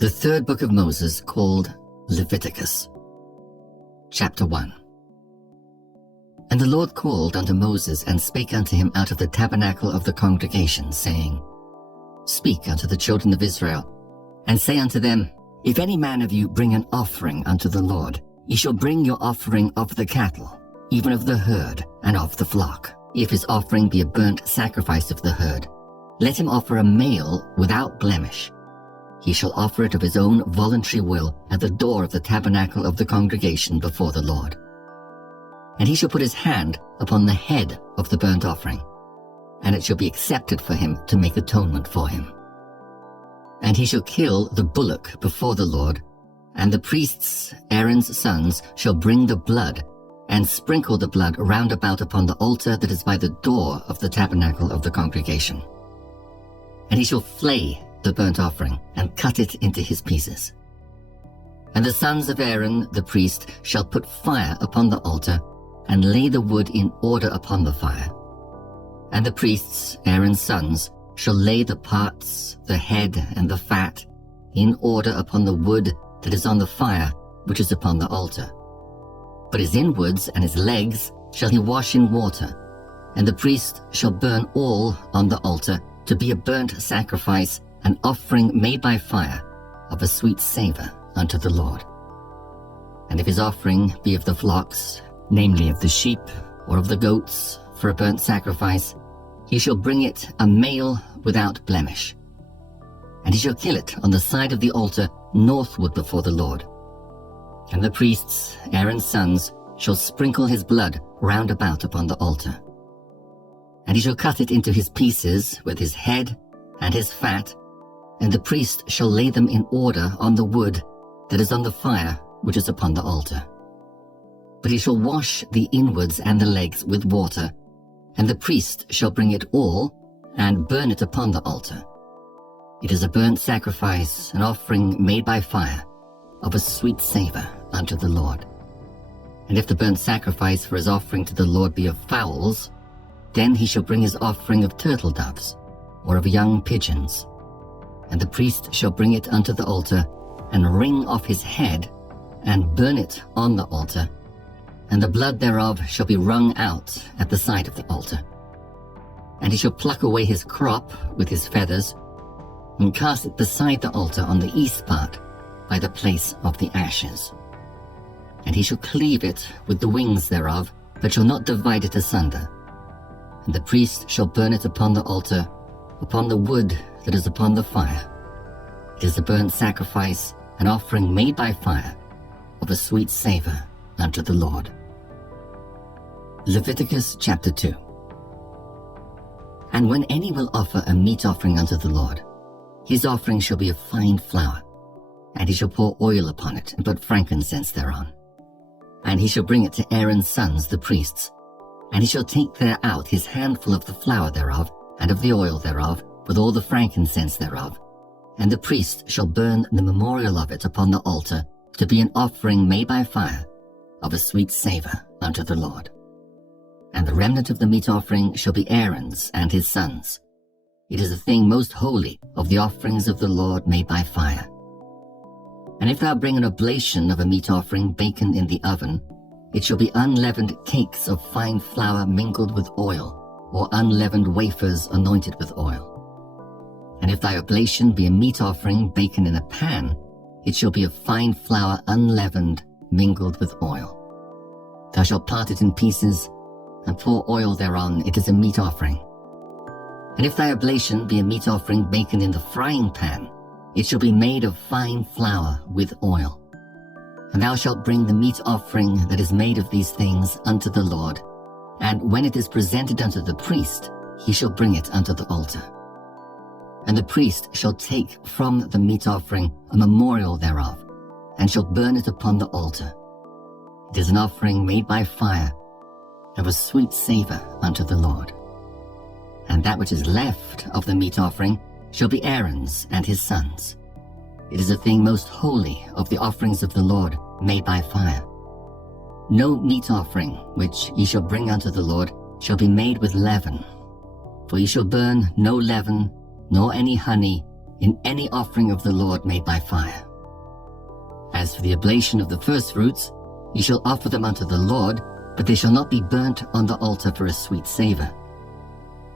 The third book of Moses, called Leviticus. Chapter 1. And the Lord called unto Moses, and spake unto him out of the tabernacle of the congregation, saying, Speak unto the children of Israel, and say unto them, If any man of you bring an offering unto the Lord, ye shall bring your offering of the cattle, even of the herd, and of the flock. If his offering be a burnt sacrifice of the herd, let him offer a male without blemish. He shall offer it of his own voluntary will at the door of the tabernacle of the congregation before the Lord. And he shall put his hand upon the head of the burnt offering, and it shall be accepted for him to make atonement for him. And he shall kill the bullock before the Lord, and the priests, Aaron's sons, shall bring the blood, and sprinkle the blood round about upon the altar that is by the door of the tabernacle of the congregation. And he shall flay the burnt offering, and cut it into his pieces. And the sons of Aaron the priest shall put fire upon the altar, and lay the wood in order upon the fire. And the priests, Aaron's sons, shall lay the parts, the head, and the fat, in order upon the wood that is on the fire, which is upon the altar. But his inwards and his legs shall he wash in water, and the priest shall burn all on the altar to be a burnt sacrifice, an offering made by fire, of a sweet savour unto the Lord. And if his offering be of the flocks, namely of the sheep, or of the goats, for a burnt sacrifice, he shall bring it a male without blemish. And he shall kill it on the side of the altar northward before the Lord. And the priests, Aaron's sons, shall sprinkle his blood round about upon the altar. And he shall cut it into his pieces with his head and his fat, and the priest shall lay them in order on the wood that is on the fire, which is upon the altar. But he shall wash the inwards and the legs with water, and the priest shall bring it all, and burn it upon the altar. It is a burnt sacrifice, an offering made by fire, of a sweet savour unto the Lord. And if the burnt sacrifice for his offering to the Lord be of fowls, then he shall bring his offering of turtle doves, or of young pigeons. And the priest shall bring it unto the altar, and wring off his head, and burn it on the altar, and the blood thereof shall be wrung out at the side of the altar. And he shall pluck away his crop with his feathers, and cast it beside the altar on the east part, by the place of the ashes. And he shall cleave it with the wings thereof, but shall not divide it asunder. And the priest shall burn it upon the altar, upon the wood that is upon the fire. It is a burnt sacrifice, an offering made by fire, of a sweet savour unto the Lord. Leviticus chapter 2. And when any will offer a meat offering unto the Lord, his offering shall be of fine flour, and he shall pour oil upon it, and put frankincense thereon. And he shall bring it to Aaron's sons the priests, and he shall take there out his handful of the flour thereof, and of the oil thereof, with all the frankincense thereof. And the priest shall burn the memorial of it upon the altar, to be an offering made by fire, of a sweet savour unto the Lord. And the remnant of the meat offering shall be Aaron's and his sons. It is a thing most holy of the offerings of the Lord made by fire. And if thou bring an oblation of a meat offering baken in the oven, it shall be unleavened cakes of fine flour mingled with oil, or unleavened wafers anointed with oil. And if thy oblation be a meat offering baken in a pan, it shall be of fine flour unleavened, mingled with oil. Thou shalt part it in pieces, and pour oil thereon. It is a meat offering. And if thy oblation be a meat offering baken in the frying pan, it shall be made of fine flour with oil. And thou shalt bring the meat offering that is made of these things unto the Lord, and when it is presented unto the priest, he shall bring it unto the altar. And the priest shall take from the meat offering a memorial thereof, and shall burn it upon the altar. It is an offering made by fire, of a sweet savour unto the Lord. And that which is left of the meat offering shall be Aaron's and his sons. It is a thing most holy of the offerings of the Lord made by fire. No meat offering which ye shall bring unto the Lord shall be made with leaven, for ye shall burn no leaven, nor any honey, in any offering of the Lord made by fire. As for the oblation of the firstfruits, ye shall offer them unto the Lord, but they shall not be burnt on the altar for a sweet savour.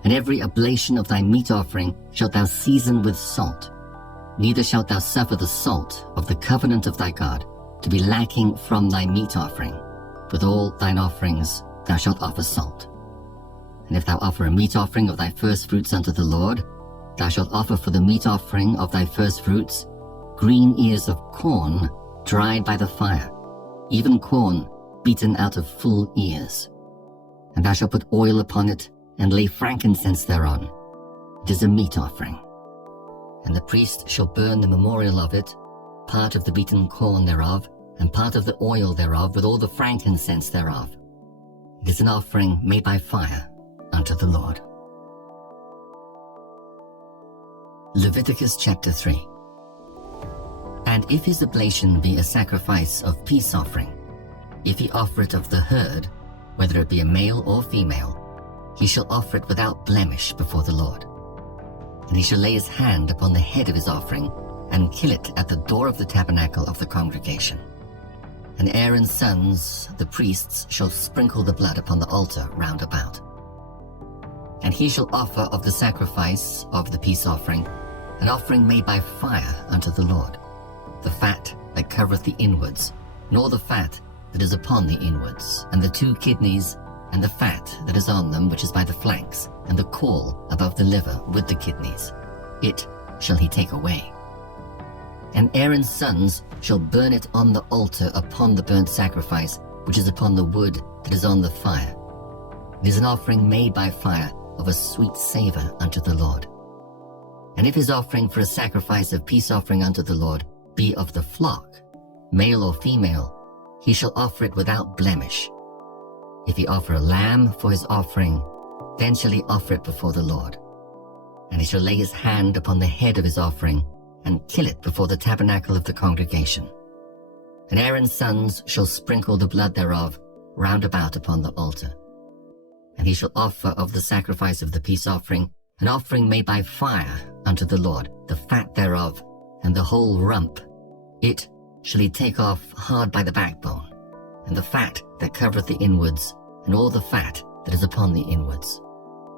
And every oblation of thy meat offering shalt thou season with salt. Neither shalt thou suffer the salt of the covenant of thy God to be lacking from thy meat offering. With all thine offerings thou shalt offer salt. And if thou offer a meat offering of thy firstfruits unto the Lord, thou shalt offer for the meat offering of thy firstfruits green ears of corn dried by the fire, even corn beaten out of full ears. And thou shalt put oil upon it, and lay frankincense thereon. It is a meat offering. And the priest shall burn the memorial of it, part of the beaten corn thereof, and part of the oil thereof, with all the frankincense thereof. It is an offering made by fire unto the Lord. Leviticus chapter 3. And if his oblation be a sacrifice of peace offering, if he offer it of the herd, whether it be a male or female, he shall offer it without blemish before the Lord. And he shall lay his hand upon the head of his offering, and kill it at the door of the tabernacle of the congregation. And Aaron's sons, the priests, shall sprinkle the blood upon the altar round about. And he shall offer of the sacrifice of the peace offering an offering made by fire unto the Lord, the fat that covereth the inwards, nor the fat that is upon the inwards, and the 2 kidneys, and the fat that is on them, which is by the flanks, and the caul above the liver with the kidneys. It shall he take away. And Aaron's sons shall burn it on the altar upon the burnt sacrifice, which is upon the wood that is on the fire. It is an offering made by fire of a sweet savour unto the Lord. And if his offering for a sacrifice of peace offering unto the Lord be of the flock, male or female, he shall offer it without blemish. If he offer a lamb for his offering, then shall he offer it before the Lord. And he shall lay his hand upon the head of his offering, and kill it before the tabernacle of the congregation. And Aaron's sons shall sprinkle the blood thereof round about upon the altar. And he shall offer of the sacrifice of the peace offering an offering made by fire unto the Lord, the fat thereof, and the whole rump. It shall he take off hard by the backbone, and the fat that covereth the inwards, and all the fat that is upon the inwards,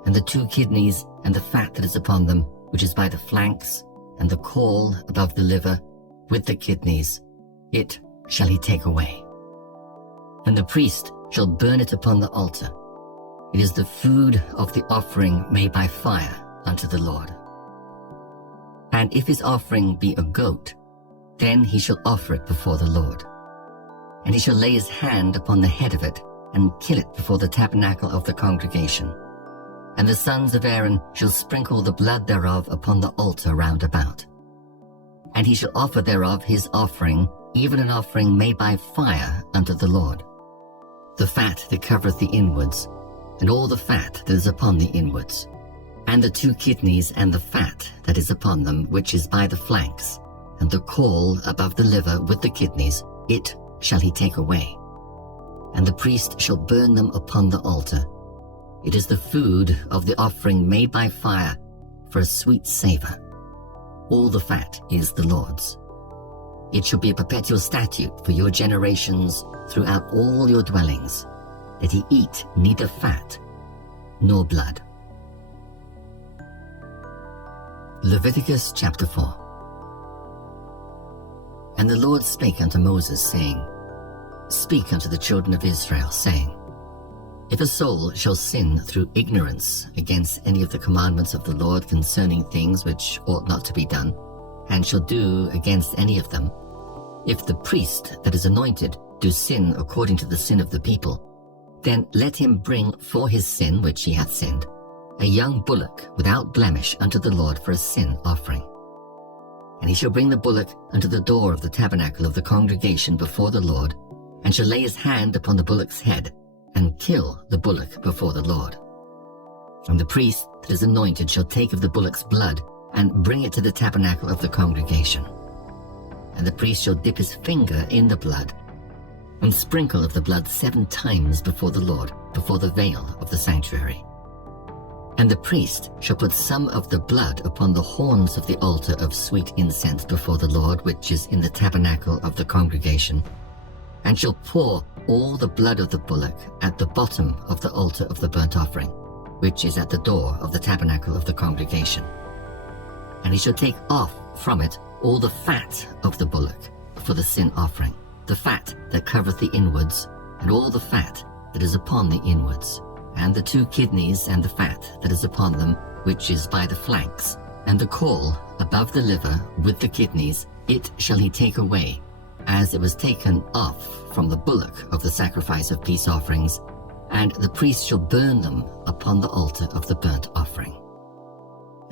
and the 2 kidneys, and the fat that is upon them, which is by the flanks, and the caul above the liver, with the kidneys. It shall he take away. And the priest shall burn it upon the altar. It is the food of the offering made by fire unto the Lord. And if his offering be a goat, then he shall offer it before the Lord. And he shall lay his hand upon the head of it, and kill it before the tabernacle of the congregation. And the sons of Aaron shall sprinkle the blood thereof upon the altar round about. And he shall offer thereof his offering, even an offering made by fire unto the Lord. The fat that covereth the inwards, and all the fat that is upon the inwards, and the 2 kidneys, and the fat that is upon them, which is by the flanks, and the caul above the liver with the kidneys, it shall he take away. And the priest shall burn them upon the altar. It is the food of the offering made by fire for a sweet savour. All the fat is the Lord's. It shall be a perpetual statute for your generations throughout all your dwellings, that ye eat neither fat nor blood. Leviticus chapter 4. And the Lord spake unto Moses, saying, Speak unto the children of Israel, saying, If a soul shall sin through ignorance against any of the commandments of the Lord concerning things which ought not to be done, and shall do against any of them, if the priest that is anointed do sin according to the sin of the people, then let him bring for his sin which he hath sinned a young bullock without blemish unto the Lord for a sin offering. And he shall bring the bullock unto the door of the tabernacle of the congregation before the Lord, and shall lay his hand upon the bullock's head, and kill the bullock before the Lord. And the priest that is anointed shall take of the bullock's blood, and bring it to the tabernacle of the congregation. And the priest shall dip his finger in the blood, and sprinkle of the blood 7 times before the Lord, before the veil of the sanctuary. And the priest shall put some of the blood upon the horns of the altar of sweet incense before the Lord, which is in the tabernacle of the congregation, and shall pour all the blood of the bullock at the bottom of the altar of the burnt offering, which is at the door of the tabernacle of the congregation. And he shall take off from it all the fat of the bullock for the sin offering, the fat that covereth the inwards, and all the fat that is upon the inwards, and the 2 kidneys and the fat that is upon them, which is by the flanks, and the caul above the liver with the kidneys, it shall he take away, as it was taken off from the bullock of the sacrifice of peace offerings, and the priest shall burn them upon the altar of the burnt offering.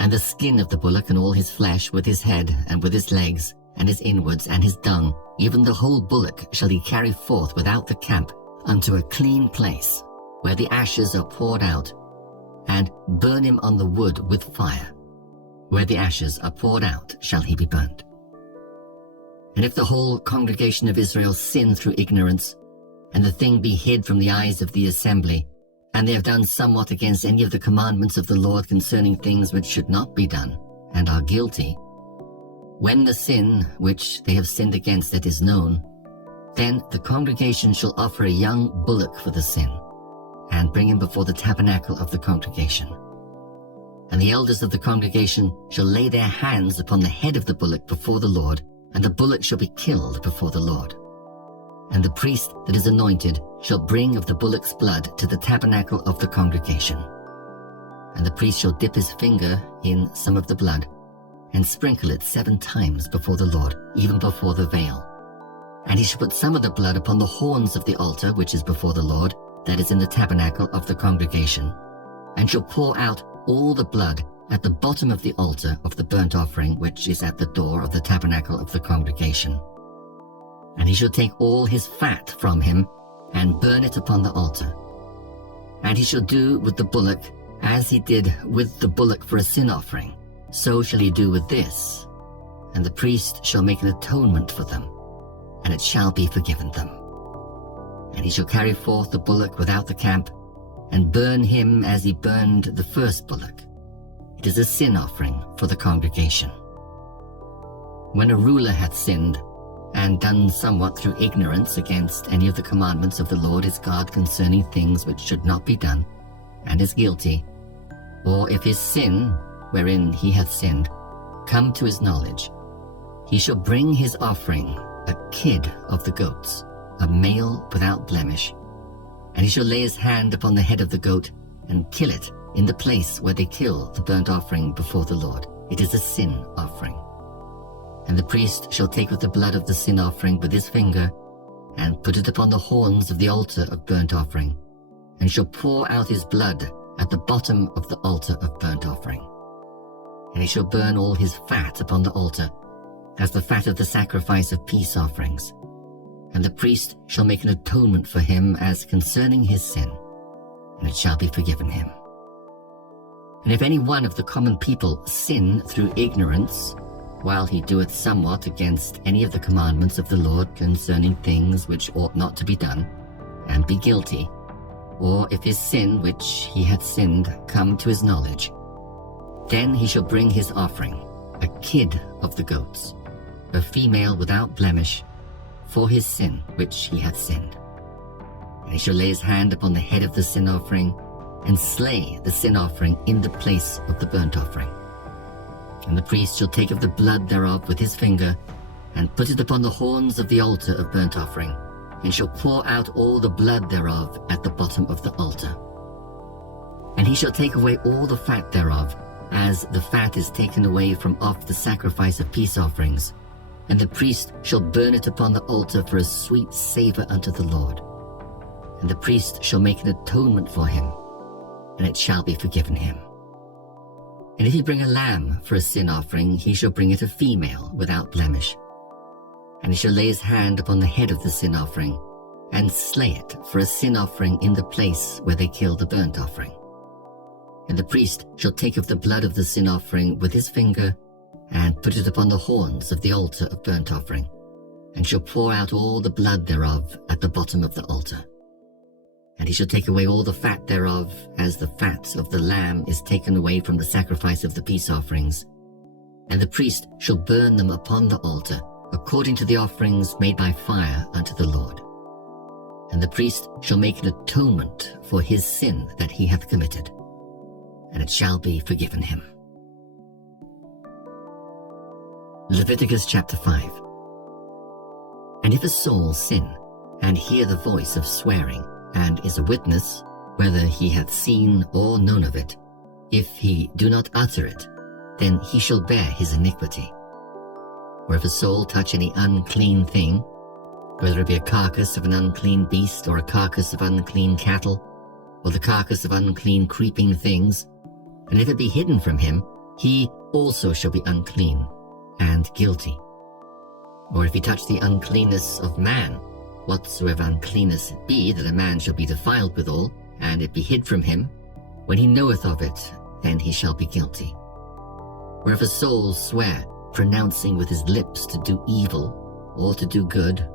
And the skin of the bullock and all his flesh with his head and with his legs and his inwards and his dung, even the whole bullock shall he carry forth without the camp unto a clean place, where the ashes are poured out, and burn him on the wood with fire. Where the ashes are poured out shall he be burnt. And if the whole congregation of Israel sin through ignorance, and the thing be hid from the eyes of the assembly, and they have done somewhat against any of the commandments of the Lord concerning things which should not be done, and are guilty, when the sin which they have sinned against it is known, then the congregation shall offer a young bullock for the sin, and bring him before the tabernacle of the congregation. And the elders of the congregation shall lay their hands upon the head of the bullock before the Lord, and the bullock shall be killed before the Lord. And the priest that is anointed shall bring of the bullock's blood to the tabernacle of the congregation. And the priest shall dip his finger in some of the blood, and sprinkle it 7 times before the Lord, even before the veil. And he shall put some of the blood upon the horns of the altar which is before the Lord, that is in the tabernacle of the congregation, and shall pour out all the blood at the bottom of the altar of the burnt offering which is at the door of the tabernacle of the congregation. And he shall take all his fat from him, and burn it upon the altar. And he shall do with the bullock as he did with the bullock for a sin offering, so shall he do with this. And the priest shall make an atonement for them, and it shall be forgiven them. And he shall carry forth the bullock without the camp, and burn him as he burned the first bullock. It is a sin offering for the congregation. When a ruler hath sinned, and done somewhat through ignorance against any of the commandments of the Lord his God concerning things which should not be done, and is guilty, or if his sin, wherein he hath sinned, come to his knowledge, he shall bring his offering, a kid of the goats, a male without blemish, and he shall lay his hand upon the head of the goat, and kill it in the place where they kill the burnt offering before the Lord. It is a sin offering. And the priest shall take of the blood of the sin offering with his finger, and put it upon the horns of the altar of burnt offering, and shall pour out his blood at the bottom of the altar of burnt offering. And he shall burn all his fat upon the altar, as the fat of the sacrifice of peace offerings. And the priest shall make an atonement for him as concerning his sin, and it shall be forgiven him. And if any one of the common people sin through ignorance, while he doeth somewhat against any of the commandments of the Lord concerning things which ought not to be done, and be guilty, or if his sin which he hath sinned come to his knowledge, then he shall bring his offering, a kid of the goats, a female without blemish, for his sin which he hath sinned. And he shall lay his hand upon the head of the sin offering, and slay the sin offering in the place of the burnt offering. And the priest shall take of the blood thereof with his finger, and put it upon the horns of the altar of burnt offering, and shall pour out all the blood thereof at the bottom of the altar. And he shall take away all the fat thereof, as the fat is taken away from off the sacrifice of peace offerings, and the priest shall burn it upon the altar for a sweet savour unto the Lord. And the priest shall make an atonement for him, and it shall be forgiven him. And if he bring a lamb for a sin offering, he shall bring it a female without blemish. And he shall lay his hand upon the head of the sin offering, and slay it for a sin offering in the place where they kill the burnt offering. And the priest shall take of the blood of the sin offering with his finger, and put it upon the horns of the altar of burnt offering, and shall pour out all the blood thereof at the bottom of the altar. And he shall take away all the fat thereof, as the fat of the lamb is taken away from the sacrifice of the peace offerings. And the priest shall burn them upon the altar, according to the offerings made by fire unto the Lord. And the priest shall make an atonement for his sin that he hath committed, and it shall be forgiven him. Leviticus chapter 5. And if a soul sin, and hear the voice of swearing, and is a witness, whether he hath seen or known of it, if he do not utter it, then he shall bear his iniquity. Or if a soul touch any unclean thing, whether it be a carcass of an unclean beast, or a carcass of unclean cattle, or the carcass of unclean creeping things, and if it be hidden from him, he also shall be unclean and guilty. Or if he touch the uncleanness of man, whatsoever uncleanness it be, that a man shall be defiled withal, and it be hid from him, when he knoweth of it, then he shall be guilty. Or if a soul swear, pronouncing with his lips to do evil, or to do good,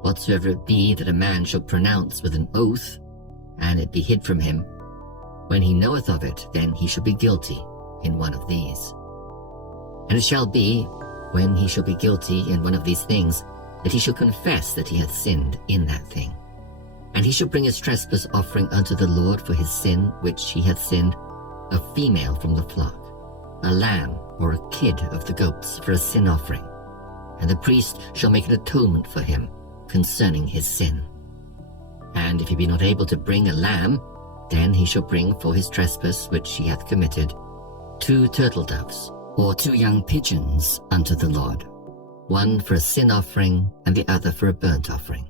whatsoever it be that a man shall pronounce with an oath, and it be hid from him, when he knoweth of it, then he shall be guilty in one of these. And it shall be, when he shall be guilty in one of these things, that he shall confess that he hath sinned in that thing. And he shall bring his trespass offering unto the Lord for his sin which he hath sinned, a female from the flock, a lamb or a kid of the goats for a sin offering. And the priest shall make an atonement for him concerning his sin. And if he be not able to bring a lamb, then he shall bring for his trespass which he hath committed 2 turtle doves, or 2 young pigeons unto the Lord, one for a sin offering, and the other for a burnt offering.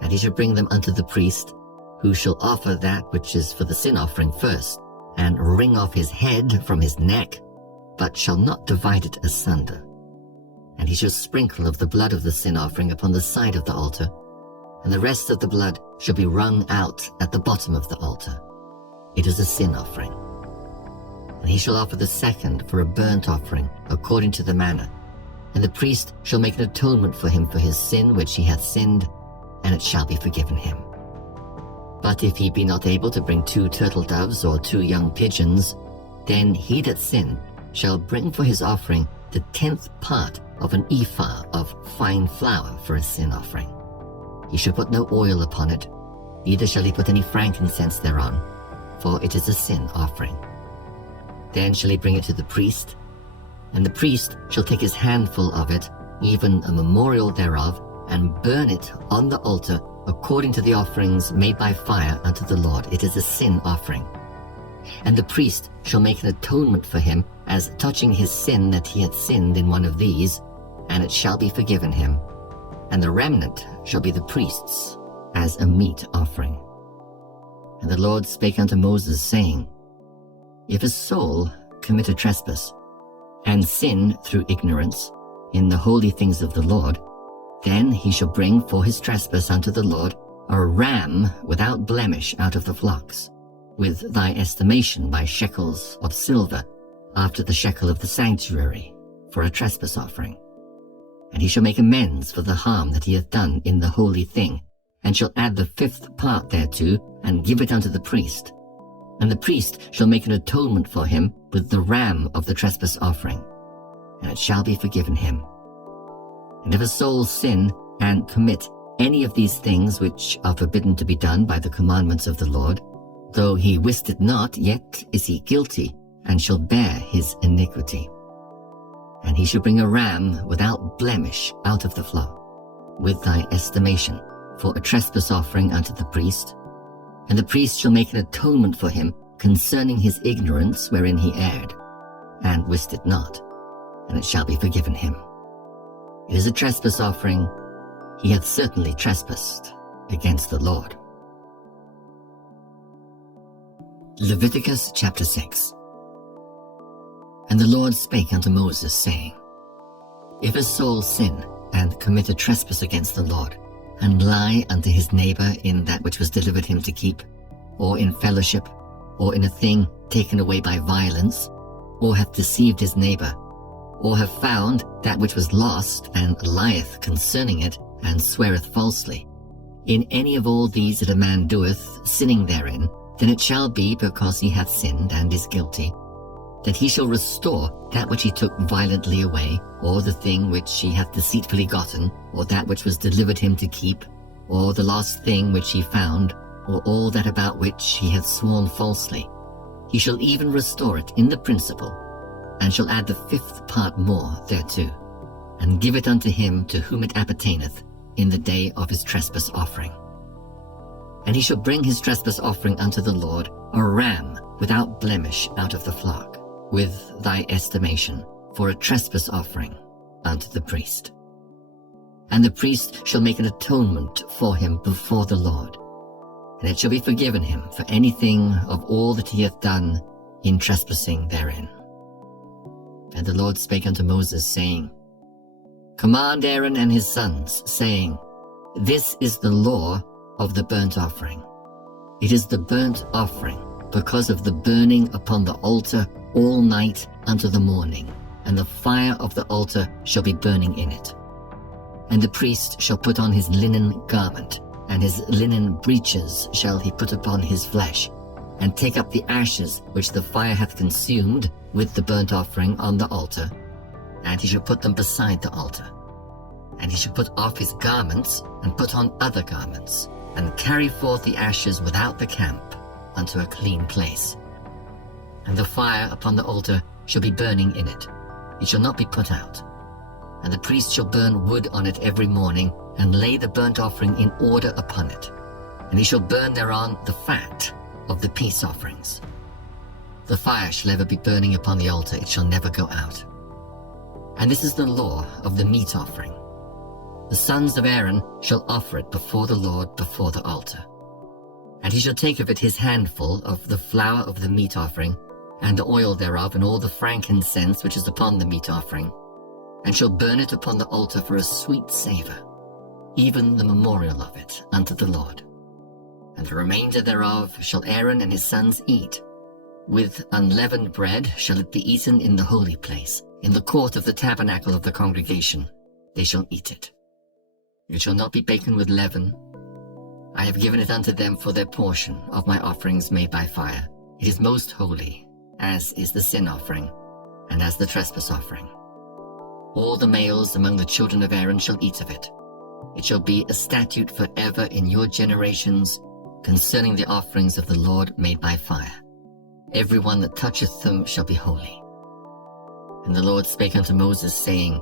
And he shall bring them unto the priest, who shall offer that which is for the sin offering first, and wring off his head from his neck, but shall not divide it asunder. And he shall sprinkle of the blood of the sin offering upon the side of the altar, and the rest of the blood shall be wrung out at the bottom of the altar. It is a sin offering. And he shall offer the second for a burnt offering, according to the manner. And the priest shall make an atonement for him for his sin which he hath sinned, and it shall be forgiven him. But if he be not able to bring 2 turtle doves or 2 young pigeons, then he that sinned shall bring for his offering the 10th part of an ephah of fine flour for a sin offering. He shall put no oil upon it, neither shall he put any frankincense thereon, for it is a sin offering. Then shall he bring it to the priest, and the priest shall take his handful of it, even a memorial thereof, and burn it on the altar according to the offerings made by fire unto the Lord. It is a sin offering. And the priest shall make an atonement for him as touching his sin that he had sinned in one of these, and it shall be forgiven him. And the remnant shall be the priest's as a meat offering. And the Lord spake unto Moses, saying, If a soul commit a trespass, and sin through ignorance in the holy things of the Lord, then he shall bring for his trespass unto the Lord a ram without blemish out of the flocks, with thy estimation by shekels of silver, after the shekel of the sanctuary, for a trespass offering. And he shall make amends for the harm that he hath done in the holy thing, and shall add the 5th part thereto, and give it unto the priest. And the priest shall make an atonement for him with the ram of the trespass offering, and it shall be forgiven him. And if a soul sin and commit any of these things which are forbidden to be done by the commandments of the Lord, though he wist it not, yet is he guilty, and shall bear his iniquity. And he shall bring a ram without blemish out of the flock, with thy estimation, for a trespass offering unto the priest. And the priest shall make an atonement for him concerning his ignorance wherein he erred, and wist it not, and it shall be forgiven him. It is a trespass offering. He hath certainly trespassed against the Lord. Leviticus chapter 6. And the Lord spake unto Moses, saying, If a soul sin, and commit a trespass against the Lord, and lie unto his neighbor in that which was delivered him to keep, or in fellowship, or in a thing taken away by violence, or hath deceived his neighbor, or have found that which was lost, and lieth concerning it, and sweareth falsely, In any of all these that a man doeth, sinning therein, then it shall be, because he hath sinned and is guilty, that he shall restore that which he took violently away, or the thing which he hath deceitfully gotten, or that which was delivered him to keep, or the lost thing which he found, or all that about which he hath sworn falsely. He shall even restore it in the principal, and shall add the 5th part more thereto, and give it unto him to whom it appertaineth in the day of his trespass offering. And he shall bring his trespass offering unto the Lord, a ram without blemish out of the flock, with thy estimation, for a trespass offering unto the priest. And the priest shall make an atonement for him before the Lord, and it shall be forgiven him for anything of all that he hath done in trespassing therein. And the Lord spake unto Moses, saying, Command Aaron and his sons, saying, This is the law of the burnt offering. It is the burnt offering, because of the burning upon the altar all night unto the morning, and the fire of the altar shall be burning in it. And the priest shall put on his linen garment, and his linen breeches shall he put upon his flesh, and take up the ashes which the fire hath consumed with the burnt offering on the altar, and he shall put them beside the altar. And he shall put off his garments, and put on other garments, and carry forth the ashes without the camp unto a clean place. And the fire upon the altar shall be burning in it, it shall not be put out. And the priest shall burn wood on it every morning, and lay the burnt offering in order upon it. And he shall burn thereon the fat of the peace offerings. The fire shall ever be burning upon the altar, it shall never go out. And this is the law of the meat offering. The sons of Aaron shall offer it before the Lord before the altar. And he shall take of it his handful of the flour of the meat offering, and the oil thereof, and all the frankincense which is upon the meat offering, and shall burn it upon the altar for a sweet savour, even the memorial of it unto the Lord. And the remainder thereof shall Aaron and his sons eat. With unleavened bread shall it be eaten in the holy place, in the court of the tabernacle of the congregation. They shall eat it. It shall not be baken with leaven. I have given it unto them for their portion of my offerings made by fire. It is most holy, as is the sin offering, and as the trespass offering. All the males among the children of Aaron shall eat of it. It shall be a statute forever in your generations concerning the offerings of the Lord made by fire. Every one that toucheth them shall be holy. And the Lord spake unto Moses, saying,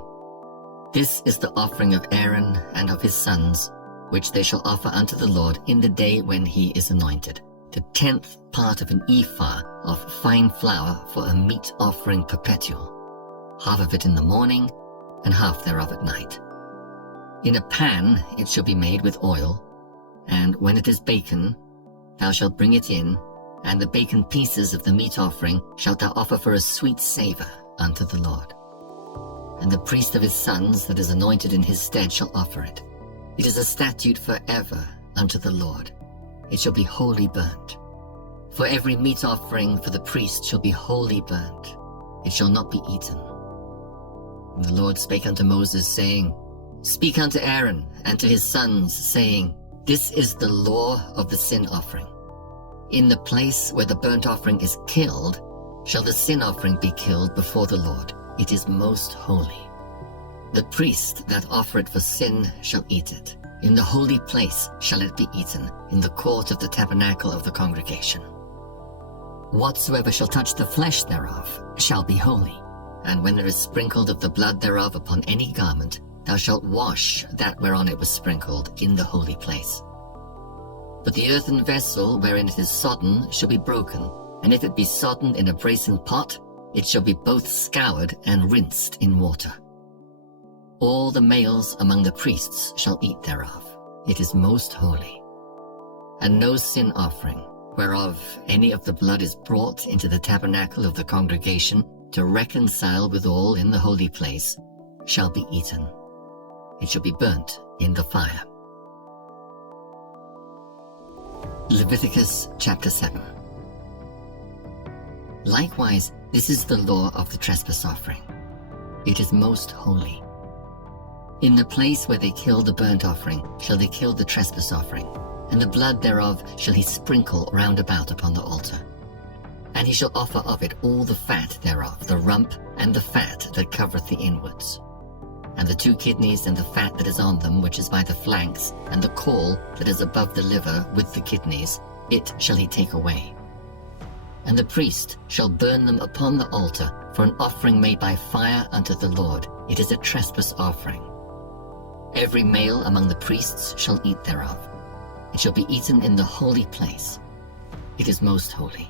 This is the offering of Aaron and of his sons, which they shall offer unto the Lord in the day when he is anointed, the 10th part of an ephah of fine flour for a meat offering perpetual, half of it in the morning, and half thereof at night. In a pan it shall be made with oil, and when it is baken, thou shalt bring it in, and the baken pieces of the meat offering shalt thou offer for a sweet savour unto the Lord. And the priest of his sons that is anointed in his stead shall offer it. It is a statute forever unto the Lord. It shall be wholly burnt. For every meat offering for the priest shall be wholly burnt. It shall not be eaten. And the Lord spake unto Moses, saying, Speak unto Aaron and to his sons, saying, This is the law of the sin offering. In the place where the burnt offering is killed, shall the sin offering be killed before the Lord. It is most holy. The priest that offereth for sin shall eat it. In the holy place shall it be eaten, in the court of the tabernacle of the congregation. Whatsoever shall touch the flesh thereof shall be holy. And when there is sprinkled of the blood thereof upon any garment, thou shalt wash that whereon it was sprinkled in the holy place. But the earthen vessel wherein it is sodden shall be broken, and if it be sodden in a brazen pot, it shall be both scoured and rinsed in water. All the males among the priests shall eat thereof. It is most holy. And no sin offering, whereof any of the blood is brought into the tabernacle of the congregation to reconcile withal in the holy place, shall be eaten. It shall be burnt in the fire. Leviticus chapter 7. Likewise, this is the law of the trespass offering. It is most holy. In the place where they kill the burnt offering shall they kill the trespass offering, and the blood thereof shall he sprinkle round about upon the altar. And he shall offer of it all the fat thereof, the rump and the fat that covereth the inwards, and the 2 kidneys and the fat that is on them, which is by the flanks, and the caul that is above the liver with the kidneys, it shall he take away. And the priest shall burn them upon the altar for an offering made by fire unto the Lord. It is a trespass offering. Every male among the priests shall eat thereof. It shall be eaten in the holy place. It is most holy.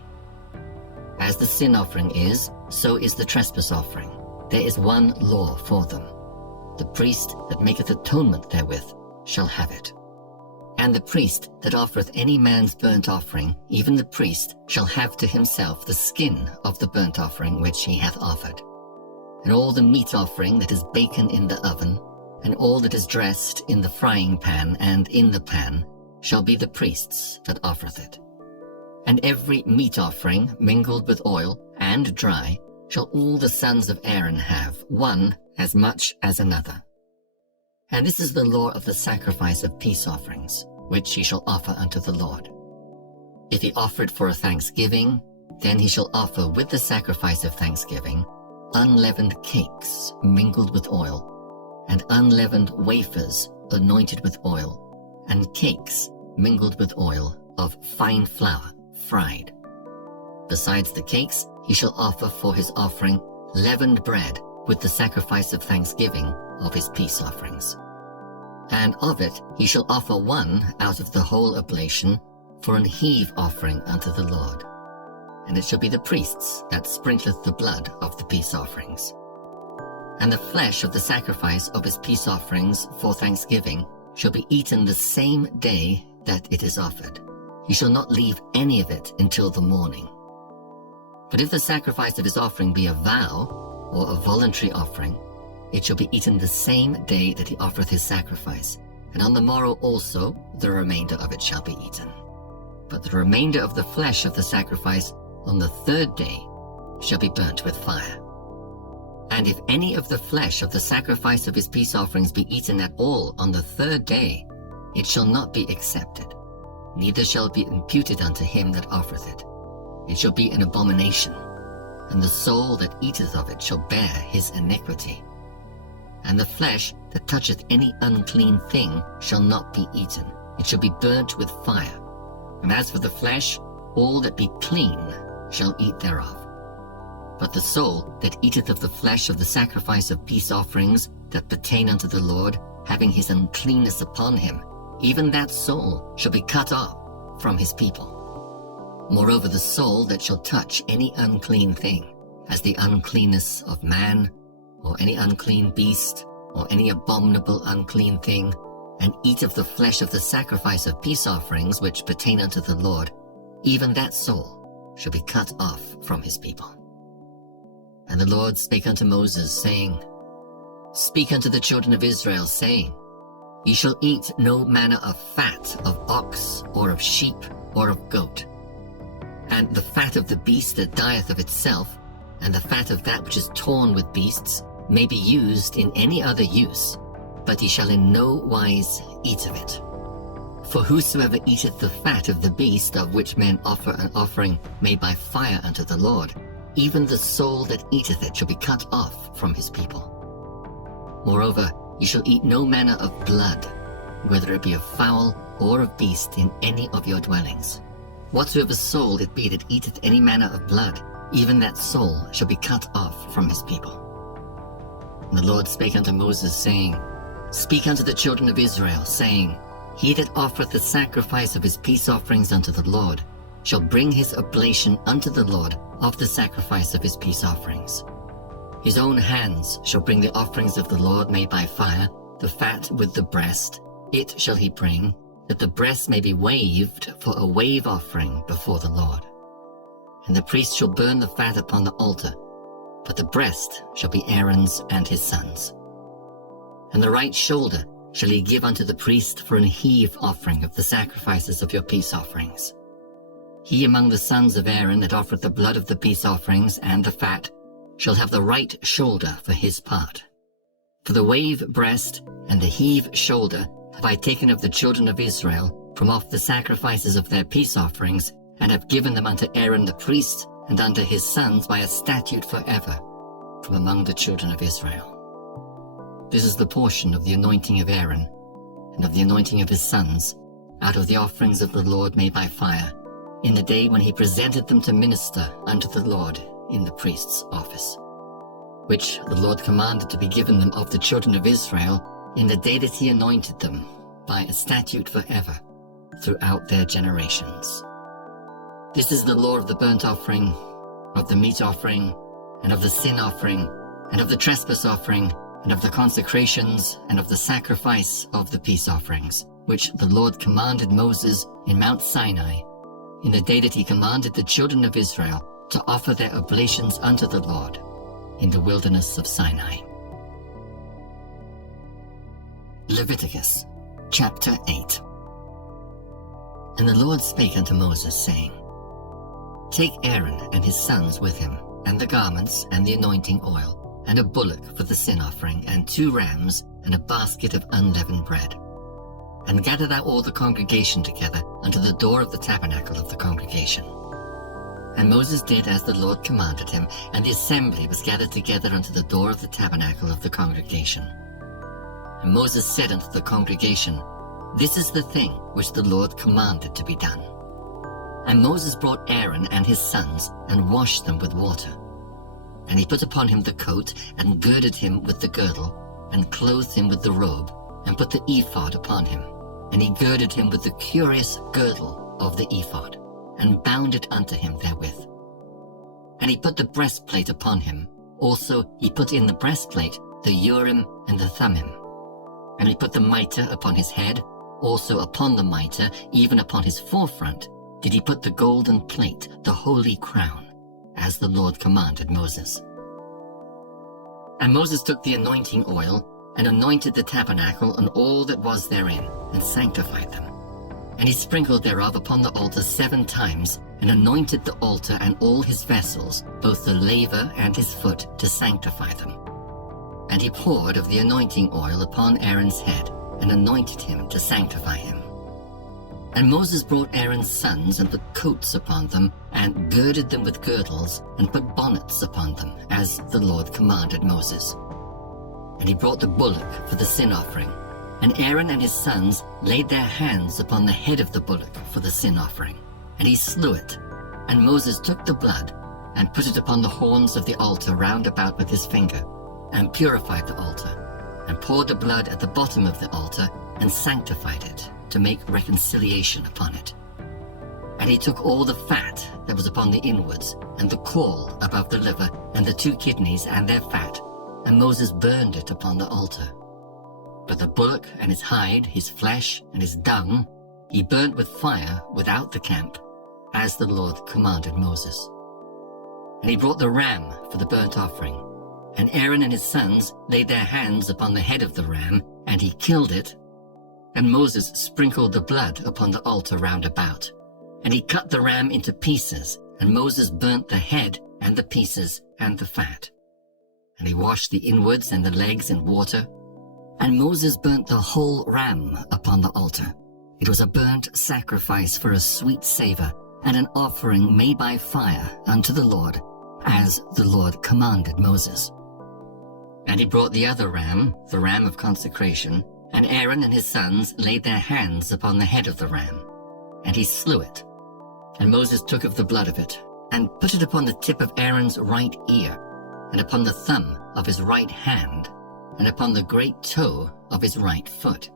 As the sin offering is, so is the trespass offering. There is one law for them. The priest that maketh atonement therewith shall have it. And the priest that offereth any man's burnt offering, even the priest, shall have to himself the skin of the burnt offering which he hath offered. And all the meat offering that is baken in the oven, and all that is dressed in the frying pan and in the pan, shall be the priest's that offereth it. And every meat offering mingled with oil and dry shall all the sons of Aaron have, one as much as another. And this is the law of the sacrifice of peace offerings, which he shall offer unto the Lord. If he offer it for a thanksgiving, then he shall offer with the sacrifice of thanksgiving unleavened cakes mingled with oil, and unleavened wafers anointed with oil, and cakes mingled with oil of fine flour fried. Besides the cakes, he shall offer for his offering leavened bread with the sacrifice of thanksgiving of his peace offerings. And of it he shall offer one out of the whole oblation for an heave offering unto the Lord. And it shall be the priest's that sprinkleth the blood of the peace offerings. And the flesh of the sacrifice of his peace offerings for thanksgiving shall be eaten the same day that it is offered. He shall not leave any of it until the morning. But if the sacrifice of his offering be a vow, or a voluntary offering, it shall be eaten the same day that he offereth his sacrifice, and on the morrow also the remainder of it shall be eaten. But the remainder of the flesh of the sacrifice on the 3rd day shall be burnt with fire. And if any of the flesh of the sacrifice of his peace offerings be eaten at all on the 3rd day, it shall not be accepted, neither shall it be imputed unto him that offereth it. It shall be an abomination, and the soul that eateth of it shall bear his iniquity. And the flesh that toucheth any unclean thing shall not be eaten. It shall be burnt with fire. And as for the flesh, all that be clean shall eat thereof. But the soul that eateth of the flesh of the sacrifice of peace offerings that pertain unto the Lord, having his uncleanness upon him, even that soul shall be cut off from his people. Moreover, the soul that shall touch any unclean thing, as the uncleanness of man, or any unclean beast, or any abominable unclean thing, and eat of the flesh of the sacrifice of peace offerings which pertain unto the Lord, even that soul shall be cut off from his people. And the Lord spake unto Moses, saying, Speak unto the children of Israel, saying, Ye shall eat no manner of fat of ox, or of sheep, or of goat. And the fat of the beast that dieth of itself, and the fat of that which is torn with beasts, may be used in any other use, but ye shall in no wise eat of it. For whosoever eateth the fat of the beast of which men offer an offering made by fire unto the Lord, even the soul that eateth it shall be cut off from his people. Moreover, ye shall eat no manner of blood, whether it be of fowl or of beast in any of your dwellings. Whatsoever soul it be that eateth any manner of blood, even that soul shall be cut off from his people. And the Lord spake unto Moses, saying, Speak unto the children of Israel, saying, He that offereth the sacrifice of his peace offerings unto the Lord shall bring his oblation unto the Lord of the sacrifice of his peace offerings. His own hands shall bring the offerings of the Lord made by fire, the fat with the breast, it shall he bring, that the breast may be waved for a wave offering before the Lord. And the priest shall burn the fat upon the altar, but the breast shall be Aaron's and his sons'. And the right shoulder shall he give unto the priest for an heave offering of the sacrifices of your peace offerings. He among the sons of Aaron that offereth the blood of the peace offerings and the fat shall have the right shoulder for his part. For the wave breast and the heave shoulder have I taken of the children of Israel from off the sacrifices of their peace offerings, and have given them unto Aaron the priest and unto his sons by a statute forever from among the children of Israel. This is the portion of the anointing of Aaron and of the anointing of his sons out of the offerings of the Lord made by fire, in the day when he presented them to minister unto the Lord in the priest's office, which the Lord commanded to be given them of the children of Israel in the day that he anointed them by a statute forever throughout their generations. This is the law of the burnt offering, of the meat offering, and of the sin offering, and of the trespass offering, and of the consecrations, and of the sacrifice of the peace offerings, which the Lord commanded Moses in Mount Sinai, in the day that he commanded the children of Israel to offer their oblations unto the Lord in the wilderness of Sinai. Leviticus chapter 8. And the Lord spake unto Moses, saying, Take Aaron and his sons with him, and the garments, and the anointing oil, and a bullock for the sin offering, and 2 rams, and a basket of unleavened bread. And gather thou all the congregation together unto the door of the tabernacle of the congregation. And Moses did as the Lord commanded him, and the assembly was gathered together unto the door of the tabernacle of the congregation. And Moses said unto the congregation, This is the thing which the Lord commanded to be done. And Moses brought Aaron and his sons, and washed them with water. And he put upon him the coat, and girded him with the girdle, and clothed him with the robe, and put the ephod upon him. And he girded him with the curious girdle of the ephod, and bound it unto him therewith. And he put the breastplate upon him. Also he put in the breastplate the Urim and the Thummim. And he put the mitre upon his head. Also upon the mitre, even upon his forefront, did he put the golden plate, the holy crown, as the Lord commanded Moses. And Moses took the anointing oil, and anointed the tabernacle and all that was therein, and sanctified them. And he sprinkled thereof upon the altar 7 times, and anointed the altar and all his vessels, both the laver and his foot, to sanctify them. And he poured of the anointing oil upon Aaron's head, and anointed him to sanctify him. And Moses brought Aaron's sons, and put coats upon them, and girded them with girdles, and put bonnets upon them, as the Lord commanded Moses. And he brought the bullock for the sin offering, and Aaron and his sons laid their hands upon the head of the bullock for the sin offering, and he slew it. And Moses took the blood, and put it upon the horns of the altar round about with his finger, and purified the altar, and poured the blood at the bottom of the altar, and sanctified it, to make reconciliation upon it. And he took all the fat that was upon the inwards, and the caul above the liver, and the 2 kidneys and their fat, and Moses burned it upon the altar. But the bullock and his hide, his flesh, and his dung, he burnt with fire without the camp, as the Lord commanded Moses. And he brought the ram for the burnt offering, and Aaron and his sons laid their hands upon the head of the ram, and he killed it. And Moses sprinkled the blood upon the altar round about. And he cut the ram into pieces, and Moses burnt the head, and the pieces, and the fat. And he washed the inwards and the legs in water. And Moses burnt the whole ram upon the altar. It was a burnt sacrifice for a sweet savour, and an offering made by fire unto the Lord, as the Lord commanded Moses. And he brought the other ram, the ram of consecration, and Aaron and his sons laid their hands upon the head of the ram, and he slew it. And Moses took of the blood of it, and put it upon the tip of Aaron's right ear, and upon the thumb of his right hand, and upon the great toe of his right foot.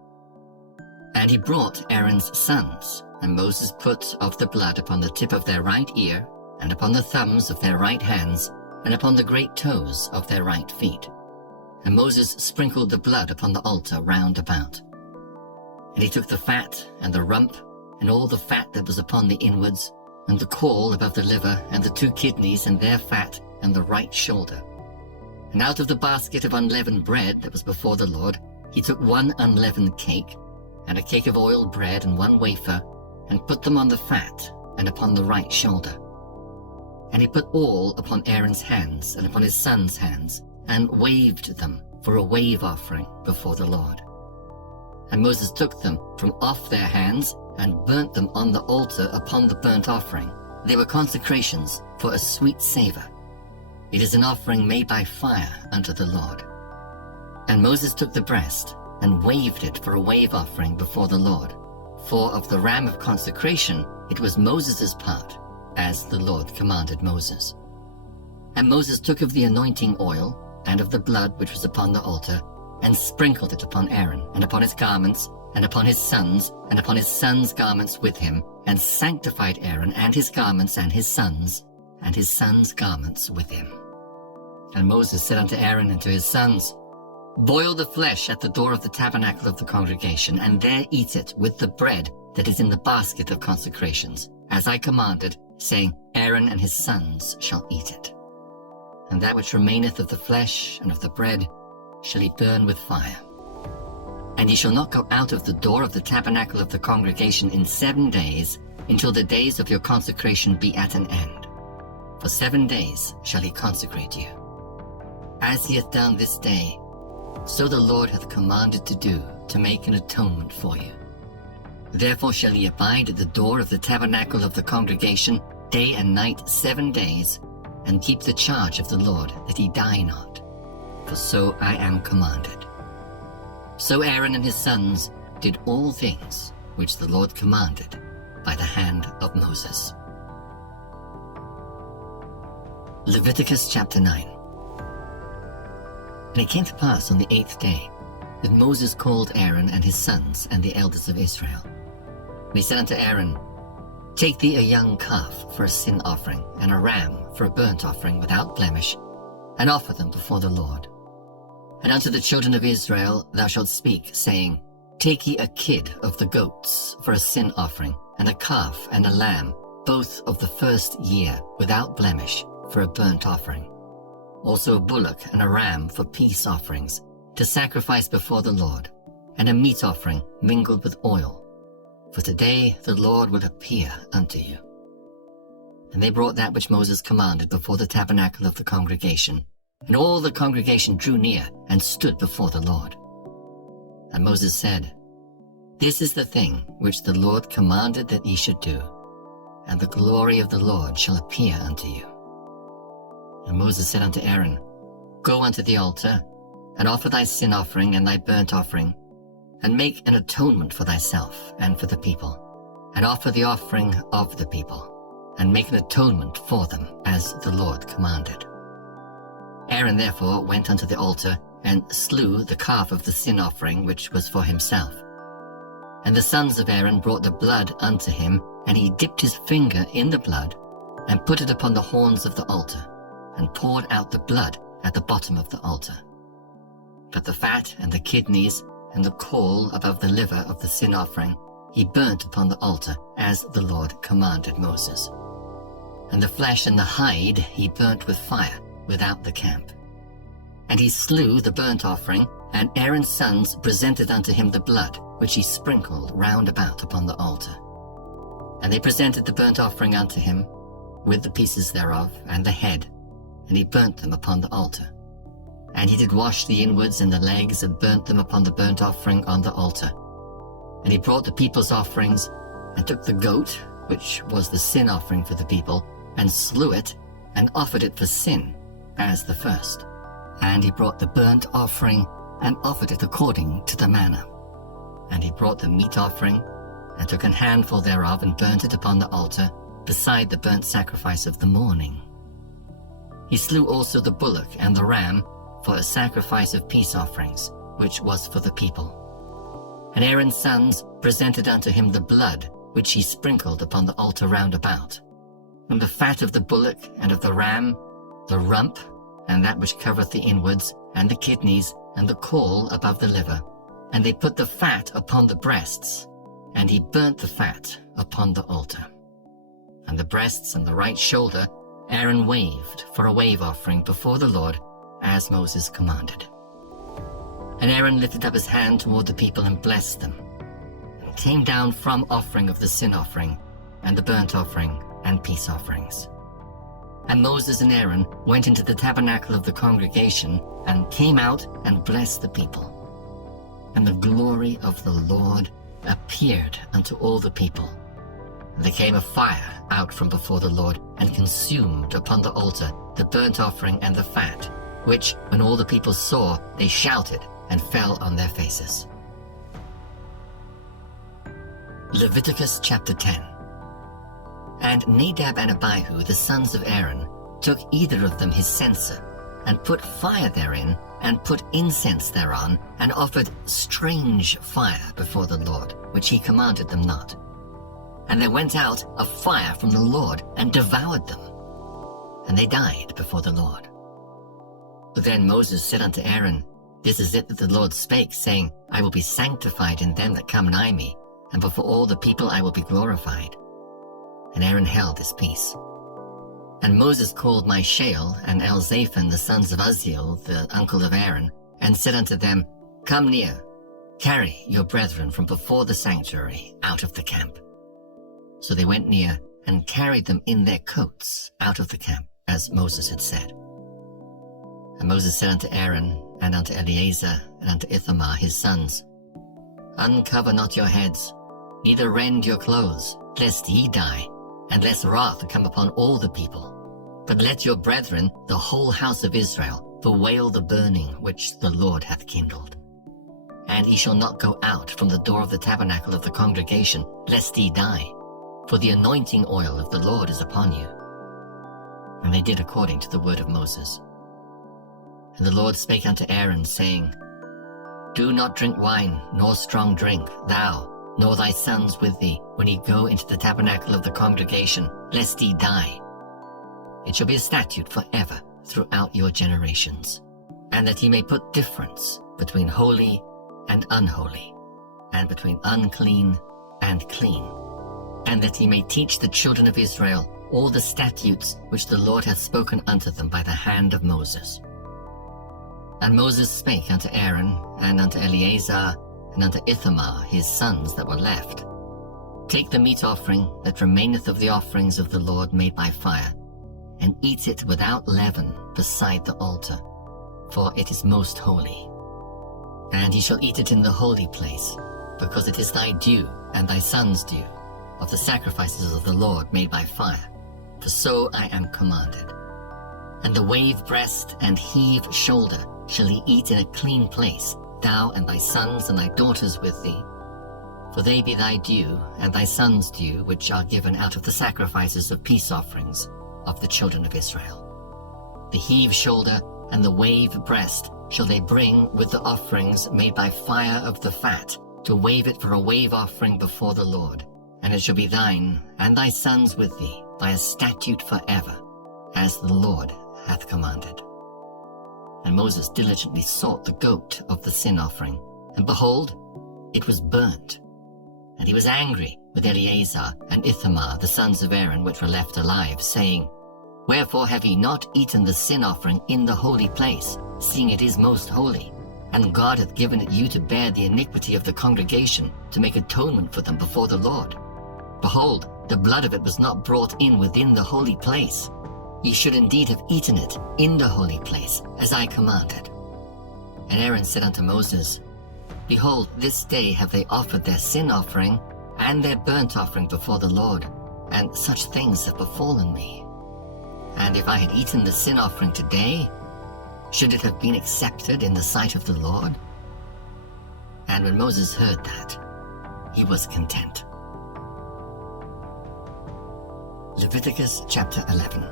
And he brought Aaron's sons, and Moses put of the blood upon the tip of their right ear, and upon the thumbs of their right hands, and upon the great toes of their right feet. And Moses sprinkled the blood upon the altar round about. And he took the fat, and the rump, and all the fat that was upon the inwards, and the caul above the liver, and the 2 kidneys and their fat, and the right shoulder. And out of the basket of unleavened bread that was before the Lord, he took 1 unleavened cake, and a cake of oiled bread, and 1 wafer, and put them on the fat, and upon the right shoulder. And he put all upon Aaron's hands, and upon his sons' hands, and waved them for a wave offering before the Lord. And Moses took them from off their hands and burnt them on the altar upon the burnt offering. They were consecrations for a sweet savor. It is an offering made by fire unto the Lord. And Moses took the breast and waved it for a wave offering before the Lord. For of the ram of consecration it was Moses' part, as the Lord commanded Moses. And Moses took of the anointing oil and of the blood which was upon the altar, and sprinkled it upon Aaron, and upon his garments, and upon his sons, and upon his sons' garments with him, and sanctified Aaron and his garments, and his sons' garments with him. And Moses said unto Aaron and to his sons, Boil the flesh at the door of the tabernacle of the congregation, and there eat it with the bread that is in the basket of consecrations, as I commanded, saying, Aaron and his sons shall eat it. And that which remaineth of the flesh and of the bread shall he burn with fire. And ye shall not go out of the door of the tabernacle of the congregation in 7 days, until the days of your consecration be at an end. For 7 days shall he consecrate you. As he hath done this day, so the Lord hath commanded to do, to make an atonement for you. Therefore shall ye abide at the door of the tabernacle of the congregation day and night 7 days, and keep the charge of the Lord, that ye die not. For so I am commanded. So Aaron and his sons did all things which the Lord commanded by the hand of Moses. Leviticus chapter 9. And it came to pass on the 8th day that Moses called Aaron and his sons and the elders of Israel. And he said unto Aaron, Take thee a young calf for a sin offering, and a ram for a burnt offering without blemish, and offer them before the Lord. And unto the children of Israel thou shalt speak, saying, Take ye a kid of the goats for a sin offering, and a calf and a lamb, both of the first year, without blemish, for a burnt offering. Also a bullock and a ram for peace offerings, to sacrifice before the Lord, and a meat offering mingled with oil. For today the Lord will appear unto you. And they brought that which Moses commanded before the tabernacle of the congregation, and all the congregation drew near and stood before the Lord. And Moses said, This is the thing which the Lord commanded that ye should do, and the glory of the Lord shall appear unto you. And Moses said unto Aaron, Go unto the altar, and offer thy sin offering and thy burnt offering, and make an atonement for thyself and for the people, and offer the offering of the people, and make an atonement for them, as the Lord commanded. Aaron therefore went unto the altar, and slew the calf of the sin offering which was for himself. And the sons of Aaron brought the blood unto him, and he dipped his finger in the blood, and put it upon the horns of the altar, and poured out the blood at the bottom of the altar. But the fat and the kidneys and the caul above the liver of the sin offering he burnt upon the altar, as the Lord commanded Moses. And the flesh and the hide he burnt with fire without the camp. And he slew the burnt offering, and Aaron's sons presented unto him the blood, which he sprinkled round about upon the altar. And they presented the burnt offering unto him, with the pieces thereof, and the head, and he burnt them upon the altar. And he did wash the inwards and the legs, and burnt them upon the burnt offering on the altar. And he brought the people's offerings, and took the goat, which was the sin offering for the people, and slew it, and offered it for sin, as the first. And he brought the burnt offering, and offered it according to the manner. And he brought the meat offering, and took an handful thereof, and burnt it upon the altar, beside the burnt sacrifice of the morning. He slew also the bullock and the ram, for a sacrifice of peace offerings, which was for the people. And Aaron's sons presented unto him the blood, which he sprinkled upon the altar round about, and the fat of the bullock and of the ram, the rump, and that which covereth the inwards, and the kidneys, and the caul above the liver. And they put the fat upon the breasts, and he burnt the fat upon the altar. And the breasts and the right shoulder Aaron waved for a wave offering before the Lord, as Moses commanded. And Aaron lifted up his hand toward the people and blessed them, and came down from offering of the sin offering, and the burnt offering, and peace offerings. And Moses and Aaron went into the tabernacle of the congregation and came out and blessed the people. And the glory of the Lord appeared unto all the people. And there came a fire out from before the Lord, and consumed upon the altar the burnt offering and the fat, which, when all the people saw, they shouted and fell on their faces. Leviticus chapter 10. And Nadab and Abihu, the sons of Aaron, took either of them his censer, and put fire therein, and put incense thereon, and offered strange fire before the Lord, which he commanded them not. And there went out a fire from the Lord, and devoured them, and they died before the Lord. Then Moses said unto Aaron, This is it that the Lord spake, saying, I will be sanctified in them that come nigh me, and before all the people I will be glorified. And Aaron held his peace. And Moses called Mishael and Elzaphan, the sons of Uzziel, the uncle of Aaron, and said unto them, Come near, carry your brethren from before the sanctuary out of the camp. So they went near, and carried them in their coats out of the camp, as Moses had said. And Moses said unto Aaron, and unto Eleazar, and unto Ithamar his sons, Uncover not your heads, neither rend your clothes, lest ye die, and lest wrath come upon all the people. But let your brethren, the whole house of Israel, bewail the burning which the Lord hath kindled. And ye shall not go out from the door of the tabernacle of the congregation, lest ye die, for the anointing oil of the Lord is upon you. And they did according to the word of Moses. And the Lord spake unto Aaron, saying, Do not drink wine, nor strong drink, thou, nor thy sons with thee, when ye go into the tabernacle of the congregation, lest ye die. It shall be a statute forever throughout your generations, and that ye may put difference between holy and unholy, and between unclean and clean, and that ye may teach the children of Israel all the statutes which the Lord hath spoken unto them by the hand of Moses. And Moses spake unto Aaron, and unto Eleazar, and unto Ithamar his sons that were left, Take the meat offering that remaineth of the offerings of the Lord made by fire, and eat it without leaven beside the altar, for it is most holy. And ye shall eat it in the holy place, because it is thy due and thy son's due, of the sacrifices of the Lord made by fire, for so I am commanded. And the wave breast and heave shoulder shall ye eat in a clean place, thou and thy sons and thy daughters with thee, for they be thy due and thy son's due, which are given out of the sacrifices of peace offerings of the children of Israel. The heave shoulder and the wave breast shall they bring with the offerings made by fire of the fat, to wave it for a wave offering before the Lord. And it shall be thine and thy sons with thee by a statute forever, as the Lord hath commanded. And Moses diligently sought the goat of the sin offering, and behold, it was burnt. And he was angry with Eleazar and Ithamar, the sons of Aaron, which were left alive, saying, Wherefore have ye not eaten the sin offering in the holy place, seeing it is most holy? And God hath given it you to bear the iniquity of the congregation, to make atonement for them before the Lord. Behold, the blood of it was not brought in within the holy place. Ye should indeed have eaten it in the holy place, as I commanded. And Aaron said unto Moses, Behold, this day have they offered their sin offering and their burnt offering before the Lord, and such things have befallen me. And if I had eaten the sin offering today, should it have been accepted in the sight of the Lord? And when Moses heard that, he was content. Leviticus chapter 11.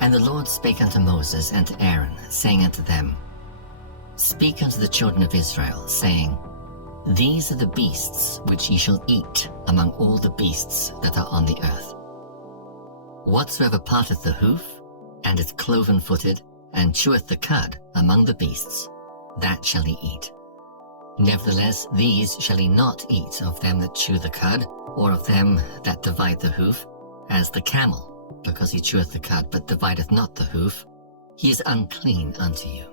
And the Lord spake unto Moses and to Aaron, saying unto them, Speak unto the children of Israel, saying, These are the beasts which ye shall eat among all the beasts that are on the earth. Whatsoever parteth the hoof, and is cloven-footed, and cheweth the cud among the beasts, that shall ye eat. Nevertheless, these shall ye not eat of them that chew the cud, or of them that divide the hoof, as the camel, because he cheweth the cud, but divideth not the hoof, he is unclean unto you.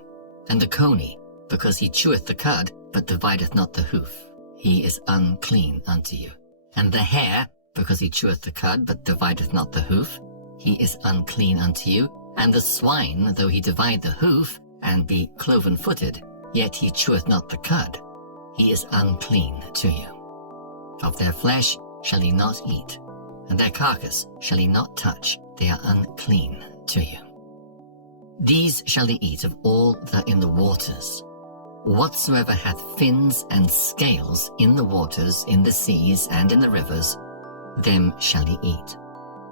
And the coney, because he cheweth the cud, but divideth not the hoof, he is unclean unto you. And the hare, because he cheweth the cud, but divideth not the hoof, he is unclean unto you, and the swine, though he divide the hoof, and be cloven-footed, yet he cheweth not the cud, he is unclean to you. Of their flesh shall he not eat, and their carcass shall he not touch, they are unclean to you. These shall he eat of all that are in the waters. Whatsoever hath fins and scales in the waters, in the seas, and in the rivers, them shall he eat.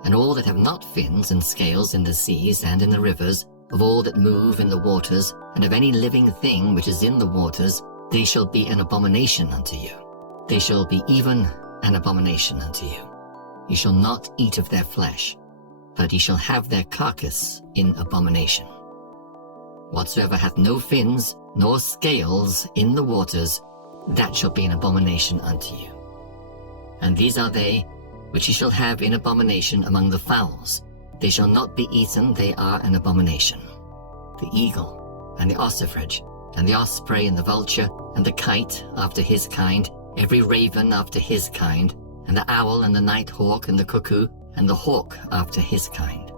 And all that have not fins and scales in the seas and in the rivers, of all that move in the waters, and of any living thing which is in the waters, they shall be an abomination unto you. They shall be even an abomination unto you. Ye shall not eat of their flesh, but ye shall have their carcass in abomination. Whatsoever hath no fins nor scales in the waters, that shall be an abomination unto you. And these are they which ye shall have in abomination among the fowls. They shall not be eaten, they are an abomination. The eagle, and the ossifrage, and the osprey, and the vulture, and the kite after his kind, every raven after his kind, and the owl, and the night hawk, and the cuckoo, and the hawk after his kind,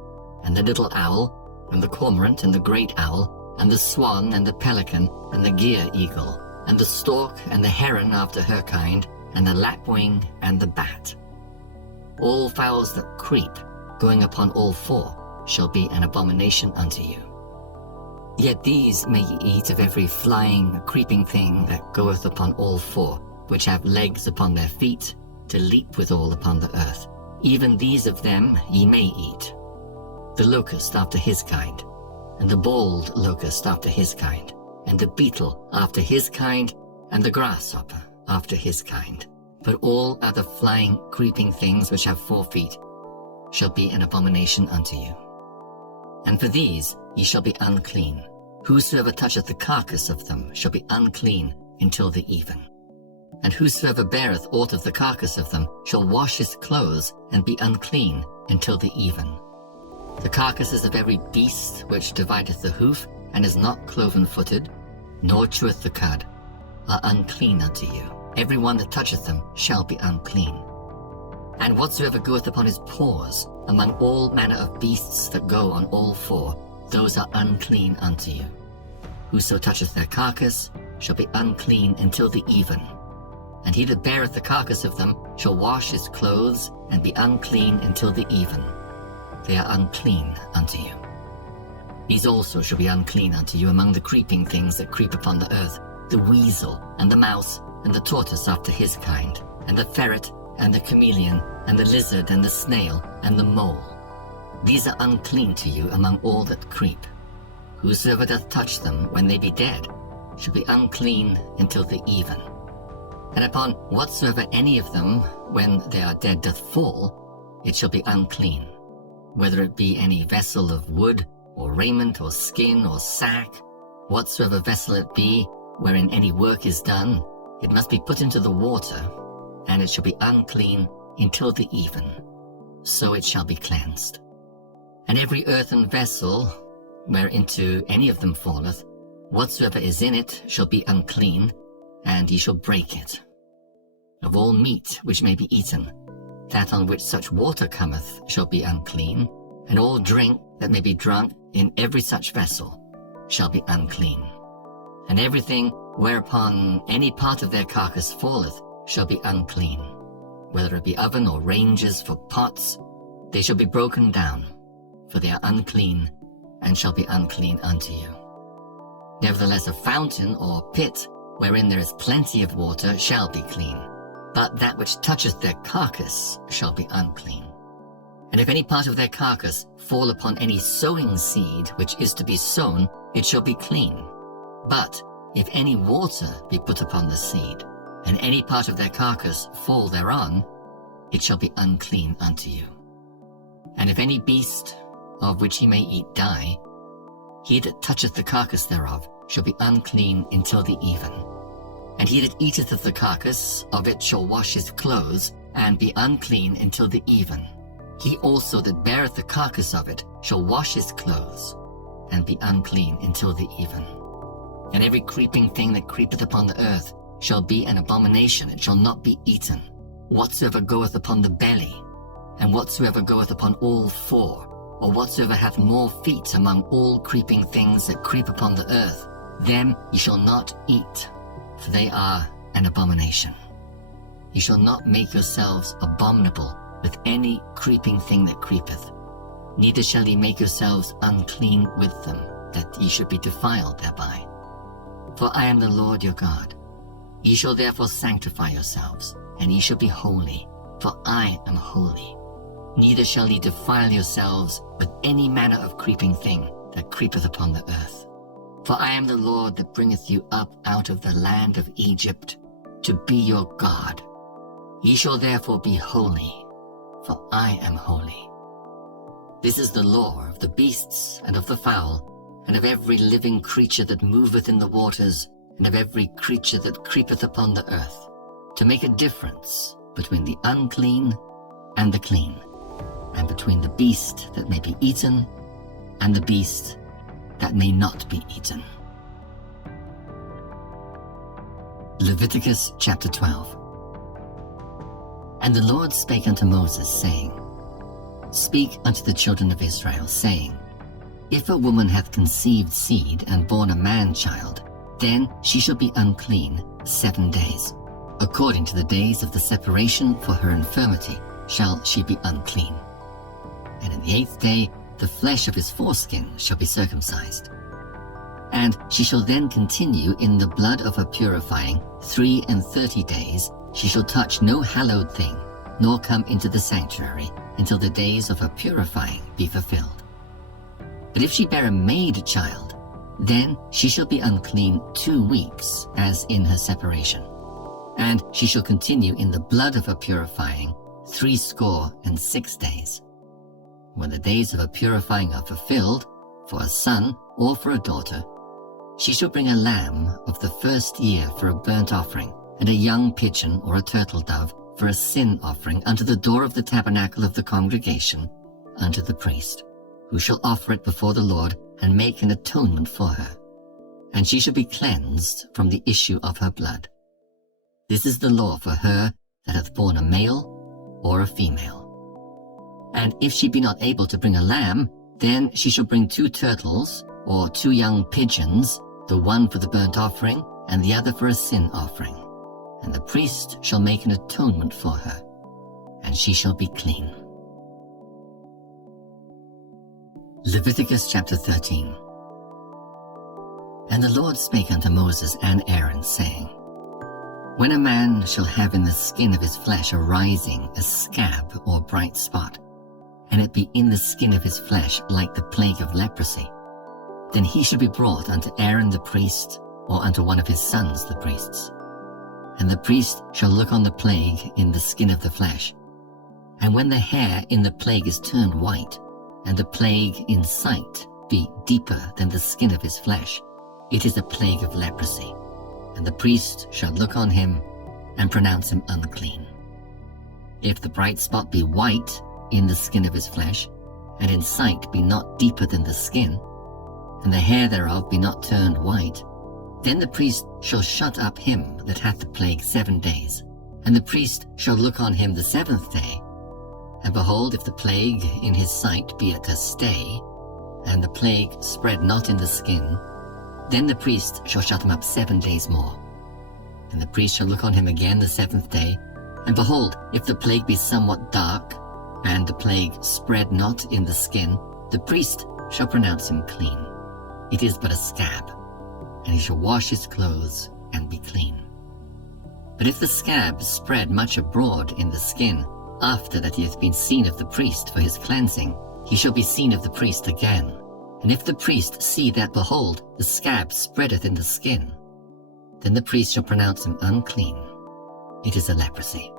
and the little owl, and the cormorant, and the great owl, and the swan, and the pelican, and the gier eagle, and the stork, and the heron after her kind, and the lapwing, and the bat. All fowls that creep, going upon all four, shall be an abomination unto you. Yet these may ye eat of every flying, creeping thing that goeth upon all four, which have legs upon their feet, to leap withal upon the earth. Even these of them ye may eat. The locust after his kind, and the bald locust after his kind, and the beetle after his kind, and the grasshopper after his kind. But all other flying, creeping things which have 4 feet shall be an abomination unto you. And for these ye shall be unclean. Whosoever toucheth the carcass of them shall be unclean until the even. And whosoever beareth aught of the carcass of them shall wash his clothes and be unclean until the even. The carcasses of every beast which divideth the hoof, and is not cloven-footed, nor cheweth the cud, are unclean unto you. Every one that toucheth them shall be unclean. And whatsoever goeth upon his paws, among all manner of beasts that go on all four, those are unclean unto you. Whoso toucheth their carcass shall be unclean until the even. And he that beareth the carcass of them shall wash his clothes, and be unclean until the even. They are unclean unto you. These also shall be unclean unto you among the creeping things that creep upon the earth, the weasel, and the mouse, and the tortoise after his kind, and the ferret, and the chameleon, and the lizard, and the snail, and the mole. These are unclean to you among all that creep. Whosoever doth touch them when they be dead shall be unclean until the even. And upon whatsoever any of them, when they are dead, doth fall, it shall be unclean, whether it be any vessel of wood, or raiment, or skin, or sack, whatsoever vessel it be, wherein any work is done, it must be put into the water, and it shall be unclean until the even. So it shall be cleansed. And every earthen vessel, whereinto any of them falleth, whatsoever is in it shall be unclean, and ye shall break it. Of all meat which may be eaten, that on which such water cometh shall be unclean, and all drink that may be drunk in every such vessel shall be unclean. And everything whereupon any part of their carcass falleth shall be unclean, whether it be oven or ranges for pots, they shall be broken down, for they are unclean, and shall be unclean unto you. Nevertheless a fountain or pit, wherein there is plenty of water, shall be clean, but that which toucheth their carcass shall be unclean. And if any part of their carcass fall upon any sowing seed which is to be sown, it shall be clean. But if any water be put upon the seed, and any part of their carcass fall thereon, it shall be unclean unto you. And if any beast, of which ye may eat, die, he that toucheth the carcass thereof shall be unclean until the even. And he that eateth of the carcass of it shall wash his clothes, and be unclean until the even. He also that beareth the carcass of it shall wash his clothes, and be unclean until the even. And every creeping thing that creepeth upon the earth shall be an abomination, it shall not be eaten. Whatsoever goeth upon the belly, and whatsoever goeth upon all four, or whatsoever hath more feet among all creeping things that creep upon the earth, them ye shall not eat, for they are an abomination. Ye shall not make yourselves abominable with any creeping thing that creepeth, neither shall ye make yourselves unclean with them, that ye should be defiled thereby. For I am the Lord your God. Ye shall therefore sanctify yourselves, and ye shall be holy, for I am holy. Neither shall ye defile yourselves with any manner of creeping thing that creepeth upon the earth. For I am the Lord that bringeth you up out of the land of Egypt, to be your God. Ye shall therefore be holy, for I am holy. This is the law of the beasts and of the fowl, and of every living creature that moveth in the waters, and of every creature that creepeth upon the earth, to make a difference between the unclean and the clean, and between the beast that may be eaten and the beast that may not be eaten. Leviticus chapter 12. And the Lord spake unto Moses, saying, Speak unto the children of Israel, saying, If a woman hath conceived seed and born a man-child, then she shall be unclean 7 days. According to the days of the separation for her infirmity shall she be unclean. And in the 8th day the flesh of his foreskin shall be circumcised. And she shall then continue in the blood of her purifying 33 days. She shall touch no hallowed thing, nor come into the sanctuary, until the days of her purifying be fulfilled. But if she bear a maid child, then she shall be unclean 2 weeks, as in her separation. And she shall continue in the blood of her purifying 66 days. When the days of her purifying are fulfilled, for a son or for a daughter, she shall bring a lamb of the 1st year for a burnt offering, and a young pigeon or a turtle dove for a sin offering unto the door of the tabernacle of the congregation, unto the priest, who shall offer it before the Lord, and make an atonement for her. And she shall be cleansed from the issue of her blood. This is the law for her that hath borne a male or a female. And if she be not able to bring a lamb, then she shall bring 2 turtles, or 2 young pigeons, the one for the burnt offering, and the other for a sin offering. And the priest shall make an atonement for her, and she shall be clean. Leviticus chapter 13. And the Lord spake unto Moses and Aaron, saying, When a man shall have in the skin of his flesh arising a scab or bright spot, and it be in the skin of his flesh like the plague of leprosy, then he shall be brought unto Aaron the priest, or unto one of his sons the priests. And the priest shall look on the plague in the skin of the flesh. And when the hair in the plague is turned white, and the plague in sight be deeper than the skin of his flesh, it is a plague of leprosy. And the priest shall look on him, and pronounce him unclean. If the bright spot be white in the skin of his flesh, and in sight be not deeper than the skin, and the hair thereof be not turned white, then the priest shall shut up him that hath the plague 7 days. And the priest shall look on him the 7th day. And behold, if the plague in his sight be at a stay, and the plague spread not in the skin, then the priest shall shut him up 7 days more. And the priest shall look on him again the 7th day. And behold, if the plague be somewhat dark, and the plague spread not in the skin, the priest shall pronounce him clean. It is but a scab, and he shall wash his clothes and be clean. But if the scab spread much abroad in the skin, after that he hath been seen of the priest for his cleansing, he shall be seen of the priest again. And if the priest see that, behold, the scab spreadeth in the skin, then the priest shall pronounce him unclean. It is a leprosy.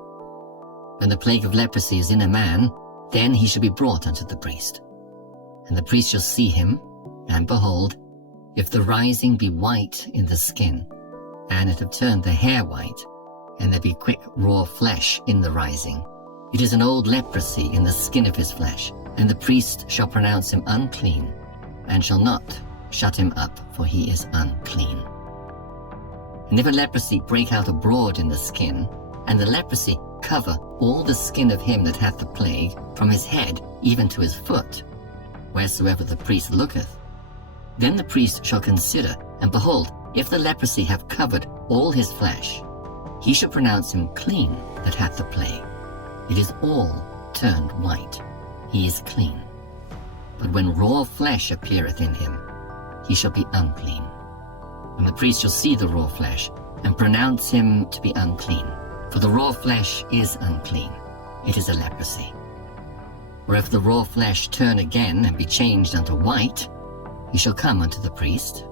When the plague of leprosy is in a man, then he shall be brought unto the priest. And the priest shall see him, and behold, if the rising be white in the skin, and it have turned the hair white, and there be quick raw flesh in the rising, it is an old leprosy in the skin of his flesh, and the priest shall pronounce him unclean, and shall not shut him up, for he is unclean. And if a leprosy break out abroad in the skin, and the leprosy cover all the skin of him that hath the plague, from his head even to his foot, wheresoever the priest looketh. Then the priest shall consider, and behold, if the leprosy have covered all his flesh, he shall pronounce him clean that hath the plague. It is all turned white. He is clean. But when raw flesh appeareth in him, he shall be unclean. And the priest shall see the raw flesh, and pronounce him to be unclean. For the raw flesh is unclean. It is a leprosy. Or if the raw flesh turn again, and be changed unto white, he shall come unto the priest,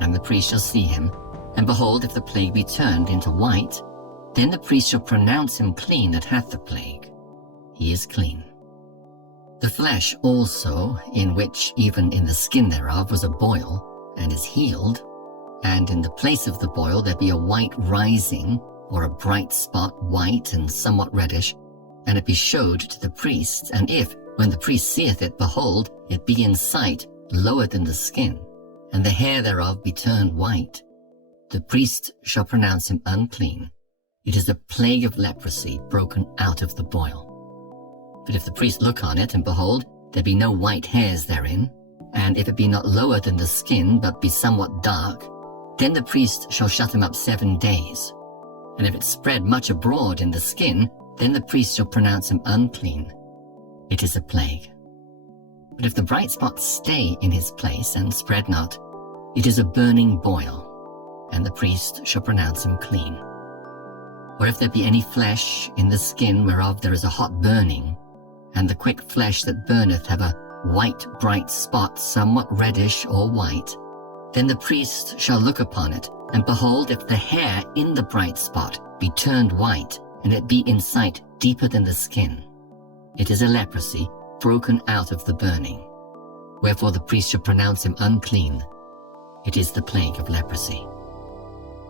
and the priest shall see him. And behold, if the plague be turned into white, then the priest shall pronounce him clean that hath the plague. He is clean. The flesh also, in which even in the skin thereof was a boil, and is healed, and in the place of the boil there be a white rising, or a bright spot, white and somewhat reddish, and it be showed to the priest, and if, when the priest seeth it, behold, it be in sight lower than the skin, and the hair thereof be turned white, the priest shall pronounce him unclean. It is a plague of leprosy broken out of the boil. But if the priest look on it, and behold, there be no white hairs therein, and if it be not lower than the skin, but be somewhat dark, then the priest shall shut him up 7 days. And if it spread much abroad in the skin, then the priest shall pronounce him unclean. It is a plague. But if the bright spot stay in his place, and spread not, it is a burning boil, and the priest shall pronounce him clean. Or if there be any flesh in the skin whereof there is a hot burning, and the quick flesh that burneth have a white bright spot, somewhat reddish or white, then the priest shall look upon it, and behold, if the hair in the bright spot be turned white, and it be in sight deeper than the skin, it is a leprosy broken out of the burning. Wherefore the priest shall pronounce him unclean. It is the plague of leprosy.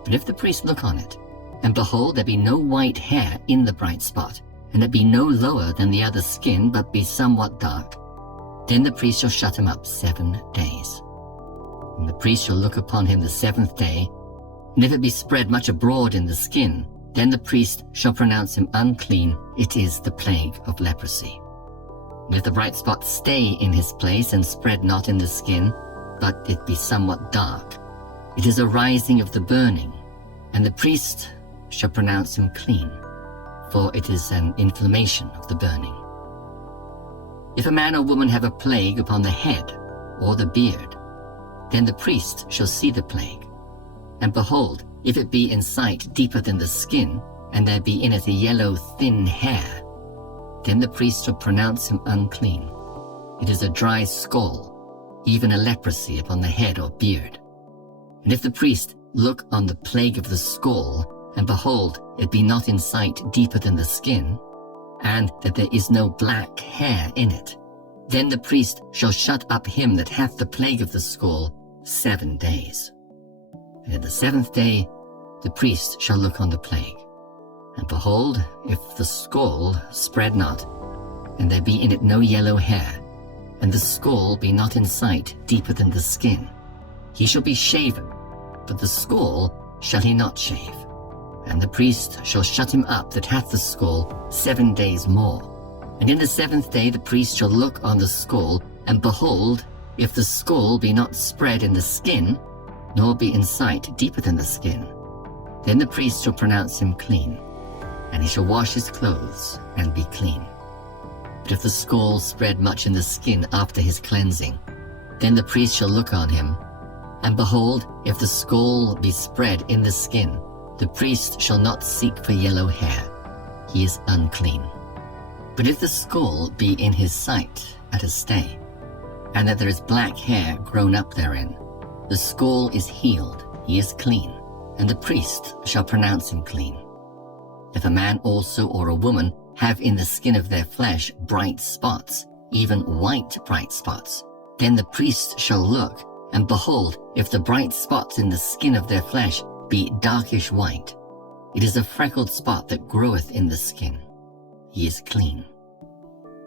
But if the priest look on it, and behold, there be no white hair in the bright spot, and it be no lower than the other skin, but be somewhat dark, then the priest shall shut him up 7 days. And the priest shall look upon him the 7th day, and if it be spread much abroad in the skin, then the priest shall pronounce him unclean. It is the plague of leprosy. And if the bright spot stay in his place, and spread not in the skin, but it be somewhat dark, it is a rising of the burning, and the priest shall pronounce him clean, for it is an inflammation of the burning. If a man or woman have a plague upon the head or the beard, then the priest shall see the plague. And behold, if it be in sight deeper than the skin, and there be in it a yellow thin hair, then the priest shall pronounce him unclean. It is a dry scall, even a leprosy upon the head or beard. And if the priest look on the plague of the scall, and behold, it be not in sight deeper than the skin, and that there is no black hair in it, then the priest shall shut up him that hath the plague of the scall 7 days. And in the 7th day the priest shall look on the plague. And behold, if the scall spread not, and there be in it no yellow hair, and the scall be not in sight deeper than the skin, he shall be shaven, but the scall shall he not shave. And the priest shall shut him up that hath the scall 7 days more. And in the 7th day the priest shall look on the scall, and behold, if the scall be not spread in the skin, nor be in sight deeper than the skin, then the priest shall pronounce him clean, and he shall wash his clothes and be clean. But if the scall spread much in the skin after his cleansing, then the priest shall look on him, and behold, if the scall be spread in the skin, the priest shall not seek for yellow hair. He is unclean. But if the scall be in his sight at a stay, and that there is black hair grown up therein, the scall is healed, he is clean, and the priest shall pronounce him clean. If a man also or a woman have in the skin of their flesh bright spots, even white bright spots, then the priest shall look, and behold, if the bright spots in the skin of their flesh be darkish white, it is a freckled spot that groweth in the skin. He is clean.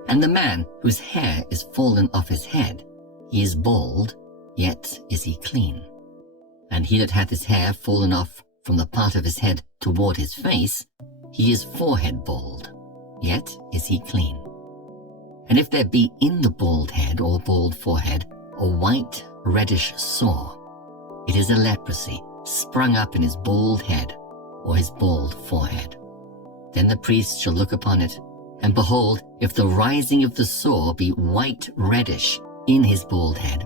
And the man whose hair is fallen off his head, he is bald, yet is he clean. And he that hath his hair fallen off from the part of his head toward his face, he is forehead bald, yet is he clean. And if there be in the bald head or bald forehead a white reddish sore, it is a leprosy sprung up in his bald head or his bald forehead. Then the priest shall look upon it, and behold, if the rising of the sore be white reddish in his bald head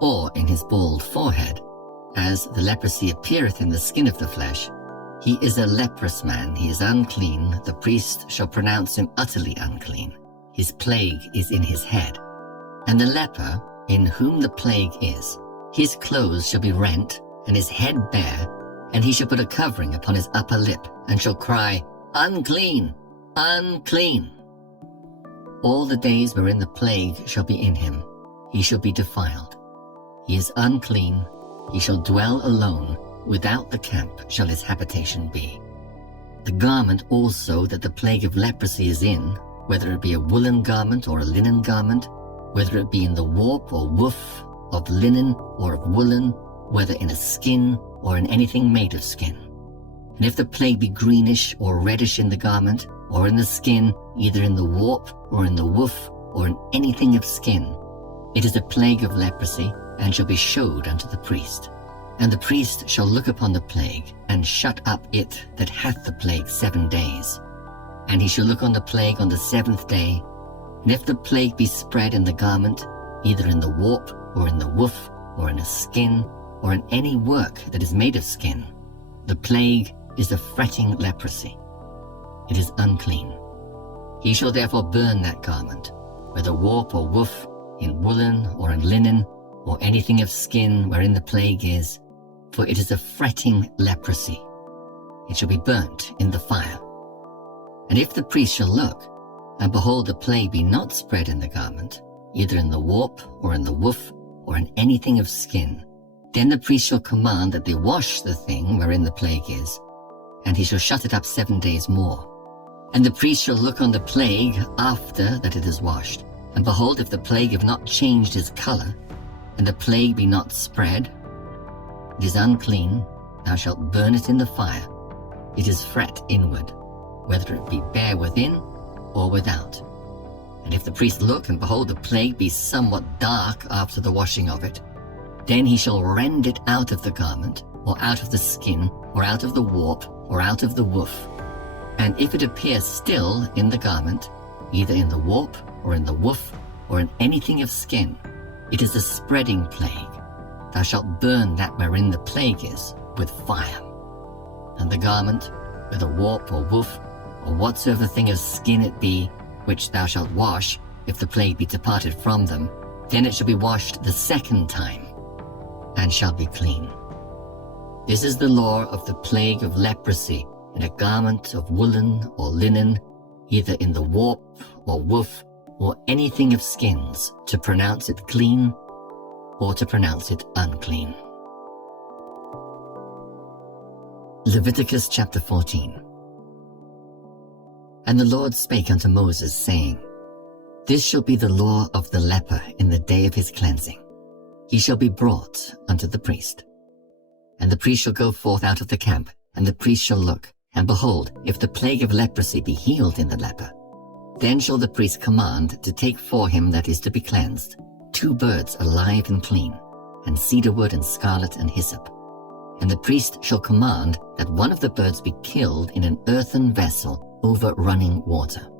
or in his bald forehead, as the leprosy appeareth in the skin of the flesh, he is a leprous man, he is unclean, the priest shall pronounce him utterly unclean. His plague is in his head. And the leper, in whom the plague is, his clothes shall be rent, and his head bare, and he shall put a covering upon his upper lip, and shall cry, Unclean, unclean. All the days wherein the plague shall be in him, he shall be defiled. He is unclean, he shall dwell alone, without the camp shall his habitation be. The garment also that the plague of leprosy is in, whether it be a woolen garment or a linen garment, whether it be in the warp or woof of linen or of woolen, whether in a skin or in anything made of skin. And if the plague be greenish or reddish in the garment, or in the skin, either in the warp or in the woof or in anything of skin, it is a plague of leprosy, and shall be showed unto the priest. And the priest shall look upon the plague, and shut up it that hath the plague 7 days. And he shall look on the plague on the 7th day, and if the plague be spread in the garment, either in the warp, or in the woof, or in a skin, or in any work that is made of skin, the plague is a fretting leprosy. It is unclean. He shall therefore burn that garment, whether warp or woof, in woolen or in linen, or anything of skin wherein the plague is, for it is a fretting leprosy. It shall be burnt in the fire. And if the priest shall look, and behold the plague be not spread in the garment, either in the warp, or in the woof, or in anything of skin, then the priest shall command that they wash the thing wherein the plague is, and he shall shut it up 7 days more. And the priest shall look on the plague after that it is washed, and behold, if the plague have not changed his color, and the plague be not spread, it is unclean, thou shalt burn it in the fire. It is fret inward, whether it be bare within or without. And if the priest look, and behold, the plague be somewhat dark after the washing of it, then he shall rend it out of the garment, or out of the skin, or out of the warp, or out of the woof. And if it appear still in the garment, either in the warp, or in the woof, or in anything of skin, it is a spreading plague. Thou shalt burn that wherein the plague is with fire. And the garment, whether warp or woof, or whatsoever thing of skin it be, which thou shalt wash, if the plague be departed from them, then it shall be washed the 2nd time, and shall be clean. This is the law of the plague of leprosy in a garment of woolen or linen, either in the warp or woof, or anything of skins, to pronounce it clean, or to pronounce it unclean. Leviticus chapter 14. And the Lord spake unto Moses, saying, This shall be the law of the leper in the day of his cleansing. He shall be brought unto the priest. And the priest shall go forth out of the camp, and the priest shall look, and behold, if the plague of leprosy be healed in the leper, then shall the priest command to take for him that is to be cleansed 2 birds alive and clean, and cedar wood and scarlet and hyssop. And the priest shall command that one of the birds be killed in an earthen vessel over running water.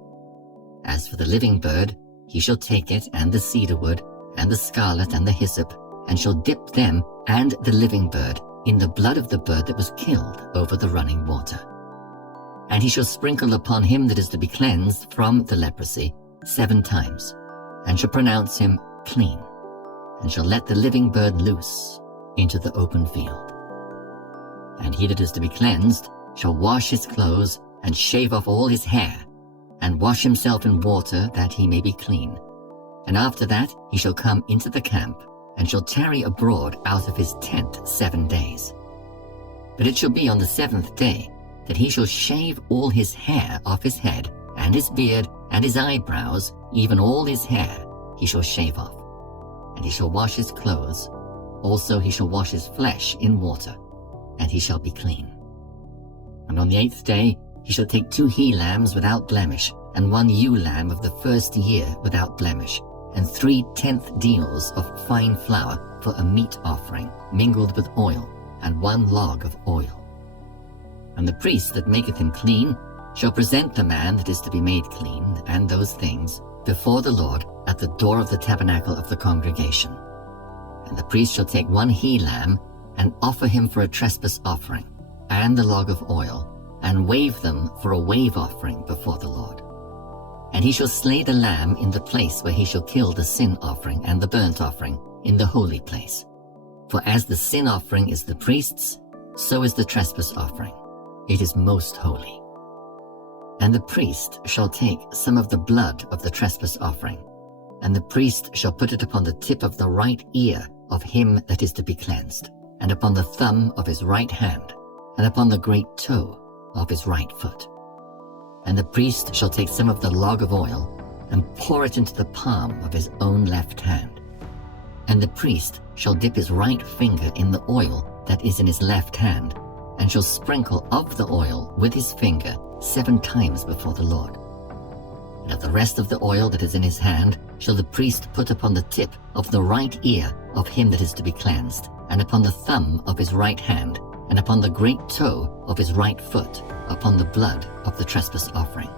As for the living bird, he shall take it, and the cedar wood, and the scarlet, and the hyssop, and shall dip them and the living bird in the blood of the bird that was killed over the running water. And he shall sprinkle upon him that is to be cleansed from the leprosy 7 times, and shall pronounce him clean, and shall let the living bird loose into the open field. And he that is to be cleansed shall wash his clothes, and shave off all his hair, and wash himself in water, that he may be clean. And after that he shall come into the camp, and shall tarry abroad out of his tent 7 days. But it shall be on the 7th day that he shall shave all his hair off his head, and his beard, and his eyebrows, even all his hair he shall shave off. And he shall wash his clothes, also he shall wash his flesh in water, and he shall be clean. And on the 8th day he shall take 2 he-lambs without blemish, and 1 ewe lamb of the first year without blemish, and 3/10 deals of fine flour for a meat offering, mingled with oil, and 1 log of oil. And the priest that maketh him clean shall present the man that is to be made clean, and those things, before the Lord at the door of the tabernacle of the congregation. And the priest shall take 1 he-lamb, and offer him for a trespass offering, and the log of oil, and wave them for a wave offering before the Lord. And he shall slay the lamb in the place where he shall kill the sin offering and the burnt offering in the holy place. For as the sin offering is the priest's, so is the trespass offering. It is most holy. And the priest shall take some of the blood of the trespass offering, and the priest shall put it upon the tip of the right ear of him that is to be cleansed, and upon the thumb of his right hand, and upon the great toe of his right foot. And the priest shall take some of the log of oil, and pour it into the palm of his own left hand. And the priest shall dip his right finger in the oil that is in his left hand, and shall sprinkle of the oil with his finger 7 times before the Lord. And of the rest of the oil that is in his hand shall the priest put upon the tip of the right ear of him that is to be cleansed, and upon the thumb of his right hand, and upon the great toe of his right foot, upon the blood of the trespass offering.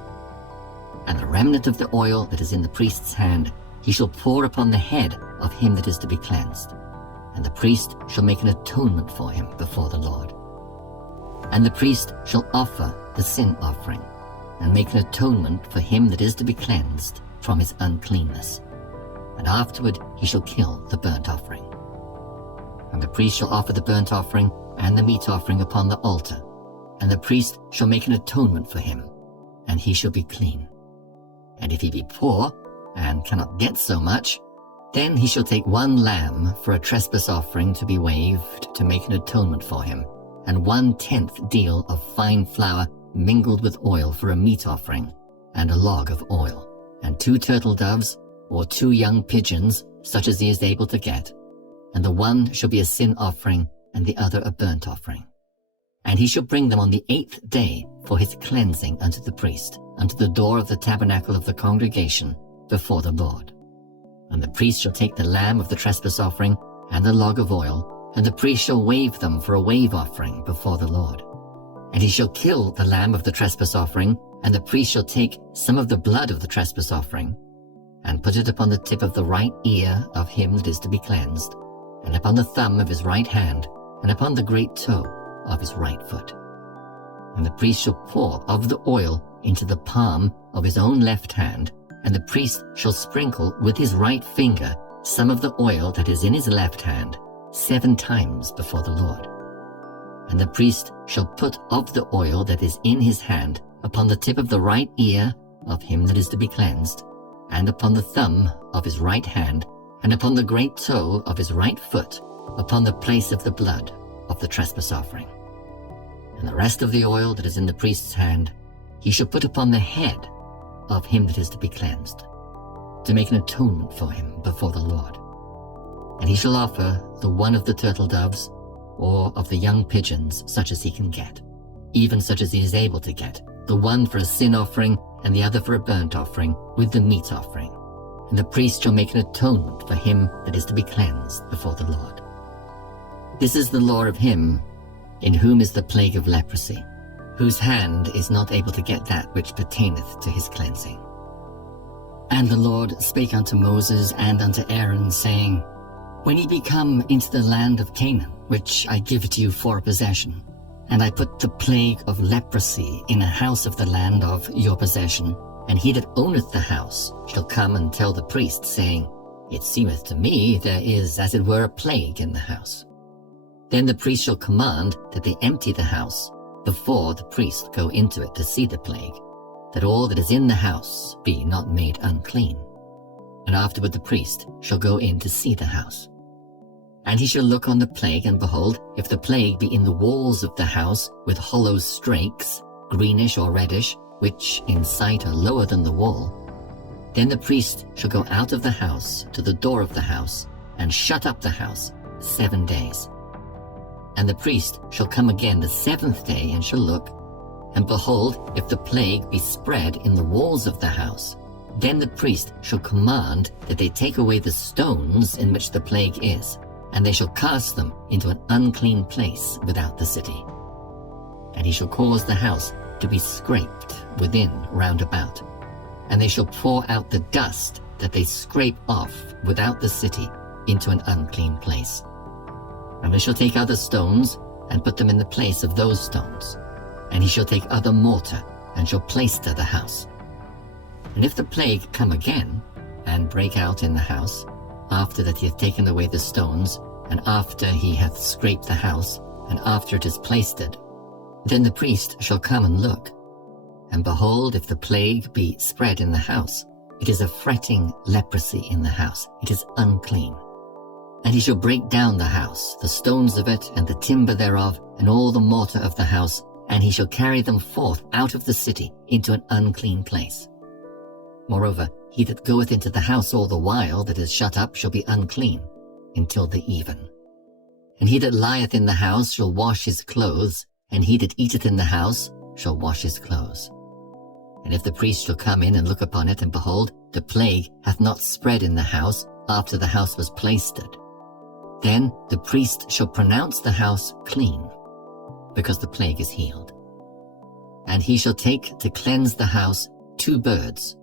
And the remnant of the oil that is in the priest's hand he shall pour upon the head of him that is to be cleansed, and the priest shall make an atonement for him before the Lord. And the priest shall offer the sin offering, and make an atonement for him that is to be cleansed from his uncleanness. And afterward he shall kill the burnt offering. And the priest shall offer the burnt offering and the meat offering upon the altar, and the priest shall make an atonement for him, and he shall be clean. And if he be poor, and cannot get so much, then he shall take 1 lamb for a trespass offering to be waved, to make an atonement for him, and 1/10 deal of fine flour mingled with oil for a meat offering, and a log of oil, and 2 turtle doves, or 2 young pigeons, such as he is able to get, and the one shall be a sin offering, and the other a burnt offering. And he shall bring them on the 8th day for his cleansing unto the priest, unto the door of the tabernacle of the congregation, before the Lord. And the priest shall take the lamb of the trespass offering, and the log of oil, and the priest shall wave them for a wave offering before the Lord. And he shall kill the lamb of the trespass offering, and the priest shall take some of the blood of the trespass offering, and put it upon the tip of the right ear of him that is to be cleansed, and upon the thumb of his right hand, and upon the great toe of his right foot. And the priest shall pour of the oil into the palm of his own left hand, and the priest shall sprinkle with his right finger some of the oil that is in his left hand 7 times before the Lord. And the priest shall put of the oil that is in his hand upon the tip of the right ear of him that is to be cleansed, and upon the thumb of his right hand, and upon the great toe of his right foot, upon the place of the blood of the trespass offering. And the rest of the oil that is in the priest's hand he shall put upon the head of him that is to be cleansed, to make an atonement for him before the Lord. And he shall offer the one of the turtle doves, or of the young pigeons, such as he can get, even such as he is able to get, the one for a sin offering, and the other for a burnt offering, with the meat offering. And the priest shall make an atonement for him that is to be cleansed before the Lord. This is the law of him in whom is the plague of leprosy, whose hand is not able to get that which pertaineth to his cleansing. And the Lord spake unto Moses and unto Aaron, saying, When ye be come into the land of Canaan, which I give to you for a possession, and I put the plague of leprosy in a house of the land of your possession, and he that owneth the house shall come and tell the priest, saying, It seemeth to me there is as it were a plague in the house. Then the priest shall command that they empty the house before the priest go into it to see the plague, that all that is in the house be not made unclean. And afterward the priest shall go in to see the house. And he shall look on the plague, and behold, if the plague be in the walls of the house with hollow strakes, greenish or reddish, which in sight are lower than the wall, then the priest shall go out of the house to the door of the house, and shut up the house 7 days. And the priest shall come again the 7th day, and shall look, And behold, if the plague be spread in the walls of the house, then the priest shall command that they take away the stones in which the plague is, and they shall cast them into an unclean place without the city. And he shall cause the house to be scraped within round about, and they shall pour out the dust that they scrape off without the city into an unclean place. And they shall take other stones and put them in the place of those stones, and he shall take other mortar and shall plaister the house. And if the plague come again and break out in the house, after that he hath taken away the stones, and after he hath scraped the house, and after it is plaistered, then the priest shall come and look. And behold, if the plague be spread in the house, it is a fretting leprosy in the house, it is unclean. And he shall break down the house, the stones of it, and the timber thereof, and all the mortar of the house, and he shall carry them forth out of the city into an unclean place. Moreover, he that goeth into the house all the while that is shut up shall be unclean until the even. And he that lieth in the house shall wash his clothes, and he that eateth in the house shall wash his clothes. And if the priest shall come in and look upon it, and behold, the plague hath not spread in the house after the house was plaistered, then the priest shall pronounce the house clean, because the plague is healed. And he shall take to cleanse the house 2 birds,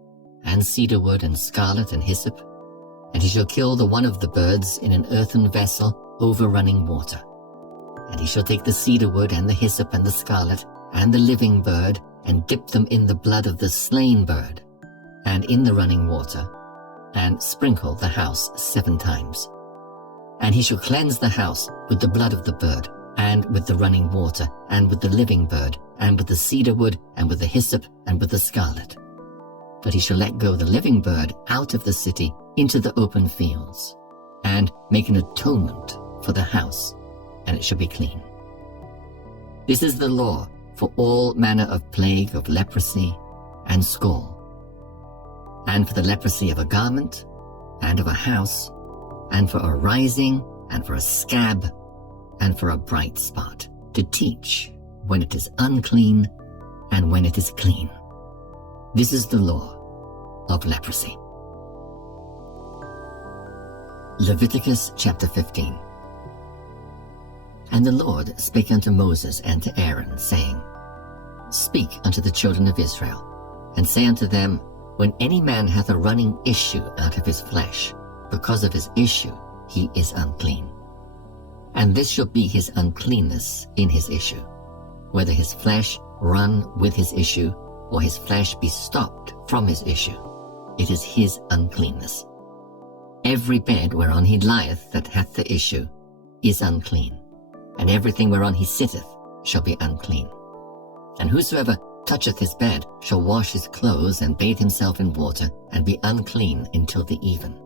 and cedar wood, and scarlet, and hyssop, and he shall kill the one of the birds in an earthen vessel over running water. And he shall take the cedar wood, and the hyssop, and the scarlet, and the living bird, and dip them in the blood of the slain bird, and in the running water, and sprinkle the house 7 times. And he shall cleanse the house with the blood of the bird, and with the running water, and with the living bird, and with the cedar wood, and with the hyssop, and with the scarlet. But he shall let go the living bird out of the city into the open fields, and make an atonement for the house, and it shall be clean. This is the law for all manner of plague of leprosy and scall, and for the leprosy of a garment, and of a house, and for a rising, and for a scab, and for a bright spot, to teach when it is unclean and when it is clean. This is the law of leprosy. Leviticus chapter 15. And the Lord spake unto Moses and to Aaron, saying, Speak unto the children of Israel, and say unto them, When any man hath a running issue out of his flesh, because of his issue he is unclean. And this shall be his uncleanness in his issue, whether his flesh run with his issue, or his flesh be stopped from his issue, it is his uncleanness. Every bed whereon he lieth that hath the issue is unclean, and everything whereon he sitteth shall be unclean. And whosoever toucheth his bed shall wash his clothes, and bathe himself in water, and be unclean until the even.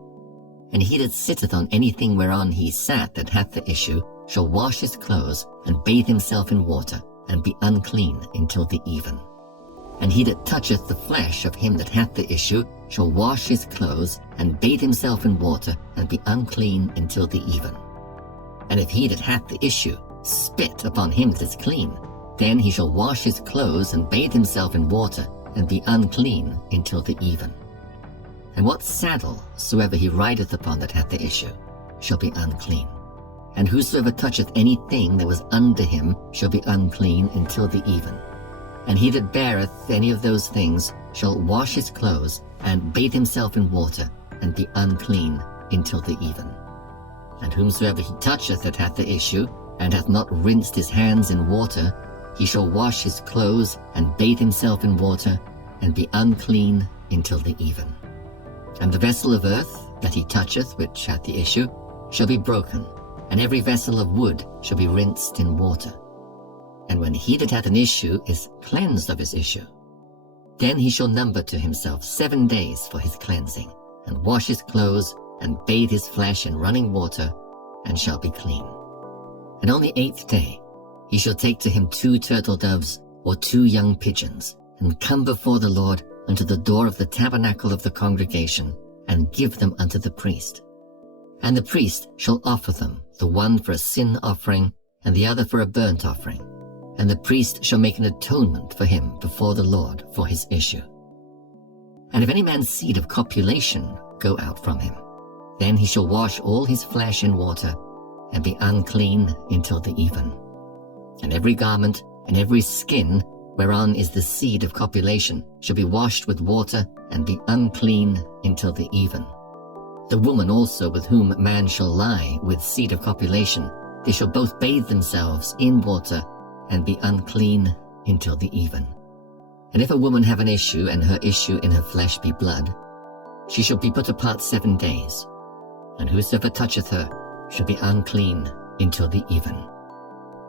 And he that sitteth on anything whereon he sat that hath the issue shall wash his clothes, and bathe himself in water, and be unclean until the even. And he that toucheth the flesh of him that hath the issue shall wash his clothes, and bathe himself in water, and be unclean until the even. And if he that hath the issue spit upon him that is clean, then he shall wash his clothes, and bathe himself in water, and be unclean until the even. And what saddle soever he rideth upon that hath the issue shall be unclean. And whosoever toucheth anything that was under him shall be unclean until the even. And he that beareth any of those things shall wash his clothes, and bathe himself in water, and be unclean until the even. And whomsoever he toucheth that hath the issue, and hath not rinsed his hands in water, he shall wash his clothes, and bathe himself in water, and be unclean until the even. And the vessel of earth that he toucheth which hath the issue shall be broken, and every vessel of wood shall be rinsed in water. And when he that hath an issue is cleansed of his issue, then he shall number to himself 7 days for his cleansing, and wash his clothes, and bathe his flesh in running water, and shall be clean. And on the 8th day he shall take to him 2 turtle doves, or 2 young pigeons, and come before the Lord unto the door of the tabernacle of the congregation, and give them unto the priest. And the priest shall offer them, the one for a sin offering, and the other for a burnt offering. and the priest shall make an atonement for him before the Lord for his issue. And if any man's seed of copulation go out from him, then he shall wash all his flesh in water, and be unclean until the even. And every garment and every skin whereon is the seed of copulation shall be washed with water, and be unclean until the even. The woman also with whom man shall lie with seed of copulation, they shall both bathe themselves in water, and be unclean until the even. And if a woman have an issue, and her issue in her flesh be blood, she shall be put apart 7 days, and whosoever toucheth her shall be unclean until the even.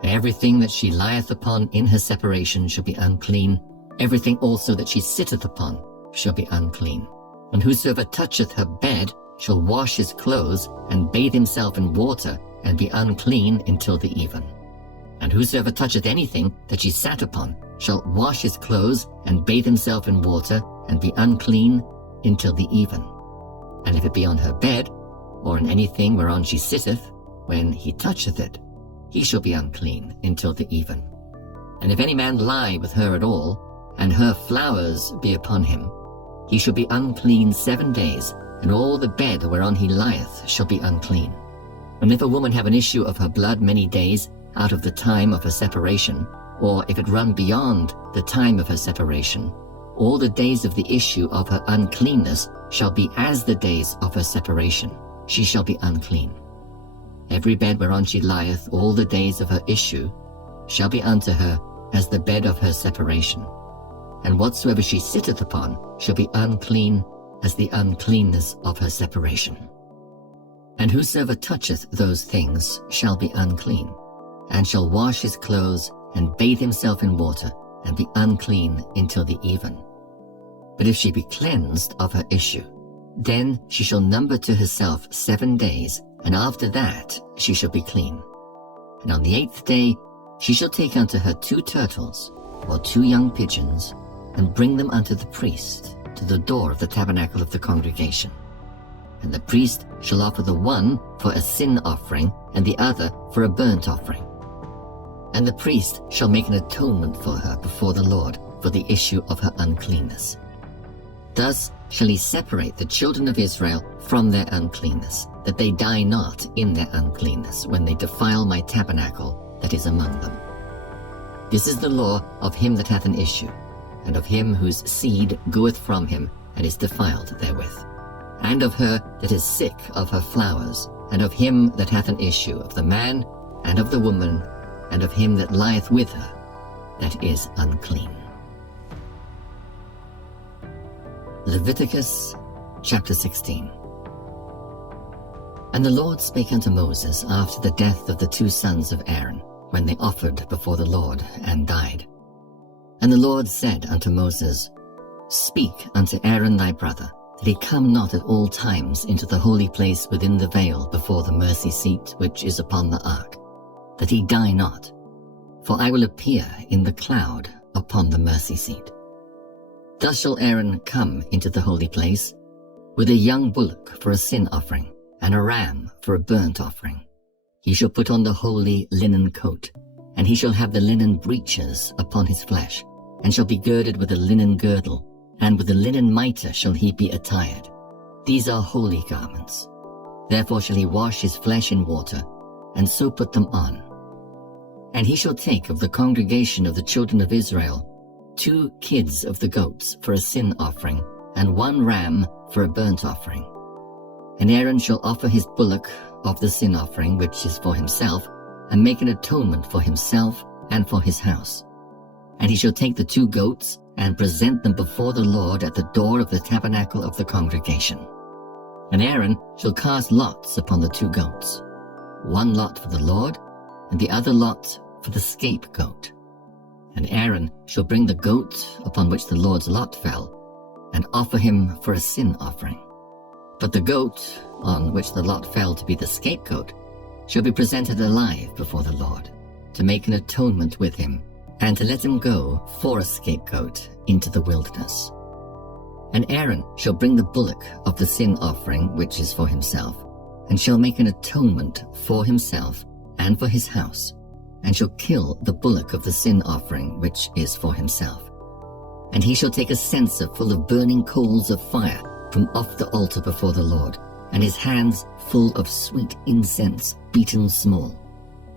Everything that she lieth upon in her separation shall be unclean, everything also that she sitteth upon shall be unclean. And whosoever toucheth her bed shall wash his clothes, and bathe himself in water, and be unclean until the even. And whosoever toucheth anything that she sat upon shall wash his clothes, and bathe himself in water, and be unclean until the even. And if it be on her bed, or in anything whereon she sitteth, when he toucheth it, he shall be unclean until the even. And if any man lie with her at all, and her flowers be upon him, he shall be unclean 7 days, and all the bed whereon he lieth shall be unclean. And if a woman have an issue of her blood many days out of the time of her separation, or if it run beyond the time of her separation, all the days of the issue of her uncleanness shall be as the days of her separation. She shall be unclean. Every bed whereon she lieth all the days of her issue shall be unto her as the bed of her separation. And whatsoever she sitteth upon shall be unclean as the uncleanness of her separation. And whosoever toucheth those things shall be unclean, and shall wash his clothes, and bathe himself in water, and be unclean until the even. But if she be cleansed of her issue, then she shall number to herself 7 days, and after that she shall be clean. And on the 8th day she shall take unto her 2 turtles, or 2 young pigeons, and bring them unto the priest to the door of the tabernacle of the congregation. And the priest shall offer the one for a sin offering, and the other for a burnt offering. And the priest shall make an atonement for her before the Lord for the issue of her uncleanness. Thus shall he separate the children of Israel from their uncleanness, that they die not in their uncleanness when they defile my tabernacle that is among them. This is the law of him that hath an issue, and of him whose seed goeth from him and is defiled therewith, and of her that is sick of her flowers, and of him that hath an issue, of the man, and of the woman, and of him that lieth with her, that is unclean. Leviticus chapter 16. And the Lord spake unto Moses after the death of the 2 sons of Aaron, when they offered before the Lord, and died. And the Lord said unto Moses, Speak unto Aaron thy brother, that he come not at all times into the holy place within the veil before the mercy seat which is upon the ark, that he die not, for I will appear in the cloud upon the mercy seat. Thus shall Aaron come into the holy place, with a young bullock for a sin offering, and a ram for a burnt offering. He shall put on the holy linen coat, and he shall have the linen breeches upon his flesh, and shall be girded with a linen girdle, and with a linen mitre shall he be attired. These are holy garments. Therefore shall he wash his flesh in water, and so put them on. And he shall take of the congregation of the children of Israel 2 kids of the goats for a sin offering, and 1 ram for a burnt offering. And Aaron shall offer his bullock of the sin offering which is for himself, and make an atonement for himself and for his house. And he shall take the 2 goats, and present them before the Lord at the door of the tabernacle of the congregation. And Aaron shall cast lots upon the 2 goats, 1 lot for the Lord, and the other lot for the scapegoat. And Aaron shall bring the goat upon which the Lord's lot fell, and offer him for a sin offering. But the goat on which the lot fell to be the scapegoat shall be presented alive before the Lord, to make an atonement with him, and to let him go for a scapegoat into the wilderness. And Aaron shall bring the bullock of the sin offering which is for himself, and shall make an atonement for himself and for his house, and shall kill the bullock of the sin offering which is for himself. And he shall take a censer full of burning coals of fire from off the altar before the Lord, and his hands full of sweet incense beaten small,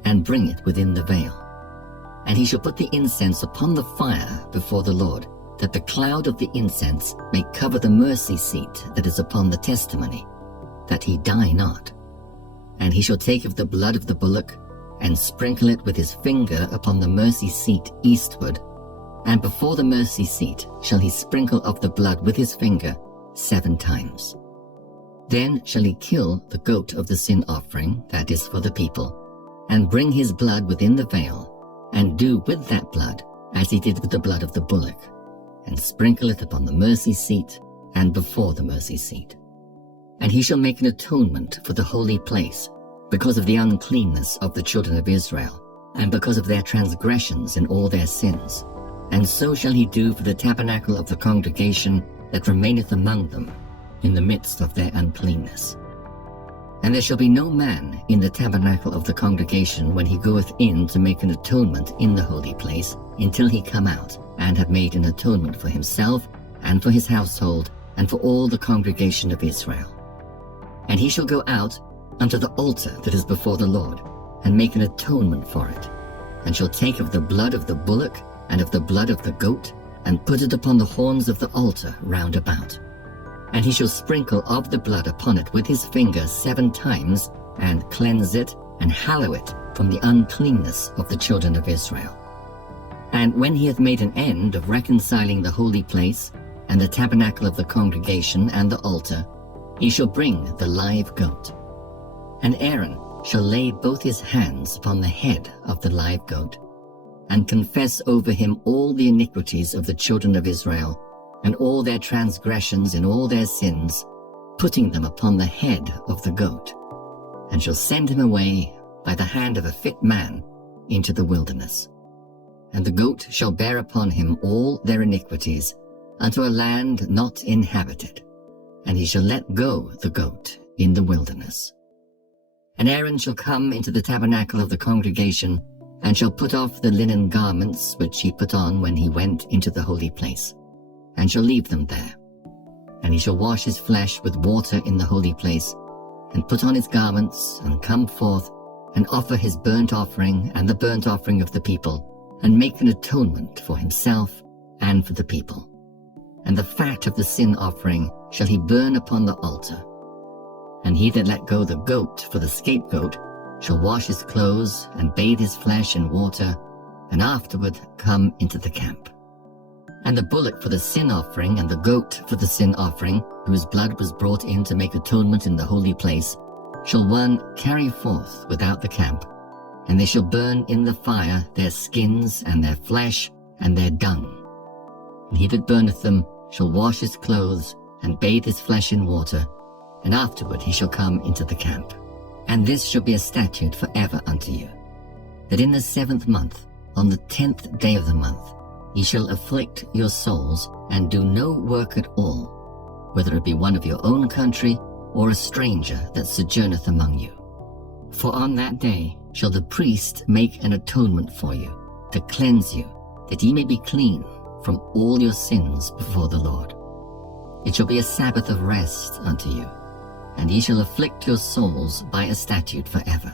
and bring it within the veil. And he shall put the incense upon the fire before the Lord, that the cloud of the incense may cover the mercy seat that is upon the testimony, that he die not. And he shall take of the blood of the bullock, and sprinkle it with his finger upon the mercy seat eastward, and before the mercy seat shall he sprinkle of the blood with his finger 7 times. Then shall he kill the goat of the sin offering that is for the people, and bring his blood within the veil, and do with that blood as he did with the blood of the bullock, and sprinkle it upon the mercy seat and before the mercy seat. And he shall make an atonement for the holy place, because of the uncleanness of the children of Israel, and because of their transgressions in all their sins. And so shall he do for the tabernacle of the congregation that remaineth among them, in the midst of their uncleanness. And there shall be no man in the tabernacle of the congregation when he goeth in to make an atonement in the holy place, until he come out, and have made an atonement for himself, and for his household, and for all the congregation of Israel. And he shall go out unto the altar that is before the Lord, and make an atonement for it, and shall take of the blood of the bullock, and of the blood of the goat, and put it upon the horns of the altar round about. And he shall sprinkle of the blood upon it with his finger 7 times, and cleanse it, and hallow it from the uncleanness of the children of Israel. And when he hath made an end of reconciling the holy place, and the tabernacle of the congregation, and the altar, he shall bring the live goat. And Aaron shall lay both his hands upon the head of the live goat, and confess over him all the iniquities of the children of Israel, and all their transgressions in all their sins, putting them upon the head of the goat, and shall send him away by the hand of a fit man into the wilderness. And the goat shall bear upon him all their iniquities, unto a land not inhabited, and he shall let go the goat in the wilderness. And Aaron shall come into the tabernacle of the congregation, and shall put off the linen garments which he put on when he went into the holy place, and shall leave them there. And he shall wash his flesh with water in the holy place, and put on his garments, and come forth, and offer his burnt offering and the burnt offering of the people, and make an atonement for himself and for the people. And the fat of the sin offering shall he burn upon the altar. And he that let go the goat for the scapegoat shall wash his clothes, and bathe his flesh in water, and afterward come into the camp. And the bullock for the sin offering, and the goat for the sin offering, whose blood was brought in to make atonement in the holy place, shall one carry forth without the camp, and they shall burn in the fire their skins, and their flesh, and their dung. And he that burneth them shall wash his clothes, and bathe his flesh in water, and afterward he shall come into the camp. And this shall be a statute forever unto you, that in the 7th month, on the 10th day of the month, ye shall afflict your souls, and do no work at all, whether it be one of your own country, or a stranger that sojourneth among you. For on that day shall the priest make an atonement for you, to cleanse you, that ye may be clean from all your sins before the Lord. It shall be a Sabbath of rest unto you, and ye shall afflict your souls by a statute forever.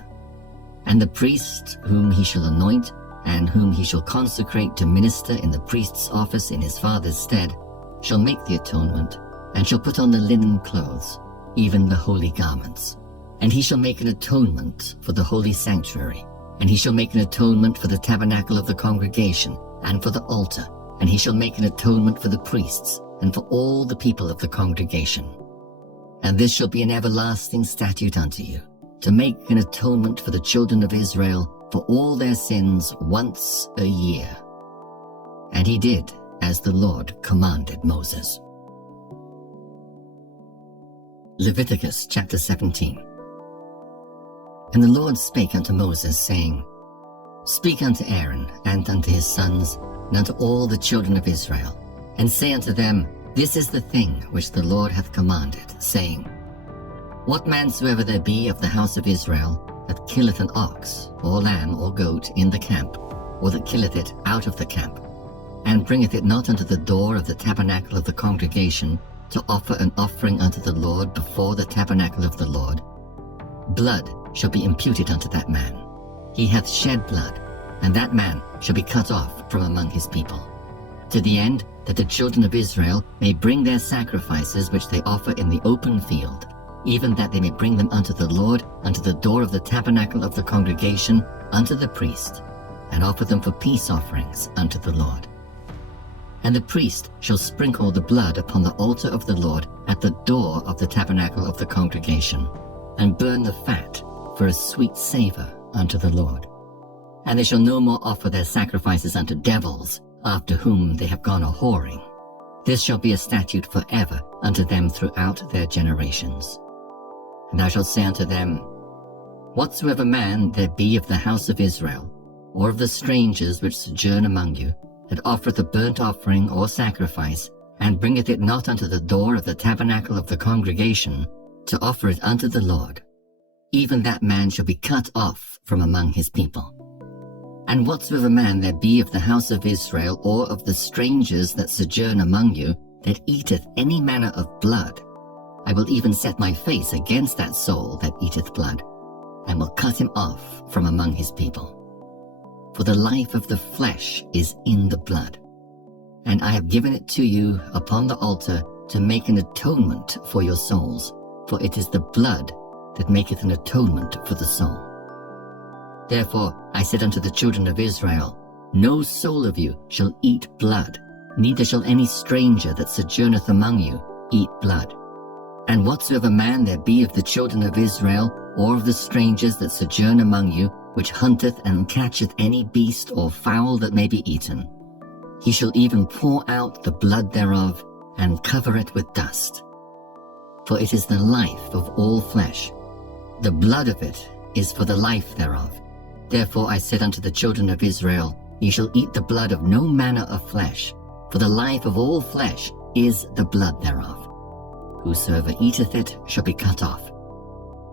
And the priest whom he shall anoint, and whom he shall consecrate to minister in the priest's office in his father's stead, shall make the atonement, and shall put on the linen clothes, even the holy garments. And he shall make an atonement for the holy sanctuary, and he shall make an atonement for the tabernacle of the congregation, and for the altar, and he shall make an atonement for the priests, and for all the people of the congregation. And this shall be an everlasting statute unto you, to make an atonement for the children of Israel for all their sins once a year. And he did as the Lord commanded Moses. Leviticus chapter 17. And the Lord spake unto Moses, saying, Speak unto Aaron, and unto his sons, and unto all the children of Israel, and say unto them, This is the thing which the Lord hath commanded, saying, What man soever there be of the house of Israel, that killeth an ox, or lamb, or goat in the camp, or that killeth it out of the camp, and bringeth it not unto the door of the tabernacle of the congregation, to offer an offering unto the Lord before the tabernacle of the Lord, blood shall be imputed unto that man. He hath shed blood, and that man shall be cut off from among his people, to the end that the children of Israel may bring their sacrifices which they offer in the open field, even that they may bring them unto the Lord, unto the door of the tabernacle of the congregation, unto the priest, and offer them for peace offerings unto the Lord. And the priest shall sprinkle the blood upon the altar of the Lord at the door of the tabernacle of the congregation, and burn the fat for a sweet savour unto the Lord. And they shall no more offer their sacrifices unto devils, after whom they have gone a-whoring. This shall be a statute forever unto them throughout their generations. And thou shalt say unto them, Whatsoever man there be of the house of Israel, or of the strangers which sojourn among you, that offereth a burnt offering or sacrifice, and bringeth it not unto the door of the tabernacle of the congregation, to offer it unto the Lord, even that man shall be cut off from among his people. And whatsoever man there be of the house of Israel, or of the strangers that sojourn among you, that eateth any manner of blood, I will even set my face against that soul that eateth blood, and will cut him off from among his people. For the life of the flesh is in the blood, and I have given it to you upon the altar to make an atonement for your souls, for it is the blood that maketh an atonement for the soul. Therefore I said unto the children of Israel, No soul of you shall eat blood, neither shall any stranger that sojourneth among you eat blood. And whatsoever man there be of the children of Israel, or of the strangers that sojourn among you, which hunteth and catcheth any beast or fowl that may be eaten, he shall even pour out the blood thereof, and cover it with dust. For it is the life of all flesh. The blood of it is for the life thereof. Therefore I said unto the children of Israel, Ye shall eat the blood of no manner of flesh, for the life of all flesh is the blood thereof. Whosoever eateth it shall be cut off.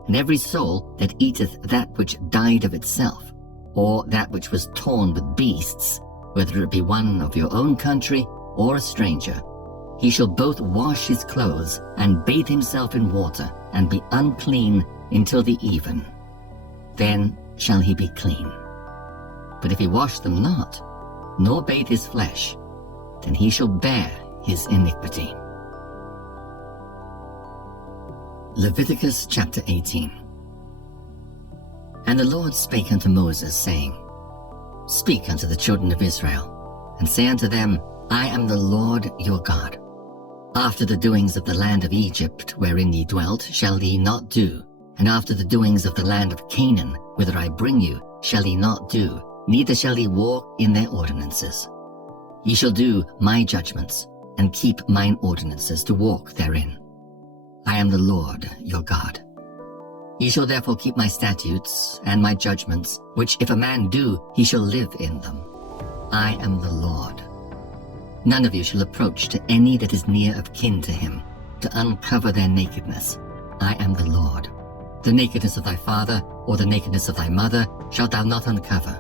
And every soul that eateth that which died of itself, or that which was torn with beasts, whether it be one of your own country or a stranger, he shall both wash his clothes and bathe himself in water, and be unclean until the even. Then shall he be clean. But if he wash them not, nor bathe his flesh, then he shall bear his iniquity. Leviticus chapter 18. And the Lord spake unto Moses, saying, Speak unto the children of Israel, and say unto them, I am the Lord your God. After the doings of the land of Egypt, wherein ye dwelt, shall ye not do, and after the doings of the land of Canaan, whither I bring you, shall ye not do, neither shall ye walk in their ordinances. Ye shall do my judgments, and keep mine ordinances, to walk therein. I am the Lord your God. Ye shall therefore keep my statutes and my judgments, which if a man do, he shall live in them. I am the Lord. None of you shall approach to any that is near of kin to him, to uncover their nakedness. I am the Lord. The nakedness of thy father, or the nakedness of thy mother, shalt thou not uncover.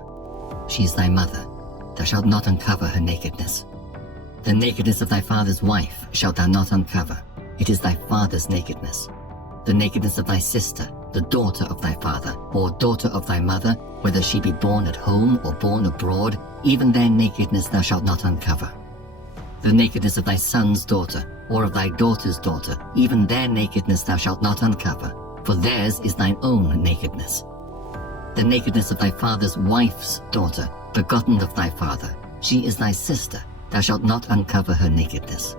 She is thy mother. Thou shalt not uncover her nakedness. The nakedness of thy father's wife shalt thou not uncover. It is thy father's nakedness. The nakedness of thy sister, the daughter of thy father, or daughter of thy mother, whether she be born at home or born abroad, even their nakedness thou shalt not uncover. The nakedness of thy son's daughter, or of thy daughter's daughter, even their nakedness thou shalt not uncover, for theirs is thine own nakedness. The nakedness of thy father's wife's daughter, begotten of thy father, she is thy sister, thou shalt not uncover her nakedness.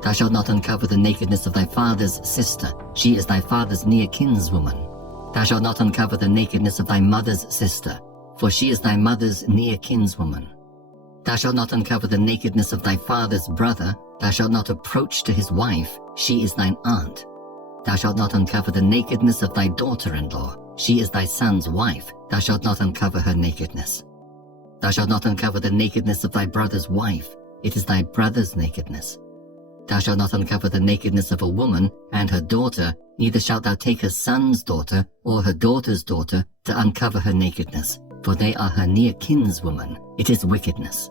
Thou shalt not uncover the nakedness of thy father's sister, she is thy father's near kinswoman. Thou shalt not uncover the nakedness of thy mother's sister, for she is thy mother's near kinswoman. Thou shalt not uncover the nakedness of thy father's brother, thou shalt not approach to his wife, she is thine aunt. Thou shalt not uncover the nakedness of thy daughter-in-law, she is thy son's wife, thou shalt not uncover her nakedness. Thou shalt not uncover the nakedness of thy brother's wife, it is thy brother's nakedness. Thou shalt not uncover the nakedness of a woman and her daughter, neither shalt thou take her son's daughter or her daughter's daughter to uncover her nakedness, for they are her near kinswoman. It is wickedness.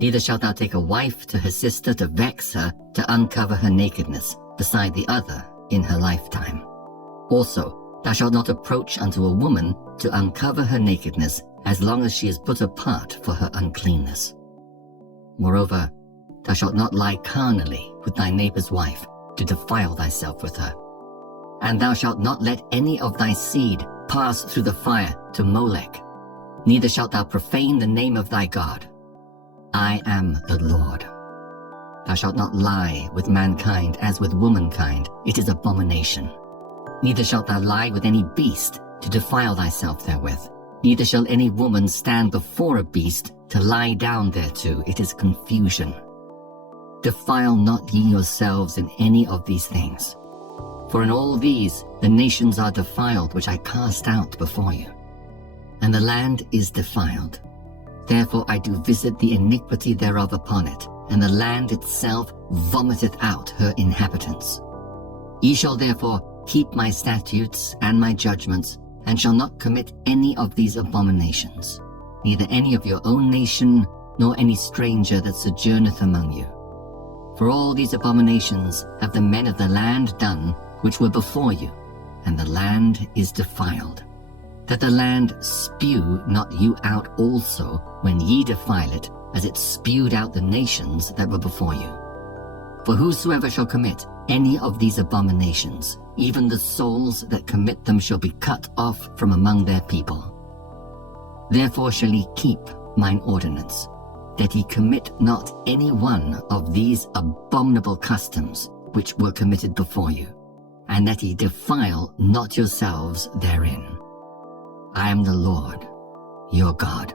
Neither shalt thou take a wife to her sister to vex her, to uncover her nakedness, beside the other in her lifetime. Also, thou shalt not approach unto a woman to uncover her nakedness, as long as she is put apart for her uncleanness. Moreover, thou shalt not lie carnally with thy neighbor's wife, to defile thyself with her. And thou shalt not let any of thy seed pass through the fire to Molech, neither shalt thou profane the name of thy God. I am the Lord. Thou shalt not lie with mankind as with womankind, it is abomination. Neither shalt thou lie with any beast, to defile thyself therewith. Neither shall any woman stand before a beast, to lie down thereto, it is confusion. Defile not ye yourselves in any of these things. For in all these the nations are defiled, which I cast out before you. And the land is defiled. Therefore I do visit the iniquity thereof upon it, and the land itself vomiteth out her inhabitants. Ye shall therefore keep my statutes and my judgments, and shall not commit any of these abominations, neither any of your own nation, nor any stranger that sojourneth among you. For all these abominations have the men of the land done, which were before you, and the land is defiled. That the land spew not you out also when ye defile it, as it spewed out the nations that were before you. For whosoever shall commit any of these abominations, even the souls that commit them shall be cut off from among their people. Therefore shall ye keep mine ordinance, that ye commit not any one of these abominable customs which were committed before you, and that ye defile not yourselves therein. I am the Lord, your God.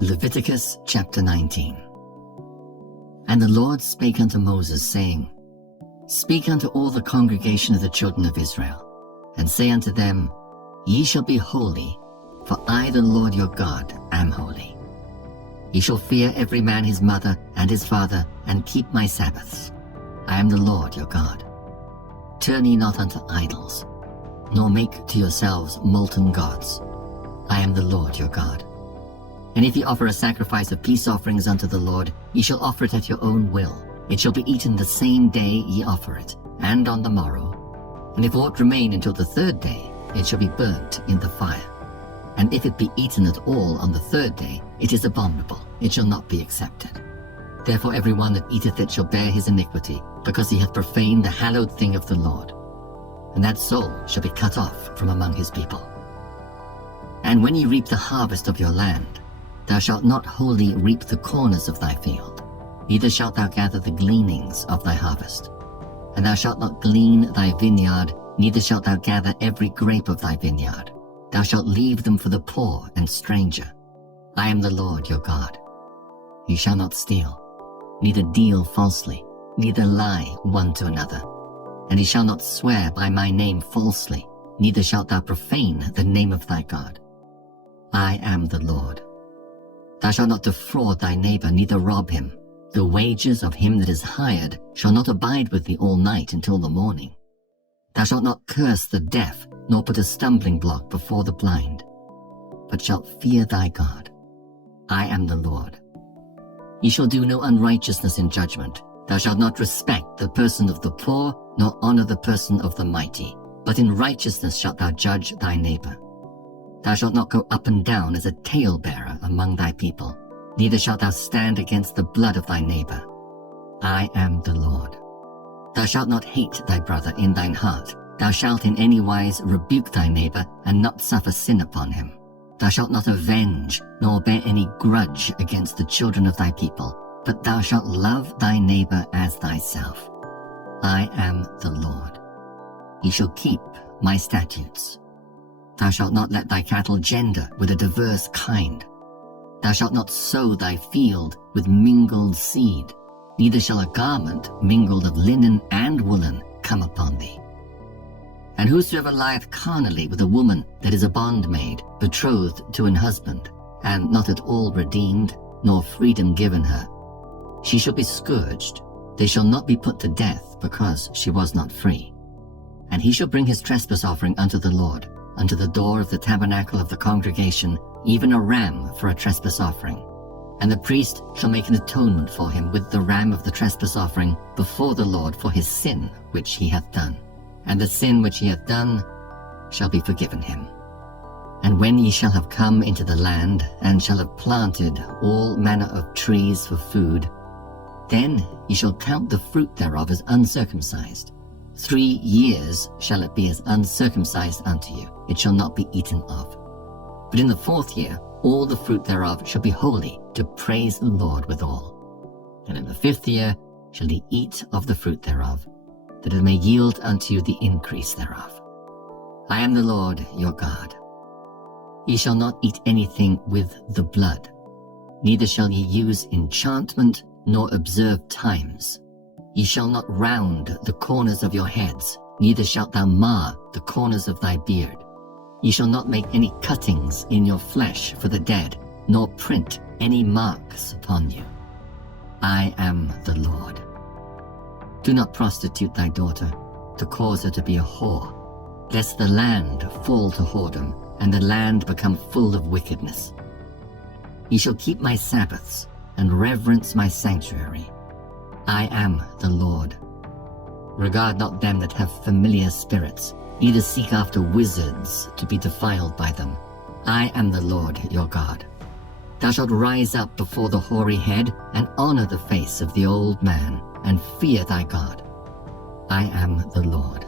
Leviticus chapter 19. And the Lord spake unto Moses, saying, Speak unto all the congregation of the children of Israel, and say unto them, Ye shall be holy, for I the Lord your God am holy. Ye shall fear every man his mother and his father, and keep my Sabbaths. I am the Lord your God. Turn ye not unto idols, nor make to yourselves molten gods. I am the Lord your God. And if ye offer a sacrifice of peace offerings unto the Lord, ye shall offer it at your own will. It shall be eaten the same day ye offer it, and on the morrow. And if aught remain until the third day, it shall be burnt in the fire. And if it be eaten at all on the third day, it is abominable, it shall not be accepted. Therefore every one that eateth it shall bear his iniquity, because he hath profaned the hallowed thing of the Lord. And that soul shall be cut off from among his people. And when ye reap the harvest of your land, thou shalt not wholly reap the corners of thy field, neither shalt thou gather the gleanings of thy harvest. And thou shalt not glean thy vineyard, neither shalt thou gather every grape of thy vineyard. Thou shalt leave them for the poor and stranger. I am the Lord your God. Ye shall not steal, neither deal falsely, neither lie one to another. And ye shall not swear by my name falsely, neither shalt thou profane the name of thy God. I am the Lord. Thou shalt not defraud thy neighbor, neither rob him. The wages of him that is hired shall not abide with thee all night until the morning. Thou shalt not curse the deaf, nor put a stumbling block before the blind, but shalt fear thy God. I am the Lord. Ye shall do no unrighteousness in judgment. Thou shalt not respect the person of the poor, nor honor the person of the mighty, but in righteousness shalt thou judge thy neighbor. Thou shalt not go up and down as a talebearer among thy people, neither shalt thou stand against the blood of thy neighbor. I am the Lord. Thou shalt not hate thy brother in thine heart. Thou shalt in any wise rebuke thy neighbor, and not suffer sin upon him. Thou shalt not avenge, nor bear any grudge against the children of thy people, but thou shalt love thy neighbor as thyself. I am the Lord. Ye shall keep my statutes. Thou shalt not let thy cattle gender with a diverse kind. Thou shalt not sow thy field with mingled seed, neither shall a garment mingled of linen and woolen come upon thee. And whosoever lieth carnally with a woman that is a bondmaid, betrothed to an husband, and not at all redeemed, nor freedom given her, she shall be scourged. They shall not be put to death, because she was not free. And he shall bring his trespass offering unto the Lord, unto the door of the tabernacle of the congregation, even a ram for a trespass offering. And the priest shall make an atonement for him with the ram of the trespass offering before the Lord for his sin which he hath done. And the sin which he hath done shall be forgiven him. And when ye shall have come into the land, and shall have planted all manner of trees for food, then ye shall count the fruit thereof as uncircumcised. 3 years shall it be as uncircumcised unto you, it shall not be eaten of. But in the 4th year all the fruit thereof shall be holy, to praise the Lord withal. And in the 5th year shall ye eat of the fruit thereof, that it may yield unto you the increase thereof. I am the Lord your God. Ye shall not eat anything with the blood, neither shall ye use enchantment, nor observe times. Ye shall not round the corners of your heads, neither shalt thou mar the corners of thy beard. Ye shall not make any cuttings in your flesh for the dead, nor print any marks upon you. I am the Lord. Do not prostitute thy daughter, to cause her to be a whore, lest the land fall to whoredom, and the land become full of wickedness. Ye shall keep my Sabbaths, and reverence my sanctuary. I am the Lord. Regard not them that have familiar spirits, neither seek after wizards to be defiled by them. I am the Lord your God. Thou shalt rise up before the hoary head, and honor the face of the old man, and fear thy God. I am the Lord.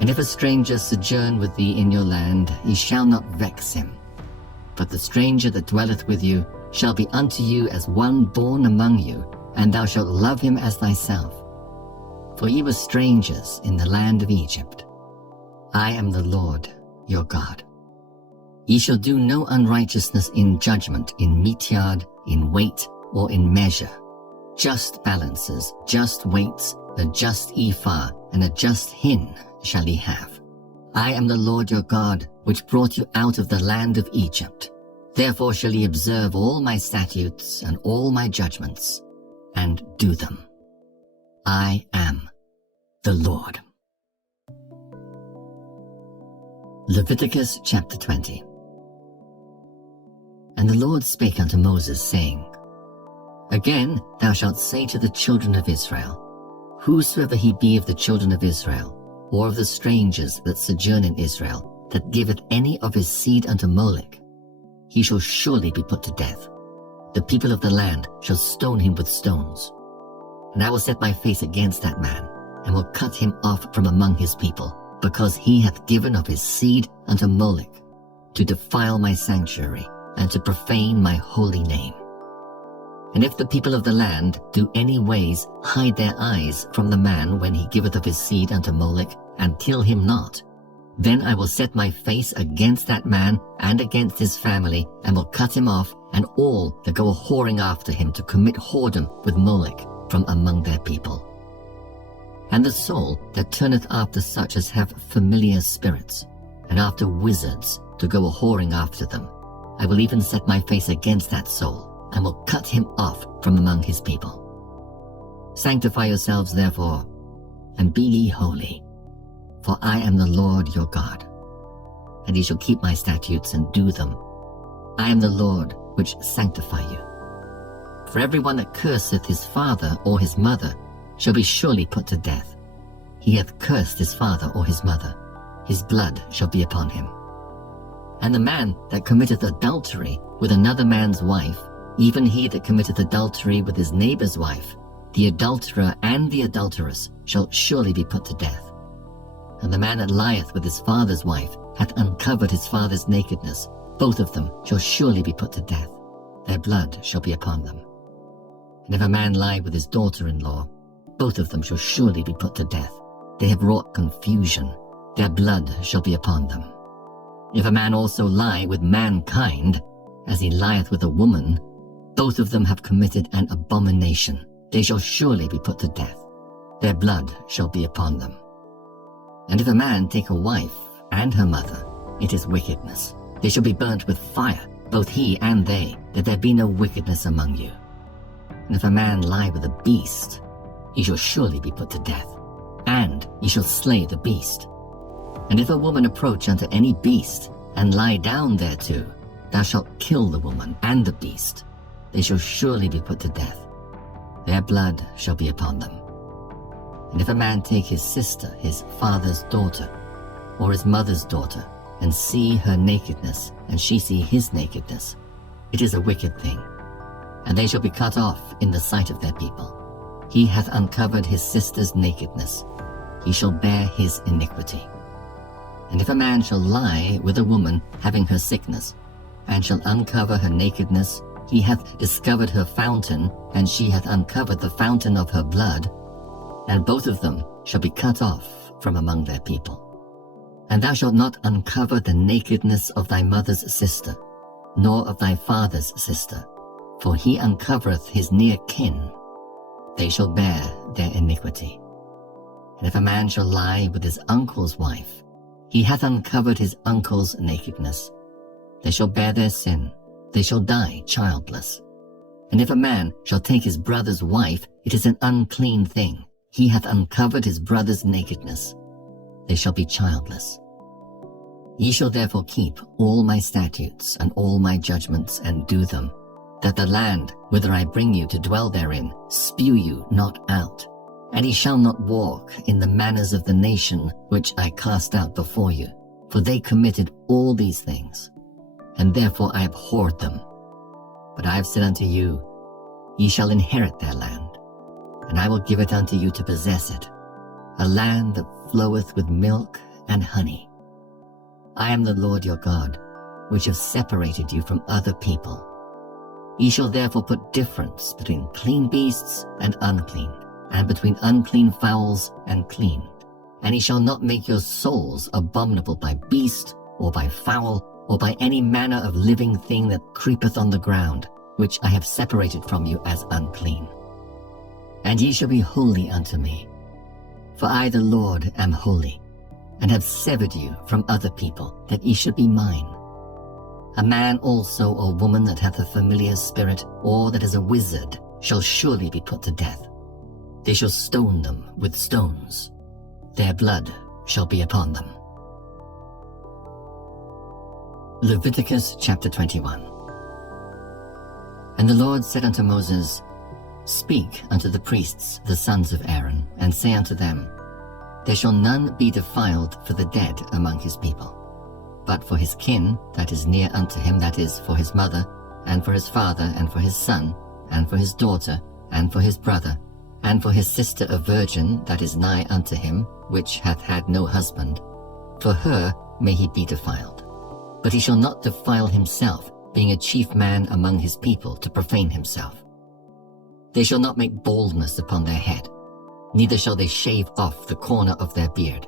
And if a stranger sojourn with thee in your land, ye shall not vex him. But the stranger that dwelleth with you shall be unto you as one born among you, and thou shalt love him as thyself. For ye were strangers in the land of Egypt. I am the Lord your God. Ye shall do no unrighteousness in judgment, in meat yard, in weight, or in measure. Just balances, just weights, a just ephah, and a just hin shall ye have. I am the Lord your God, which brought you out of the land of Egypt. Therefore shall ye observe all my statutes and all my judgments, and do them. I am the Lord. Leviticus chapter 20. And the Lord spake unto Moses, saying, Again thou shalt say to the children of Israel, Whosoever he be of the children of Israel, or of the strangers that sojourn in Israel, that giveth any of his seed unto Molech, he shall surely be put to death. The people of the land shall stone him with stones. And I will set my face against that man, and will cut him off from among his people, because he hath given of his seed unto Molech, to defile my sanctuary, and to profane my holy name. And if the people of the land do any ways hide their eyes from the man when he giveth of his seed unto Molech, and kill him not, then I will set my face against that man and against his family, and will cut him off, and all that go a-whoring after him to commit whoredom with Molech from among their people. And the soul that turneth after such as have familiar spirits, and after wizards to go a-whoring after them, I will even set my face against that soul, and will cut him off from among his people. Sanctify yourselves therefore, and be ye holy, for I am the Lord your God. And ye shall keep my statutes and do them. I am the Lord which sanctify you. For every one that curseth his father or his mother shall be surely put to death. He hath cursed his father or his mother, his blood shall be upon him. And the man that committeth adultery with another man's wife, even he that committeth adultery with his neighbor's wife, the adulterer and the adulteress shall surely be put to death. And the man that lieth with his father's wife hath uncovered his father's nakedness, both of them shall surely be put to death. Their blood shall be upon them. And if a man lie with his daughter-in-law, both of them shall surely be put to death. They have wrought confusion, their blood shall be upon them. If a man also lie with mankind, as he lieth with a woman, both of them have committed an abomination. They shall surely be put to death. Their blood shall be upon them. And if a man take a wife and her mother, it is wickedness. They shall be burnt with fire, both he and they, that there be no wickedness among you. And if a man lie with a beast, he shall surely be put to death. and ye shall slay the beast. And if a woman approach unto any beast, and lie down thereto, thou shalt kill the woman and the beast. They shall surely be put to death. Their blood shall be upon them. And if a man take his sister, his father's daughter, or his mother's daughter, and see her nakedness, and she see his nakedness, it is a wicked thing. And they shall be cut off in the sight of their people. He hath uncovered his sister's nakedness. He shall bear his iniquity. And if a man shall lie with a woman having her sickness, and shall uncover her nakedness, he hath discovered her fountain, and she hath uncovered the fountain of her blood, and both of them shall be cut off from among their people. And thou shalt not uncover the nakedness of thy mother's sister, nor of thy father's sister, for he uncovereth his near kin. They shall bear their iniquity. And if a man shall lie with his uncle's wife, he hath uncovered his uncle's nakedness. They shall bear their sin. They shall die childless. And if a man shall take his brother's wife, it is an unclean thing. He hath uncovered his brother's nakedness. They shall be childless. Ye shall therefore keep all my statutes and all my judgments, and do them, that the land, whither I bring you to dwell therein, spew you not out. And ye shall not walk in the manners of the nation which I cast out before you, for they committed all these things, and therefore I abhorred them. But I have said unto you, ye shall inherit their land, and I will give it unto you to possess it, a land that floweth with milk and honey. I am the Lord your God, which have separated you from other people. Ye shall therefore put difference between clean beasts and unclean, and between unclean fowls and clean. And ye shall not make your souls abominable by beast, or by fowl, or by any manner of living thing that creepeth on the ground, which I have separated from you as unclean. And ye shall be holy unto me, for I the Lord am holy, and have severed you from other people, that ye should be mine. A man also or woman that hath a familiar spirit, or that is a wizard, shall surely be put to death. They shall stone them with stones. Their blood shall be upon them. Leviticus chapter 21. And the Lord said unto Moses, Speak unto the priests, the sons of Aaron, and say unto them, There shall none be defiled for the dead among his people, but for his kin that is near unto him, that is, for his mother, and for his father, and for his son, and for his daughter, and for his brother, and for his sister a virgin that is nigh unto him, which hath had no husband. For her may he be defiled. But he shall not defile himself, being a chief man among his people, to profane himself. They shall not make baldness upon their head, neither shall they shave off the corner of their beard,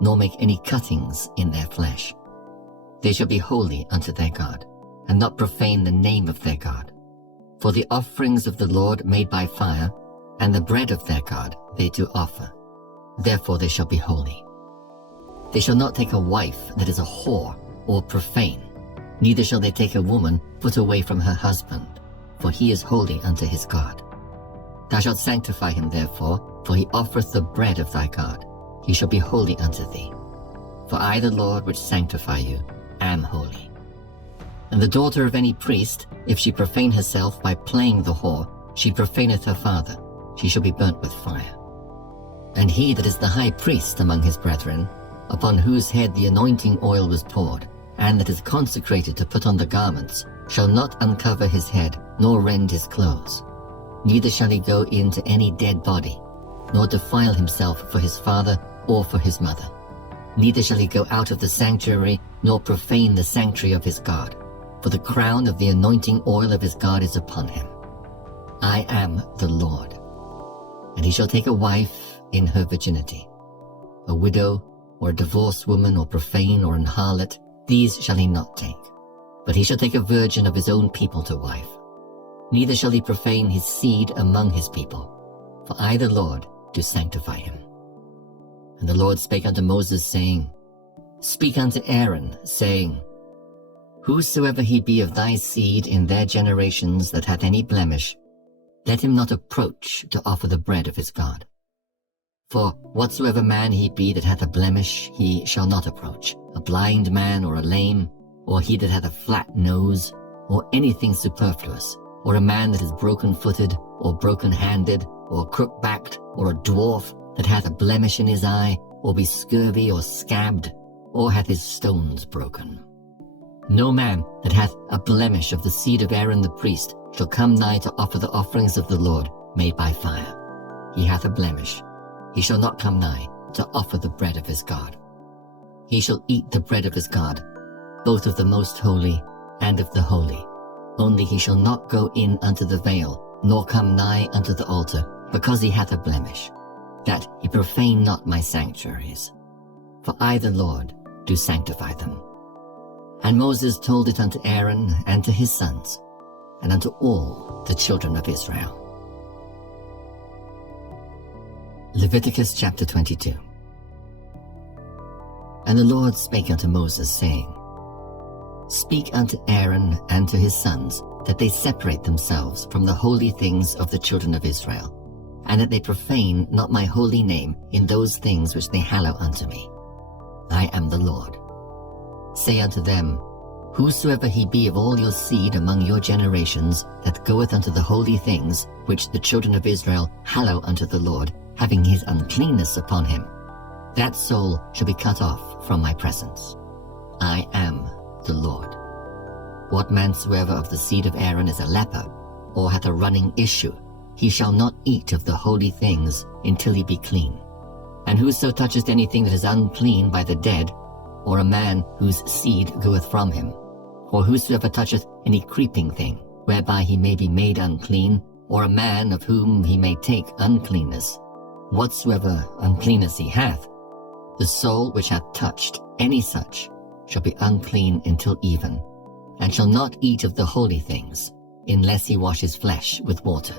nor make any cuttings in their flesh. They shall be holy unto their God, and not profane the name of their God. For the offerings of the Lord made by fire, and the bread of their God they do offer. Therefore they shall be holy. They shall not take a wife that is a whore or profane, neither shall they take a woman put away from her husband, for he is holy unto his God. Thou shalt sanctify him therefore, for he offereth the bread of thy God. He shall be holy unto thee. For I, the Lord, which sanctify you, am holy. And the daughter of any priest, if she profane herself by playing the whore, she profaneth her father. She shall be burnt with fire. And he that is the high priest among his brethren, upon whose head the anointing oil was poured, and that is consecrated to put on the garments, shall not uncover his head, nor rend his clothes. Neither shall he go into any dead body, nor defile himself for his father or for his mother. Neither shall he go out of the sanctuary, nor profane the sanctuary of his God, for the crown of the anointing oil of his God is upon him. I am the Lord. And he shall take a wife in her virginity, a widow, or a divorced woman, or profane, or an harlot, these shall he not take. But he shall take a virgin of his own people to wife. Neither shall he profane his seed among his people, for I the Lord do sanctify him. And the Lord spake unto Moses, saying, Speak unto Aaron, saying, Whosoever he be of thy seed in their generations that hath any blemish, let him not approach to offer the bread of his God. For whatsoever man he be that hath a blemish, he shall not approach, a blind man or a lame, or he that hath a flat nose, or anything superfluous, or a man that is broken-footed, or broken-handed, or crook-backed, or a dwarf that hath a blemish in his eye, or be scurvy or scabbed, or hath his stones broken. No man that hath a blemish of the seed of Aaron the priest shall come nigh to offer the offerings of the Lord made by fire. He hath a blemish. He shall not come nigh to offer the bread of his God. He shall eat the bread of his God, both of the most holy and of the holy. Only he shall not go in unto the veil, nor come nigh unto the altar, because he hath a blemish, that he profane not my sanctuaries. For I, the Lord, do sanctify them. And Moses told it unto Aaron and to his sons, and unto all the children of Israel. Leviticus chapter 22. And the Lord spake unto Moses, saying, Speak unto Aaron and to his sons, that they separate themselves from the holy things of the children of Israel, and that they profane not my holy name in those things which they hallow unto me. I am the Lord. Say unto them, Whosoever he be of all your seed among your generations, that goeth unto the holy things which the children of Israel hallow unto the Lord, having his uncleanness upon him, that soul shall be cut off from my presence. I am the Lord. What man soever of the seed of Aaron is a leper, or hath a running issue, he shall not eat of the holy things until he be clean. And whoso toucheth anything that is unclean by the dead, or a man whose seed goeth from him, or whosoever toucheth any creeping thing, whereby he may be made unclean, or a man of whom he may take uncleanness, whatsoever uncleanness he hath, the soul which hath touched any such shall be unclean until even, and shall not eat of the holy things, unless he wash his flesh with water.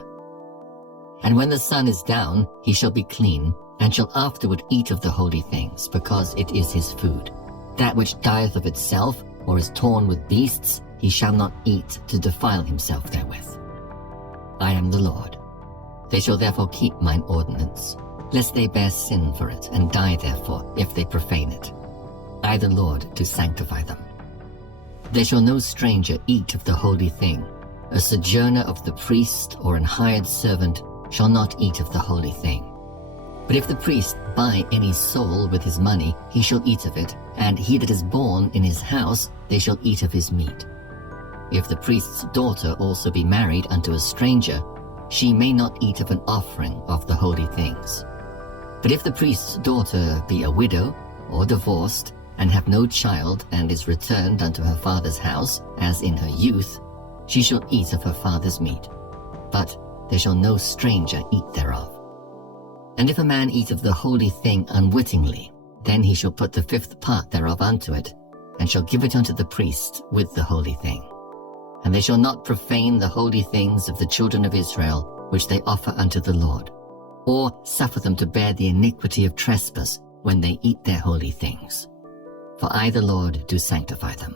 And when the sun is down, he shall be clean, and shall afterward eat of the holy things, because it is his food. That which dieth of itself, or is torn with beasts, he shall not eat to defile himself therewith. I am the Lord. They shall therefore keep mine ordinance, lest they bear sin for it, and die therefore, if they profane it. I the Lord do sanctify them. There shall no stranger eat of the holy thing. A sojourner of the priest, or an hired servant, shall not eat of the holy thing. But if the priest buy any soul with his money, he shall eat of it, and he that is born in his house, they shall eat of his meat. If the priest's daughter also be married unto a stranger, she may not eat of an offering of the holy things. But if the priest's daughter be a widow, or divorced, and have no child, and is returned unto her father's house, as in her youth, she shall eat of her father's meat. But there shall no stranger eat thereof. And if a man eat of the holy thing unwittingly, then he shall put the 5th part thereof unto it, and shall give it unto the priest with the holy thing. And they shall not profane the holy things of the children of Israel, which they offer unto the Lord, or suffer them to bear the iniquity of trespass when they eat their holy things. For I the Lord do sanctify them.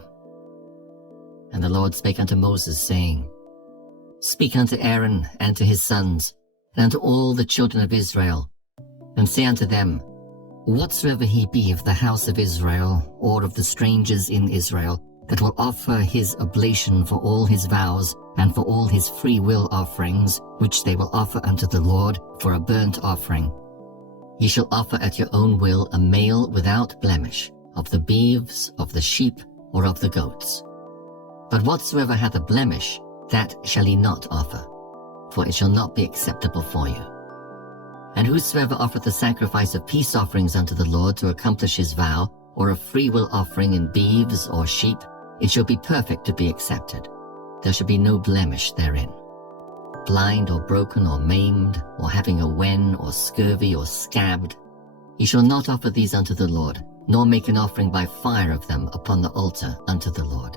And the Lord spake unto Moses, saying, Speak unto Aaron and to his sons, and unto all the children of Israel, and say unto them, Whatsoever he be of the house of Israel, or of the strangers in Israel, that will offer his oblation for all his vows, and for all his free will offerings, which they will offer unto the Lord for a burnt offering, ye shall offer at your own will a male without blemish, of the beeves, of the sheep, or of the goats. But whatsoever hath a blemish, that shall ye not offer, for it shall not be acceptable for you. And whosoever offereth a sacrifice of peace offerings unto the Lord to accomplish his vow, or a freewill offering in beeves or sheep, it shall be perfect to be accepted. There shall be no blemish therein. Blind or broken or maimed, or having a wen or scurvy or scabbed, ye shall not offer these unto the Lord, nor make an offering by fire of them upon the altar unto the Lord.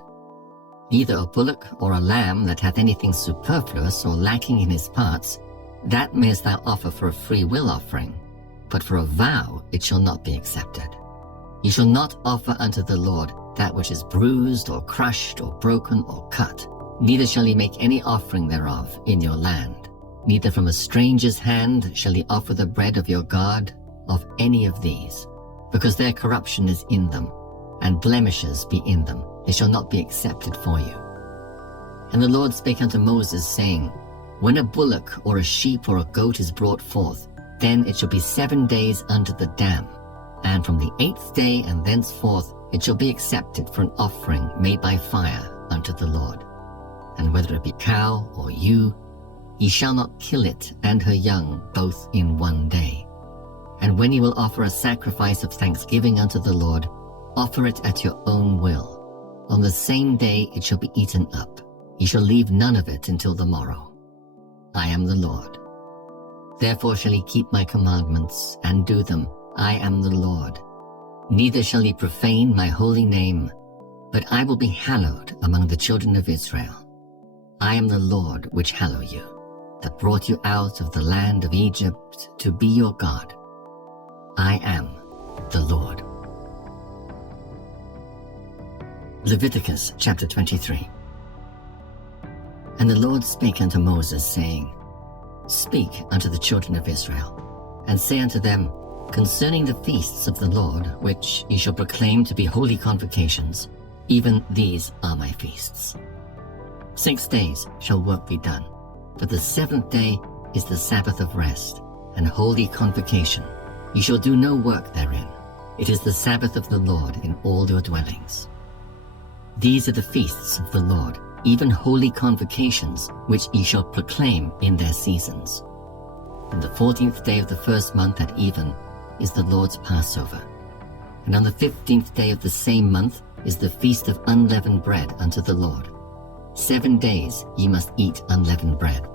Neither a bullock or a lamb that hath anything superfluous or lacking in his parts, that mayest thou offer for a free will offering, but for a vow it shall not be accepted. Ye shall not offer unto the Lord that which is bruised or crushed or broken or cut, neither shall ye make any offering thereof in your land. Neither from a stranger's hand shall ye offer the bread of your God, of any of these, because their corruption is in them, and blemishes be in them, they shall not be accepted for you. And the Lord spake unto Moses, saying, When a bullock or a sheep or a goat is brought forth, then it shall be 7 days unto the dam, and from the 8th day and thenceforth it shall be accepted for an offering made by fire unto the Lord. And whether it be cow or ewe, ye shall not kill it and her young both in 1 day. And when ye will offer a sacrifice of thanksgiving unto the Lord, offer it at your own will. On the same day it shall be eaten up. Ye shall leave none of it until the morrow. I am the Lord. Therefore shall ye keep my commandments, and do them. I am the Lord. Neither shall ye profane my holy name, but I will be hallowed among the children of Israel. I am the Lord which hallow you, that brought you out of the land of Egypt to be your God. I am the Lord. Leviticus chapter 23. And the Lord spake unto Moses, saying, Speak unto the children of Israel, and say unto them, Concerning the feasts of the Lord, which ye shall proclaim to be holy convocations, even these are my feasts. 6 days shall work be done, but the 7th day is the Sabbath of rest, and holy convocation. Ye shall do no work therein. It is the Sabbath of the Lord in all your dwellings. These are the feasts of the Lord, even holy convocations, which ye shall proclaim in their seasons. And the 14th day of the 1st month at even is the Lord's Passover. And on the 15th day of the same month is the feast of unleavened bread unto the Lord. 7 days ye must eat unleavened bread.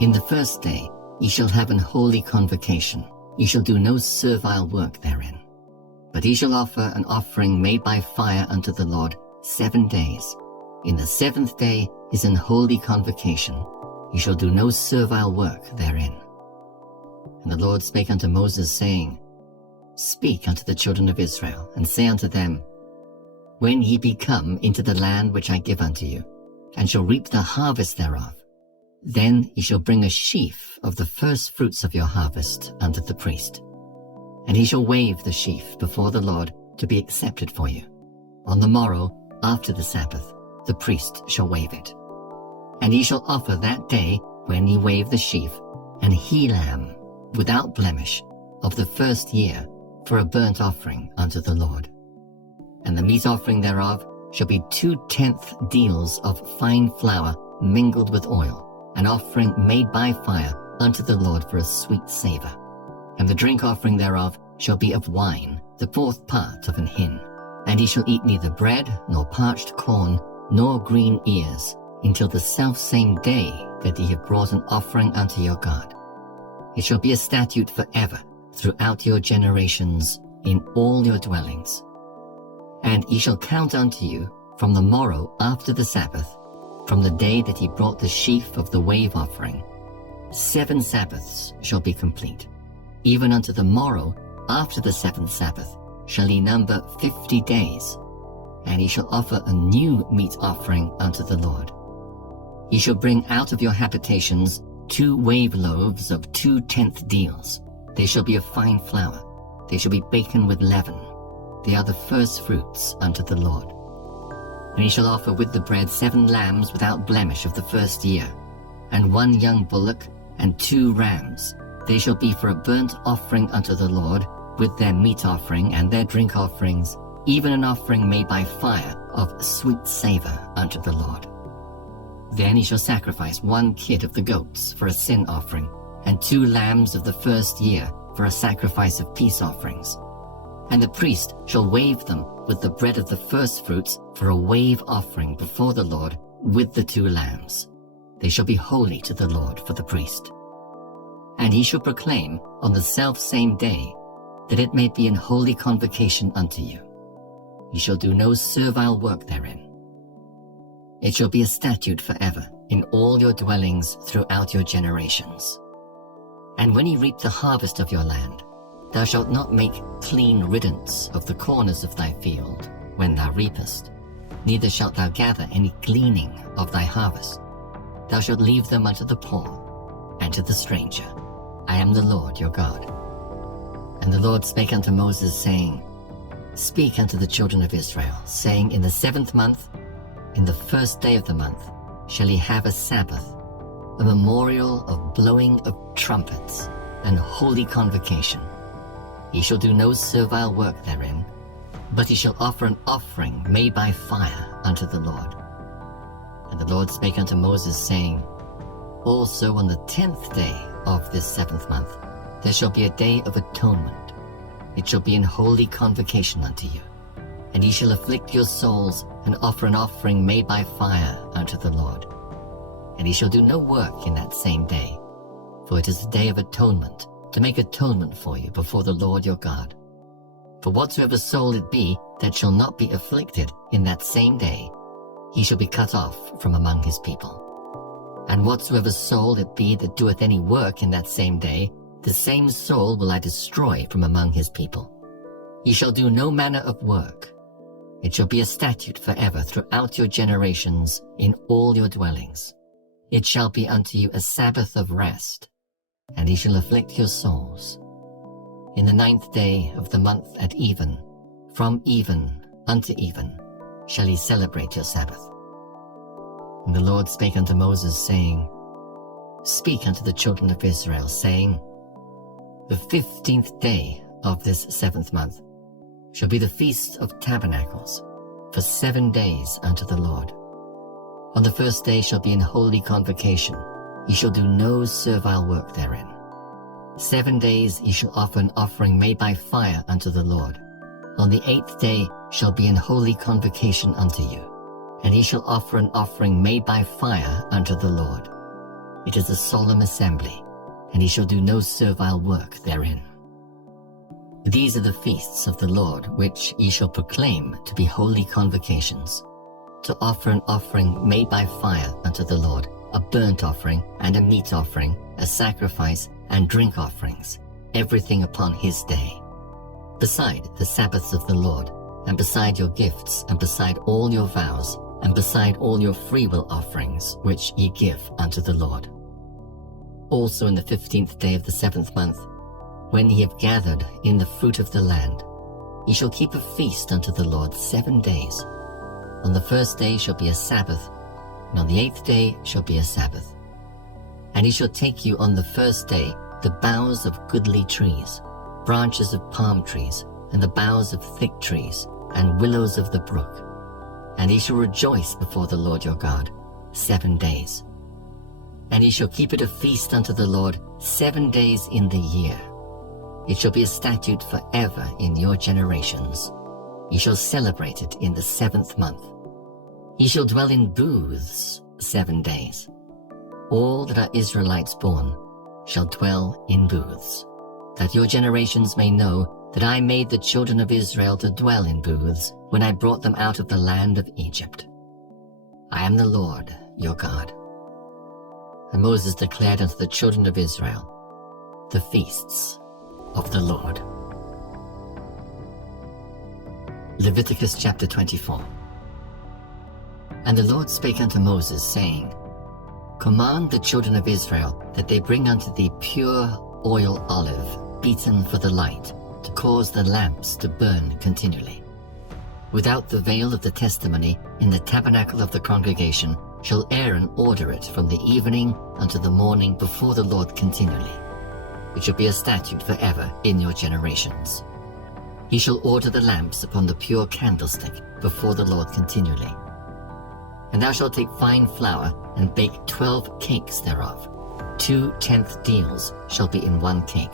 In the 1st day ye shall have an holy convocation. Ye shall do no servile work therein. But ye shall offer an offering made by fire unto the Lord 7 days. In the 7th day is an holy convocation. Ye shall do no servile work therein. And the Lord spake unto Moses, saying, Speak unto the children of Israel, and say unto them, When ye be come into the land which I give unto you, and shall reap the harvest thereof, then ye shall bring a sheaf of the first fruits of your harvest unto the priest. And he shall wave the sheaf before the Lord to be accepted for you. On the morrow, after the Sabbath, the priest shall wave it. And ye shall offer that day, when ye wave the sheaf, an he-lamb, without blemish, of the 1st year, for a burnt offering unto the Lord. And the meat offering thereof shall be 2/10 deals of fine flour mingled with oil, an offering made by fire unto the Lord for a sweet savour. And the drink offering thereof shall be of wine, the 4th part of an hin. And he shall eat neither bread, nor parched corn, nor green ears, until the selfsame day that ye have brought an offering unto your God. It shall be a statute forever throughout your generations in all your dwellings. And ye shall count unto you from the morrow after the Sabbath, from the day that ye brought the sheaf of the wave offering. 7 Sabbaths shall be complete. Even unto the morrow after the 7th Sabbath shall ye number 50 days. And ye shall offer a new meat offering unto the Lord. Ye shall bring out of your habitations 2 wave loaves of 2/10 deals. They shall be of fine flour. They shall be baken with leaven. They are the first fruits unto the Lord. And ye shall offer with the bread 7 lambs without blemish of the 1st year, and 1 young bullock, and 2 rams. They shall be for a burnt offering unto the Lord, with their meat offering and their drink offerings, even an offering made by fire of sweet savour unto the Lord. Then ye shall sacrifice 1 kid of the goats for a sin offering, and 2 lambs of the 1st year for a sacrifice of peace offerings. And the priest shall wave them with the bread of the firstfruits for a wave offering before the Lord with the 2 lambs. They shall be holy to the Lord for the priest. And he shall proclaim on the selfsame day, that it may be an holy convocation unto you. Ye shall do no servile work therein. It shall be a statute forever in all your dwellings throughout your generations. And when ye reap the harvest of your land, thou shalt not make clean riddance of the corners of thy field when thou reapest, neither shalt thou gather any gleaning of thy harvest. Thou shalt leave them unto the poor and to the stranger. I am the Lord your God. And the Lord spake unto Moses, saying, Speak unto the children of Israel, saying, In the 7th month, in the 1st day of the month, shall ye have a Sabbath, a memorial of blowing of trumpets, and holy convocation. Ye shall do no servile work therein, but ye shall offer an offering made by fire unto the Lord. And the Lord spake unto Moses, saying, Also on the 10th day of this 7th month there shall be a day of atonement. It shall be an holy convocation unto you. And ye shall afflict your souls, and offer an offering made by fire unto the Lord. And ye shall do no work in that same day, for it is a day of atonement, to make atonement for you before the Lord your God. For whatsoever soul it be that shall not be afflicted in that same day, he shall be cut off from among his people. And whatsoever soul it be that doeth any work in that same day, the same soul will I destroy from among his people. Ye shall do no manner of work. It shall be a statute forever throughout your generations in all your dwellings. It shall be unto you a Sabbath of rest, and ye shall afflict your souls. In the 9th day of the month at even, from even unto even, shall ye celebrate your Sabbath. And the Lord spake unto Moses, saying, Speak unto the children of Israel, saying, The 15th day of this 7th month shall be the Feast of Tabernacles, for 7 days unto the Lord. On the 1st day shall be an holy convocation. Ye shall do no servile work therein. 7 days ye shall offer an offering made by fire unto the Lord. On the 8th day shall be an holy convocation unto you, and ye shall offer an offering made by fire unto the Lord. It is a solemn assembly, and ye shall do no servile work therein. These are the feasts of the Lord, which ye shall proclaim to be holy convocations, to offer an offering made by fire unto the Lord, a burnt offering and a meat offering, a sacrifice and drink offerings, everything upon his day. Beside the Sabbaths of the Lord, and beside your gifts, and beside all your vows, and beside all your freewill offerings, which ye give unto the Lord. Also in the 15th day of the 7th month, when ye have gathered in the fruit of the land, ye shall keep a feast unto the Lord 7 days. On the 1st day shall be a Sabbath, and on the 8th day shall be a Sabbath. And ye shall take you on the 1st day the boughs of goodly trees, branches of palm trees, and the boughs of thick trees, and willows of the brook. And ye shall rejoice before the Lord your God 7 days. And ye shall keep it a feast unto the Lord 7 days in the year. It shall be a statute forever in your generations. Ye shall celebrate it in the 7th month. Ye shall dwell in booths 7 days. All that are Israelites born shall dwell in booths, that your generations may know that I made the children of Israel to dwell in booths when I brought them out of the land of Egypt. I am the Lord your God. And Moses declared unto the children of Israel the feasts of the Lord. Leviticus chapter 24. And the Lord spake unto Moses, saying, Command the children of Israel that they bring unto thee pure oil olive, beaten for the light, to cause the lamps to burn continually. Without the veil of the testimony, in the tabernacle of the congregation, shall Aaron order it from the evening unto the morning before the Lord continually. It shall be a statute forever in your generations. He shall order the lamps upon the pure candlestick before the Lord continually. And thou shalt take fine flour, and bake 12 cakes thereof. 2 tenth deals shall be in 1 cake.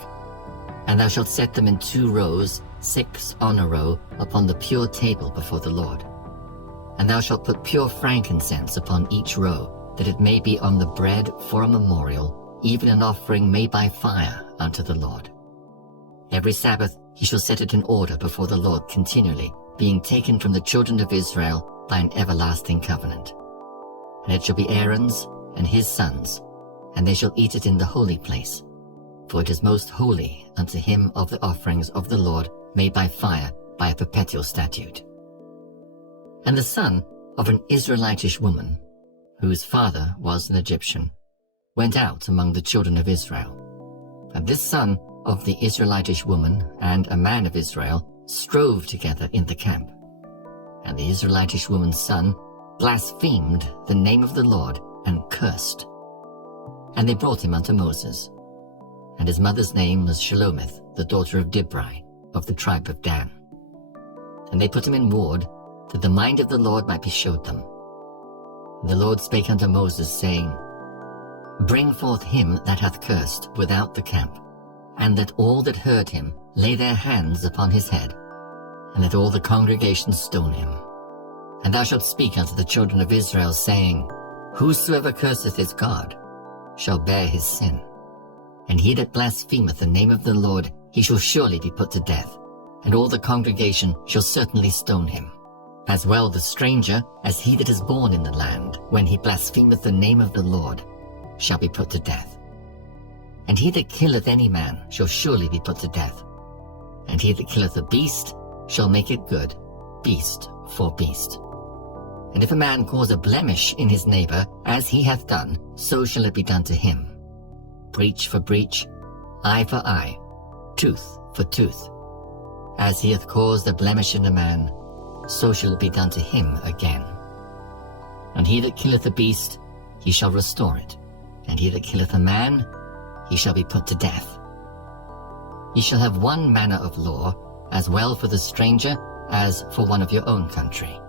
And thou shalt set them in 2 rows, 6 on a row, upon the pure table before the Lord. And thou shalt put pure frankincense upon each row, that it may be on the bread for a memorial, even an offering made by fire unto the Lord. Every Sabbath he shall set it in order before the Lord continually, being taken from the children of Israel by an everlasting covenant. And it shall be Aaron's and his sons, and they shall eat it in the holy place, for it is most holy unto him of the offerings of the Lord made by fire by a perpetual statute. And the son of an Israelitish woman, whose father was an Egyptian, went out among the children of Israel. And this son of the Israelitish woman and a man of Israel strove together in the camp. And the Israelitish woman's son blasphemed the name of the Lord and cursed. And they brought him unto Moses. And his mother's name was Shelomith, the daughter of Dibri, of the tribe of Dan. And they put him in ward, that the mind of the Lord might be showed them. And the Lord spake unto Moses, saying, Bring forth him that hath cursed without the camp, and let all that heard him lay their hands upon his head, and let all the congregation stone him. And thou shalt speak unto the children of Israel, saying, Whosoever curseth his God shall bear his sin. And he that blasphemeth the name of the Lord, he shall surely be put to death, and all the congregation shall certainly stone him. As well the stranger as he that is born in the land, when he blasphemeth the name of the Lord, shall be put to death. And he that killeth any man shall surely be put to death. And he that killeth a beast shall make it good, beast for beast. And if a man cause a blemish in his neighbor, as he hath done, so shall it be done to him. Breach for breach, eye for eye, tooth for tooth. As he hath caused a blemish in a man, so shall it be done to him again. And he that killeth a beast, he shall restore it. And he that killeth a man, he shall be put to death. Ye shall have one manner of law, as well for the stranger as for one of your own country.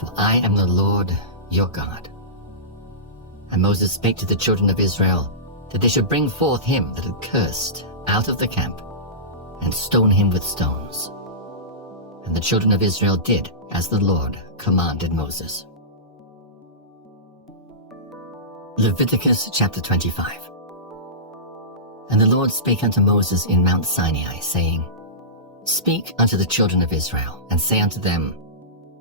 For I am the Lord your God. And Moses spake to the children of Israel, that they should bring forth him that had cursed out of the camp, and stone him with stones. And the children of Israel did as the Lord commanded Moses. Leviticus chapter 25. And the Lord spake unto Moses in Mount Sinai, saying, Speak unto the children of Israel, and say unto them,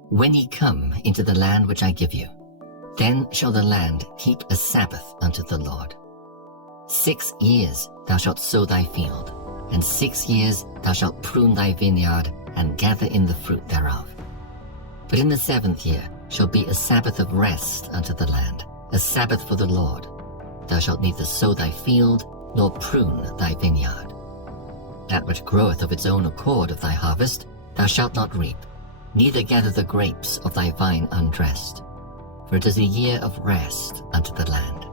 When ye come into the land which I give you, then shall the land keep a Sabbath unto the Lord. 6 years thou shalt sow thy field, and 6 years thou shalt prune thy vineyard, and gather in the fruit thereof. But in the 7th year shall be a Sabbath of rest unto the land, a Sabbath for the Lord. Thou shalt neither sow thy field, nor prune thy vineyard. That which groweth of its own accord of thy harvest thou shalt not reap, neither gather the grapes of thy vine undressed. For it is a year of rest unto the land.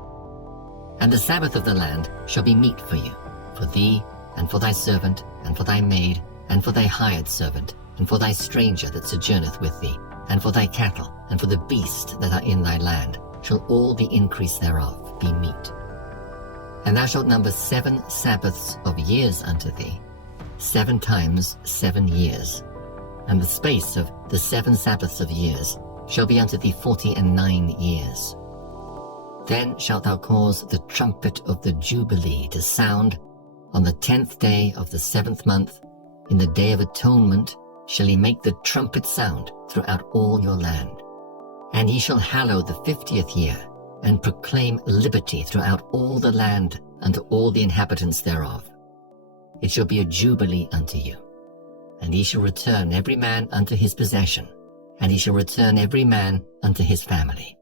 And the Sabbath of the land shall be meat for you, for thee, and for thy servant, and for thy maid, and for thy hired servant, and for thy stranger that sojourneth with thee, and for thy cattle, and for the beasts that are in thy land, shall all the increase thereof be meat. And thou shalt number 7 Sabbaths of years unto thee, 7 times 7 years. And the space of the 7 Sabbaths of years shall be unto thee 49 years. Then shalt thou cause the trumpet of the Jubilee to sound on the 10th day of the 7th month. In the day of atonement shall he make the trumpet sound throughout all your land. And ye shall hallow the 50th year, and proclaim liberty throughout all the land unto all the inhabitants thereof. It shall be a jubilee unto you. And ye shall return every man unto his possession, and ye shall return every man unto his family.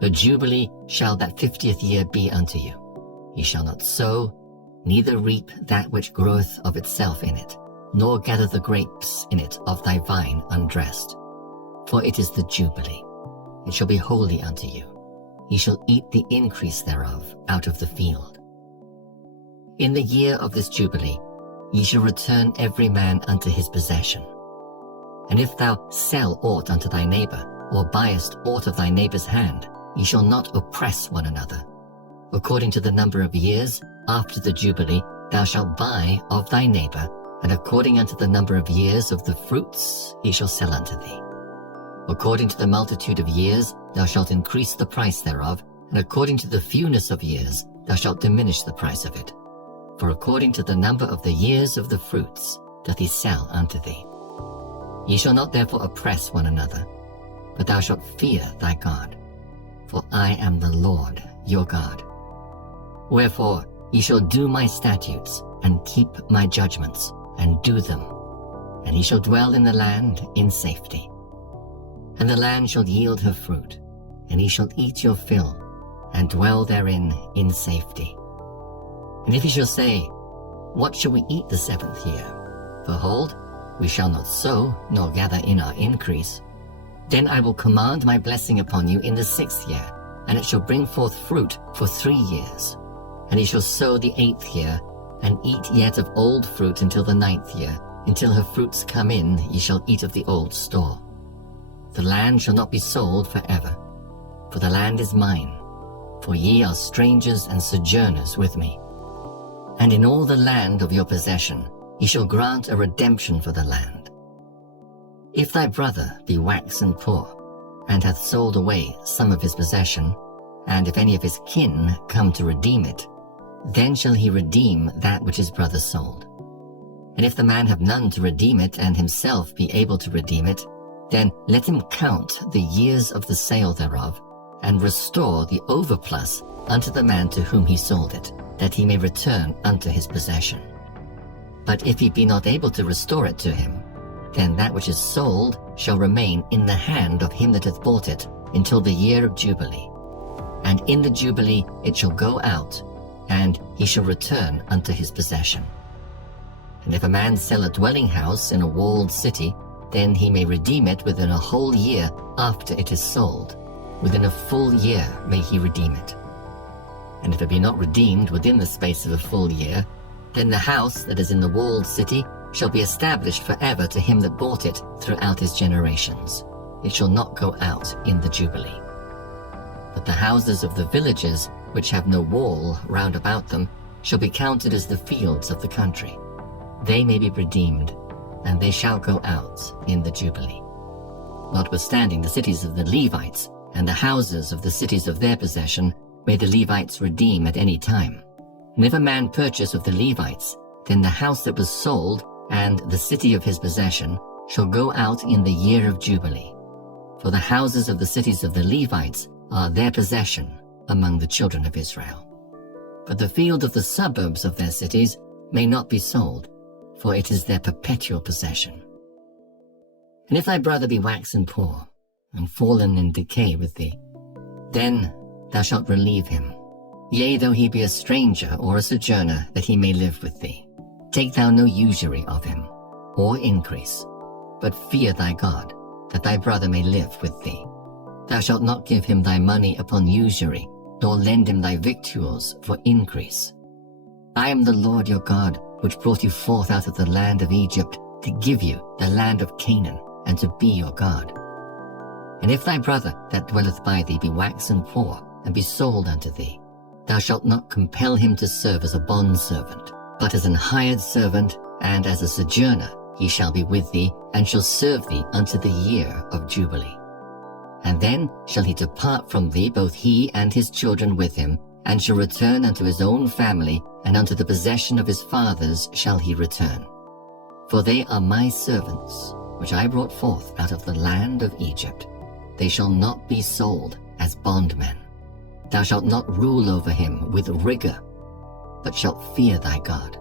A jubilee shall that 50th year be unto you. Ye shall not sow, neither reap that which groweth of itself in it, nor gather the grapes in it of thy vine undressed. For it is the jubilee. It shall be holy unto you. Ye shall eat the increase thereof out of the field. In the year of this jubilee ye shall return every man unto his possession. And if thou sell aught unto thy neighbor, or buyest aught of thy neighbor's hand, ye shall not oppress one another. According to the number of years after the jubilee thou shalt buy of thy neighbor, and according unto the number of years of the fruits he shall sell unto thee. According to the multitude of years thou shalt increase the price thereof, and according to the fewness of years thou shalt diminish the price of it. For according to the number of the years of the fruits doth he sell unto thee. Ye shall not therefore oppress one another, but thou shalt fear thy God. For I am the Lord your God. Wherefore ye shall do my statutes, and keep my judgments, and do them, and ye shall dwell in the land in safety. And the land shall yield her fruit, and ye shall eat your fill, and dwell therein in safety. And if ye shall say, What shall we eat the 7th year? Behold, we shall not sow, nor gather in our increase. Then I will command my blessing upon you in the 6th year, and it shall bring forth fruit for 3 years. And ye shall sow the 8th year, and eat yet of old fruit until the 9th year. Until her fruits come in, ye shall eat of the old store. The land shall not be sold forever, for the land is mine, for ye are strangers and sojourners with me. And in all the land of your possession ye shall grant a redemption for the land. If thy brother be waxen poor, and hath sold away some of his possession, and if any of his kin come to redeem it, then shall he redeem that which his brother sold. And if the man have none to redeem it, and himself be able to redeem it, then let him count the years of the sale thereof, and restore the overplus unto the man to whom he sold it, that he may return unto his possession. But if he be not able to restore it to him, then that which is sold shall remain in the hand of him that hath bought it until the year of Jubilee. And in the Jubilee it shall go out, and he shall return unto his possession. And if a man sell a dwelling house in a walled city, then he may redeem it within a whole year after it is sold. Within a full year may he redeem it. And if it be not redeemed within the space of a full year, then the house that is in the walled city shall be established forever to him that bought it throughout his generations. It shall not go out in the Jubilee. But the houses of the villages, which have no wall round about them, shall be counted as the fields of the country. They may be redeemed, and they shall go out in the Jubilee. Notwithstanding the cities of the Levites, and the houses of the cities of their possession, may the Levites redeem at any time. And if a man purchase of the Levites, then the house that was sold, and the city of his possession, shall go out in the year of Jubilee. For the houses of the cities of the Levites are their possession among the children of Israel. But the field of the suburbs of their cities may not be sold, for it is their perpetual possession. And if thy brother be waxen poor, and fallen in decay with thee, then thou shalt relieve him. Yea, though he be a stranger or a sojourner, that he may live with thee. Take thou no usury of him, or increase, but fear thy God, that thy brother may live with thee. Thou shalt not give him thy money upon usury, nor lend him thy victuals for increase. I am the Lord your God, which brought you forth out of the land of Egypt, to give you the land of Canaan, and to be your God. And if thy brother that dwelleth by thee be waxen poor, and be sold unto thee, thou shalt not compel him to serve as a bondservant, but as an hired servant, and as a sojourner he shall be with thee, and shall serve thee unto the year of Jubilee. And then shall he depart from thee, both he and his children with him, and shall return unto his own family, and unto the possession of his fathers shall he return. For they are my servants, which I brought forth out of the land of Egypt. They shall not be sold as bondmen. Thou shalt not rule over him with rigor, but shalt fear thy God.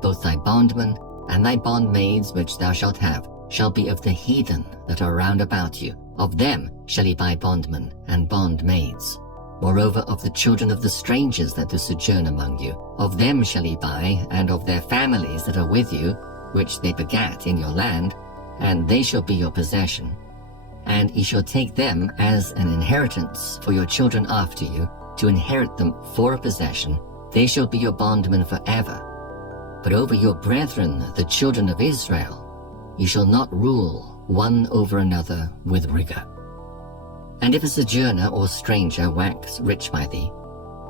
Both thy bondmen and thy bondmaids which thou shalt have shall be of the heathen that are round about you. Of them shall he buy bondmen and bondmaids. Moreover, of the children of the strangers that do sojourn among you, of them shall he buy, and of their families that are with you, which they begat in your land, and they shall be your possession. And ye shall take them as an inheritance for your children after you, to inherit them for a possession. They shall be your bondmen forever. But over your brethren, the children of Israel, ye shall not rule one over another with rigor. And if a sojourner or stranger wax rich by thee,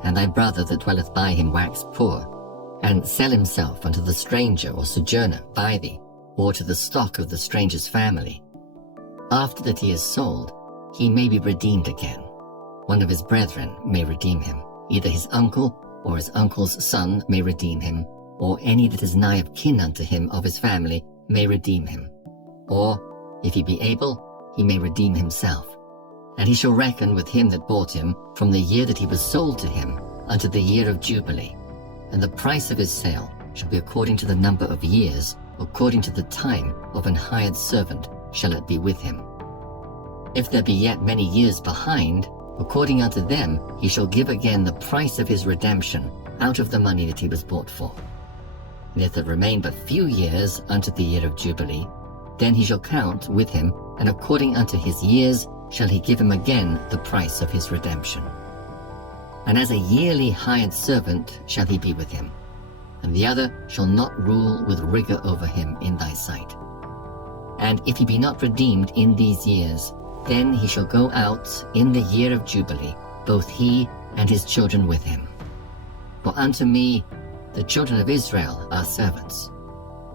and thy brother that dwelleth by him wax poor, and sell himself unto the stranger or sojourner by thee, or to the stock of the stranger's family, after that he is sold, he may be redeemed again. One of his brethren may redeem him, either his uncle or his uncle's son may redeem him, or any that is nigh of kin unto him of his family may redeem him. Or, if he be able, he may redeem himself. And he shall reckon with him that bought him from the year that he was sold to him unto the year of Jubilee. And the price of his sale shall be according to the number of years, according to the time of an hired servant shall it be with him. If there be yet many years behind, according unto them he shall give again the price of his redemption out of the money that he was bought for. And if there remain but few years unto the year of Jubilee, then he shall count with him, and according unto his years shall he give him again the price of his redemption. And as a yearly hired servant shall he be with him, and the other shall not rule with rigor over him in thy sight. And if he be not redeemed in these years, then he shall go out in the year of Jubilee, both he and his children with him. For unto me the children of Israel are servants.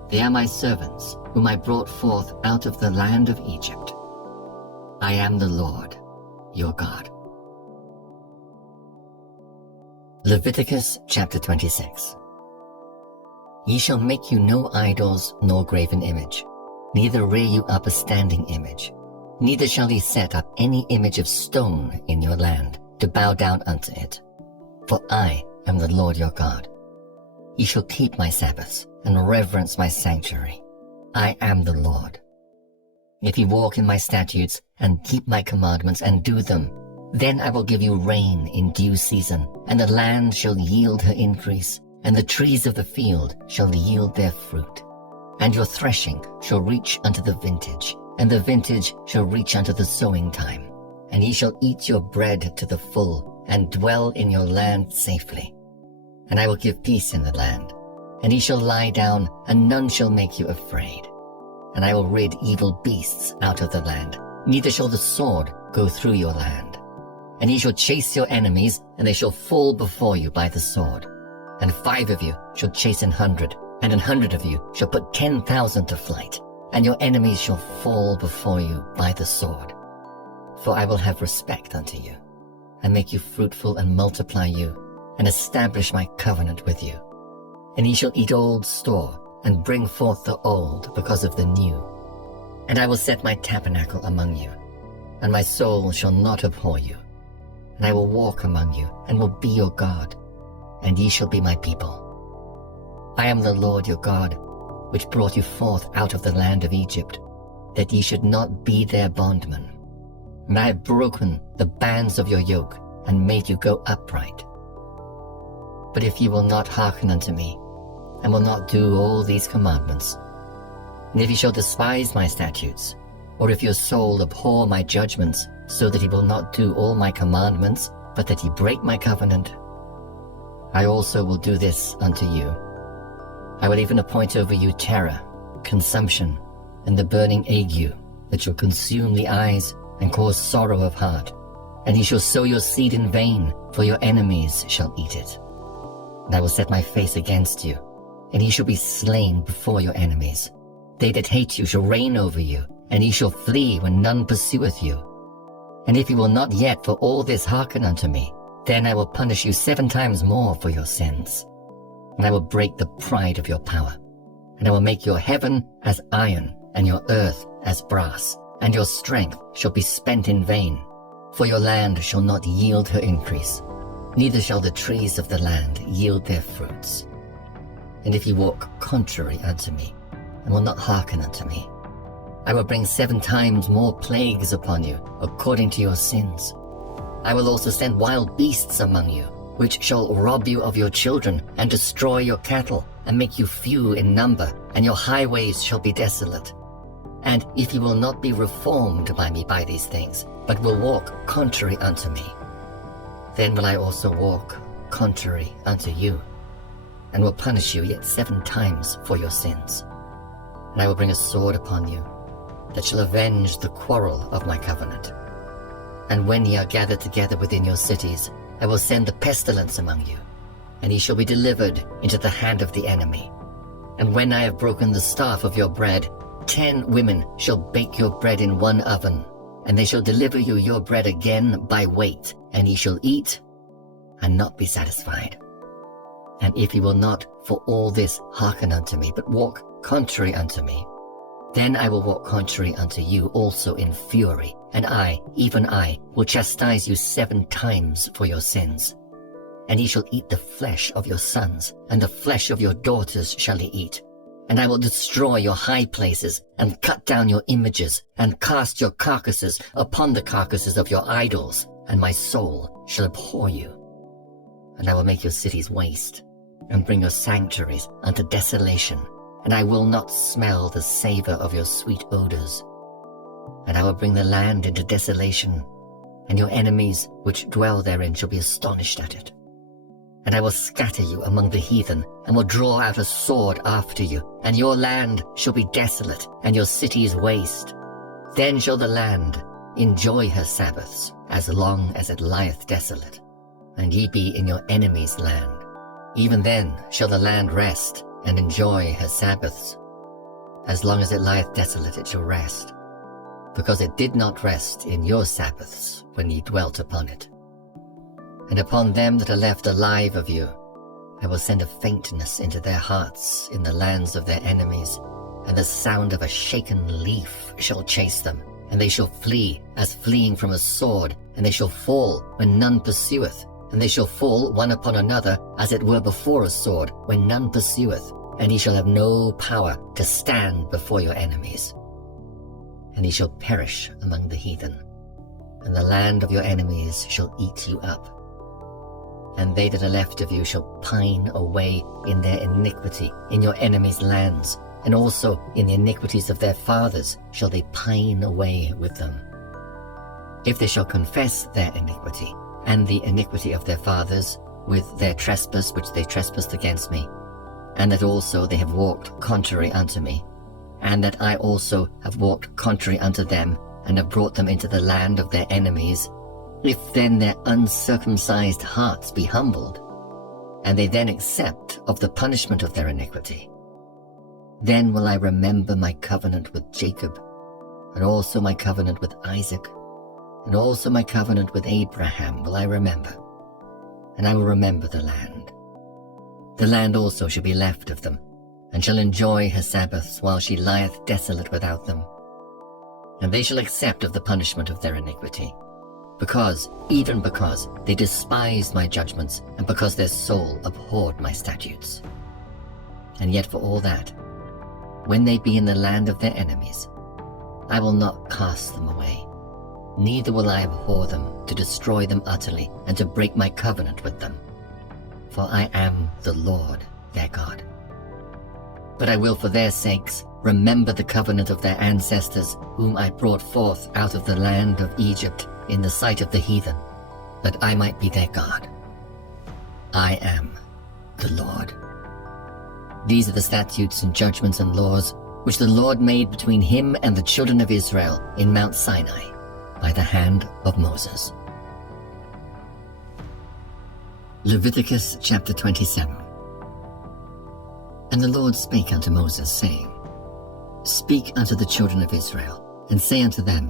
They are my servants, whom I brought forth out of the land of Egypt. I am the Lord, your God. Leviticus chapter 26. Ye shall make you no idols nor graven image, neither rear you up a standing image, neither shall ye set up any image of stone in your land, to bow down unto it. For I am the Lord your God. Ye shall keep my Sabbaths, and reverence my sanctuary. I am the Lord. If ye walk in my statutes, and keep my commandments, and do them, then I will give you rain in due season, and the land shall yield her increase, and the trees of the field shall yield their fruit. And your threshing shall reach unto the vintage, and the vintage shall reach unto the sowing time. And ye shall eat your bread to the full, and dwell in your land safely. And I will give peace in the land, and ye shall lie down, and none shall make you afraid. And I will rid evil beasts out of the land, neither shall the sword go through your land. And ye shall chase your enemies, and they shall fall before you by the sword. And 5 of you shall chase 100, and 100 of you shall put 10,000 to flight, and your enemies shall fall before you by the sword. For I will have respect unto you, and make you fruitful, and multiply you, and establish my covenant with you. And ye shall eat old store, and bring forth the old because of the new. And I will set my tabernacle among you, and my soul shall not abhor you. And I will walk among you, and will be your God, and ye shall be my people. I am the Lord your God, which brought you forth out of the land of Egypt, that ye should not be their bondmen. And I have broken the bands of your yoke, and made you go upright. But if ye will not hearken unto me, and will not do all these commandments, and if ye shall despise my statutes, or if your soul abhor my judgments, so that ye will not do all my commandments, but that ye break my covenant, I also will do this unto you. I will even appoint over you terror, consumption, and the burning ague, that shall consume the eyes, and cause sorrow of heart. And ye shall sow your seed in vain, for your enemies shall eat it. And I will set my face against you, and ye shall be slain before your enemies. They that hate you shall reign over you, and ye shall flee when none pursueth you. And if ye will not yet for all this hearken unto me, then I will punish you 7 times more for your sins. And I will break the pride of your power. And I will make your heaven as iron, and your earth as brass, and your strength shall be spent in vain. For your land shall not yield her increase, neither shall the trees of the land yield their fruits. And if ye walk contrary unto me, and will not hearken unto me, I will bring 7 times more plagues upon you, according to your sins. I will also send wild beasts among you, which shall rob you of your children, and destroy your cattle, and make you few in number, and your highways shall be desolate. And if ye will not be reformed by me by these things, but will walk contrary unto me, then will I also walk contrary unto you, and will punish you yet 7 times for your sins. And I will bring a sword upon you, that shall avenge the quarrel of my covenant. And when ye are gathered together within your cities, I will send the pestilence among you, and ye shall be delivered into the hand of the enemy. And when I have broken the staff of your bread, 10 women shall bake your bread in one oven, and they shall deliver you your bread again by weight, and ye shall eat and not be satisfied. And if ye will not for all this hearken unto me, but walk contrary unto me, then I will walk contrary unto you also in fury, and I, even I, will chastise you 7 times for your sins. And ye shall eat the flesh of your sons, and the flesh of your daughters shall ye eat. And I will destroy your high places, and cut down your images, and cast your carcasses upon the carcasses of your idols, and my soul shall abhor you. And I will make your cities waste, and bring your sanctuaries unto desolation, and I will not smell the savour of your sweet odours. And I will bring the land into desolation, and your enemies which dwell therein shall be astonished at it. And I will scatter you among the heathen, and will draw out a sword after you, and your land shall be desolate, and your cities waste. Then shall the land enjoy her Sabbaths, as long as it lieth desolate, and ye be in your enemy's land. Even then shall the land rest, and enjoy her Sabbaths. As long as it lieth desolate it shall rest, because it did not rest in your Sabbaths when ye dwelt upon it. And upon them that are left alive of you, I will send a faintness into their hearts in the lands of their enemies, and the sound of a shaken leaf shall chase them, and they shall flee as fleeing from a sword, and they shall fall when none pursueth, and they shall fall one upon another as it were before a sword when none pursueth, and ye shall have no power to stand before your enemies. And ye shall perish among the heathen, and the land of your enemies shall eat you up. And they that are left of you shall pine away in their iniquity in your enemies' lands, and also in the iniquities of their fathers shall they pine away with them. If they shall confess their iniquity, and the iniquity of their fathers, with their trespass which they trespassed against me, and that also they have walked contrary unto me, and that I also have walked contrary unto them, and have brought them into the land of their enemies, if then their uncircumcised hearts be humbled, and they then accept of the punishment of their iniquity, then will I remember my covenant with Jacob, and also my covenant with Isaac, and also my covenant with Abraham will I remember, and I will remember the land. The land also shall be left of them, and shall enjoy her Sabbaths while she lieth desolate without them. And they shall accept of the punishment of their iniquity, even because they despised my judgments, and because their soul abhorred my statutes. And yet for all that, when they be in the land of their enemies, I will not cast them away, neither will I abhor them to destroy them utterly, and to break my covenant with them. For I am the Lord their God. But I will for their sakes remember the covenant of their ancestors, whom I brought forth out of the land of Egypt in the sight of the heathen, that I might be their God. I am the Lord. These are the statutes and judgments and laws which the Lord made between him and the children of Israel in Mount Sinai by the hand of Moses. Leviticus chapter 27. And the Lord spake unto Moses, saying, Speak unto the children of Israel, and say unto them,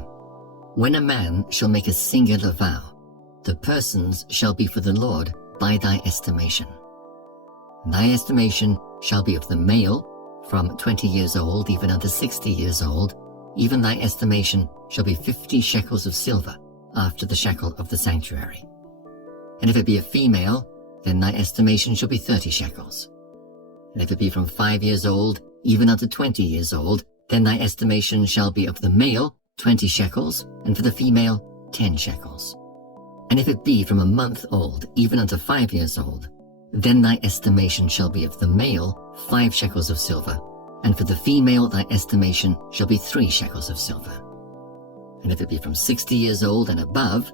When a man shall make a singular vow, the persons shall be for the Lord by thy estimation. Thy estimation shall be of the male from 20 years old even unto 60 years old, even thy estimation shall be 50 shekels of silver, after the shekel of the sanctuary. And if it be a female, then thy estimation shall be 30 shekels. And if it be from 5 years old even unto 20 years old, then thy estimation shall be of the male 20 shekels, and for the female 10 shekels. And if it be from a month old even unto 5 years old, then thy estimation shall be of the male 5 shekels of silver, and for the female thy estimation shall be 3 shekels of silver. And if it be from 60 years old and above,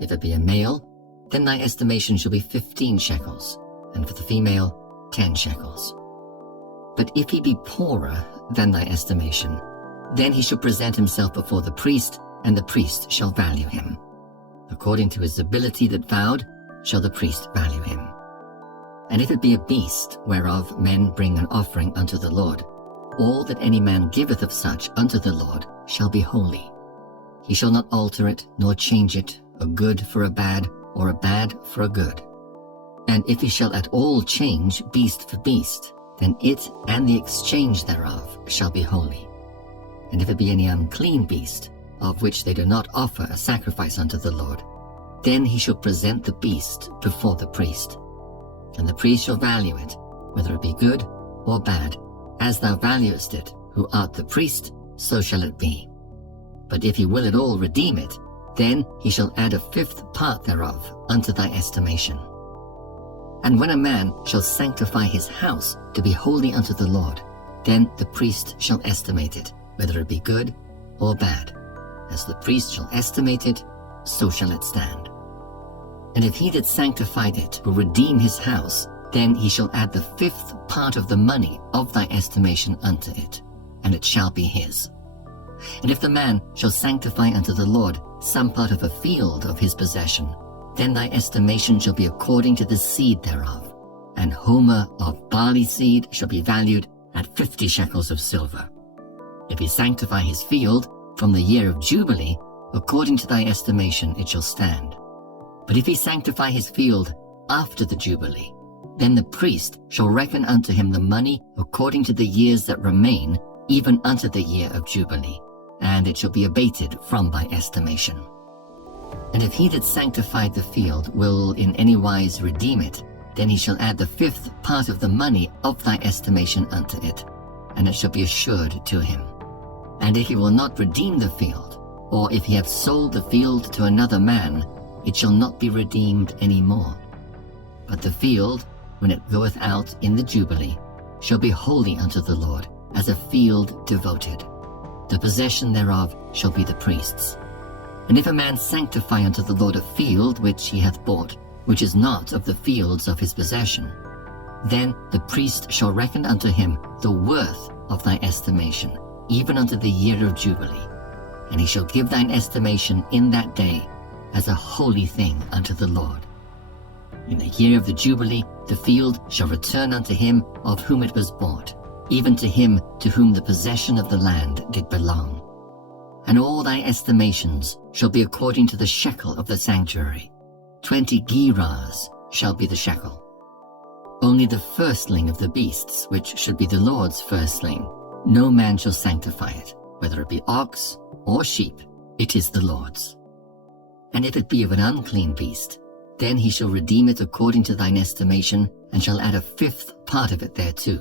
if it be a male, then thy estimation shall be 15 shekels, and for the female 10 shekels. But if he be poorer than thy estimation, then he shall present himself before the priest, and the priest shall value him. According to his ability that vowed, shall the priest value him. And if it be a beast, whereof men bring an offering unto the Lord, all that any man giveth of such unto the Lord shall be holy. He shall not alter it, nor change it, a good for a bad, or a bad for a good. And if he shall at all change beast for beast, then it and the exchange thereof shall be holy. And if it be any unclean beast, of which they do not offer a sacrifice unto the Lord, then he shall present the beast before the priest. And the priest shall value it, whether it be good or bad, as thou valuest it, who art the priest, so shall it be. But if he will at all redeem it, then he shall add a 5th part thereof unto thy estimation. And when a man shall sanctify his house to be holy unto the Lord, then the priest shall estimate it, whether it be good or bad. As the priest shall estimate it, so shall it stand. And if he that sanctified it will redeem his house, then he shall add the 5th part of the money of thy estimation unto it, and it shall be his. And if the man shall sanctify unto the Lord some part of a field of his possession, then thy estimation shall be according to the seed thereof. An homer of barley seed shall be valued at 50 shekels of silver. If he sanctify his field from the year of Jubilee, according to thy estimation it shall stand. But if he sanctify his field after the Jubilee, then the priest shall reckon unto him the money according to the years that remain, even unto the year of Jubilee, and it shall be abated from thy estimation. And if he that sanctified the field will in any wise redeem it, then he shall add the 5th part of the money of thy estimation unto it, and it shall be assured to him. And if he will not redeem the field, or if he have sold the field to another man, it shall not be redeemed any more. But the field, when it goeth out in the Jubilee, shall be holy unto the Lord, as a field devoted. The possession thereof shall be the priest's. And if a man sanctify unto the Lord a field which he hath bought, which is not of the fields of his possession, then the priest shall reckon unto him the worth of thy estimation, even unto the year of Jubilee. And he shall give thine estimation in that day as a holy thing unto the Lord. In the year of the Jubilee the field shall return unto him of whom it was bought, even to him to whom the possession of the land did belong. And all thy estimations shall be according to the shekel of the sanctuary. 20 gerahs shall be the shekel. Only the firstling of the beasts, which should be the Lord's firstling, no man shall sanctify it, whether it be ox or sheep, it is the Lord's. And if it be of an unclean beast, then he shall redeem it according to thine estimation, and shall add a 5th part of it thereto.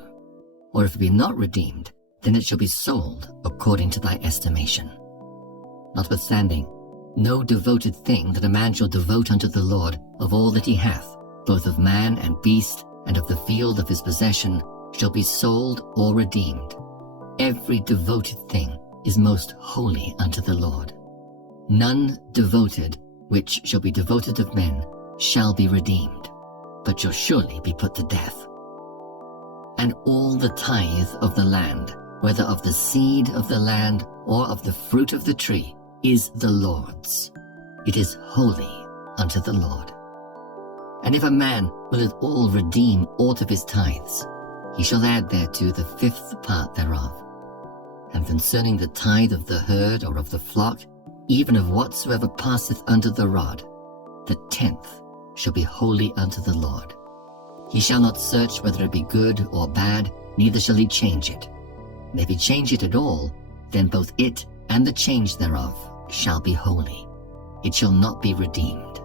Or if it be not redeemed, then it shall be sold according to thy estimation. Notwithstanding, no devoted thing that a man shall devote unto the Lord of all that he hath, both of man and beast, and of the field of his possession, shall be sold or redeemed. Every devoted thing is most holy unto the Lord. None devoted which shall be devoted of men shall be redeemed, but shall surely be put to death. And all the tithe of the land, whether of the seed of the land or of the fruit of the tree, is the Lord's. It is holy unto the Lord. And if a man will at all redeem aught of his tithes, he shall add thereto the 5th part thereof. And concerning the tithe of the herd or of the flock, even of whatsoever passeth under the rod, the 10th shall be holy unto the Lord. He shall not search whether it be good or bad, neither shall he change it. And if he change it at all, then both it and the change thereof shall be holy. It shall not be redeemed.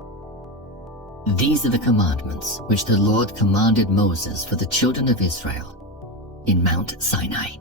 These are the commandments which the Lord commanded Moses for the children of Israel in Mount Sinai.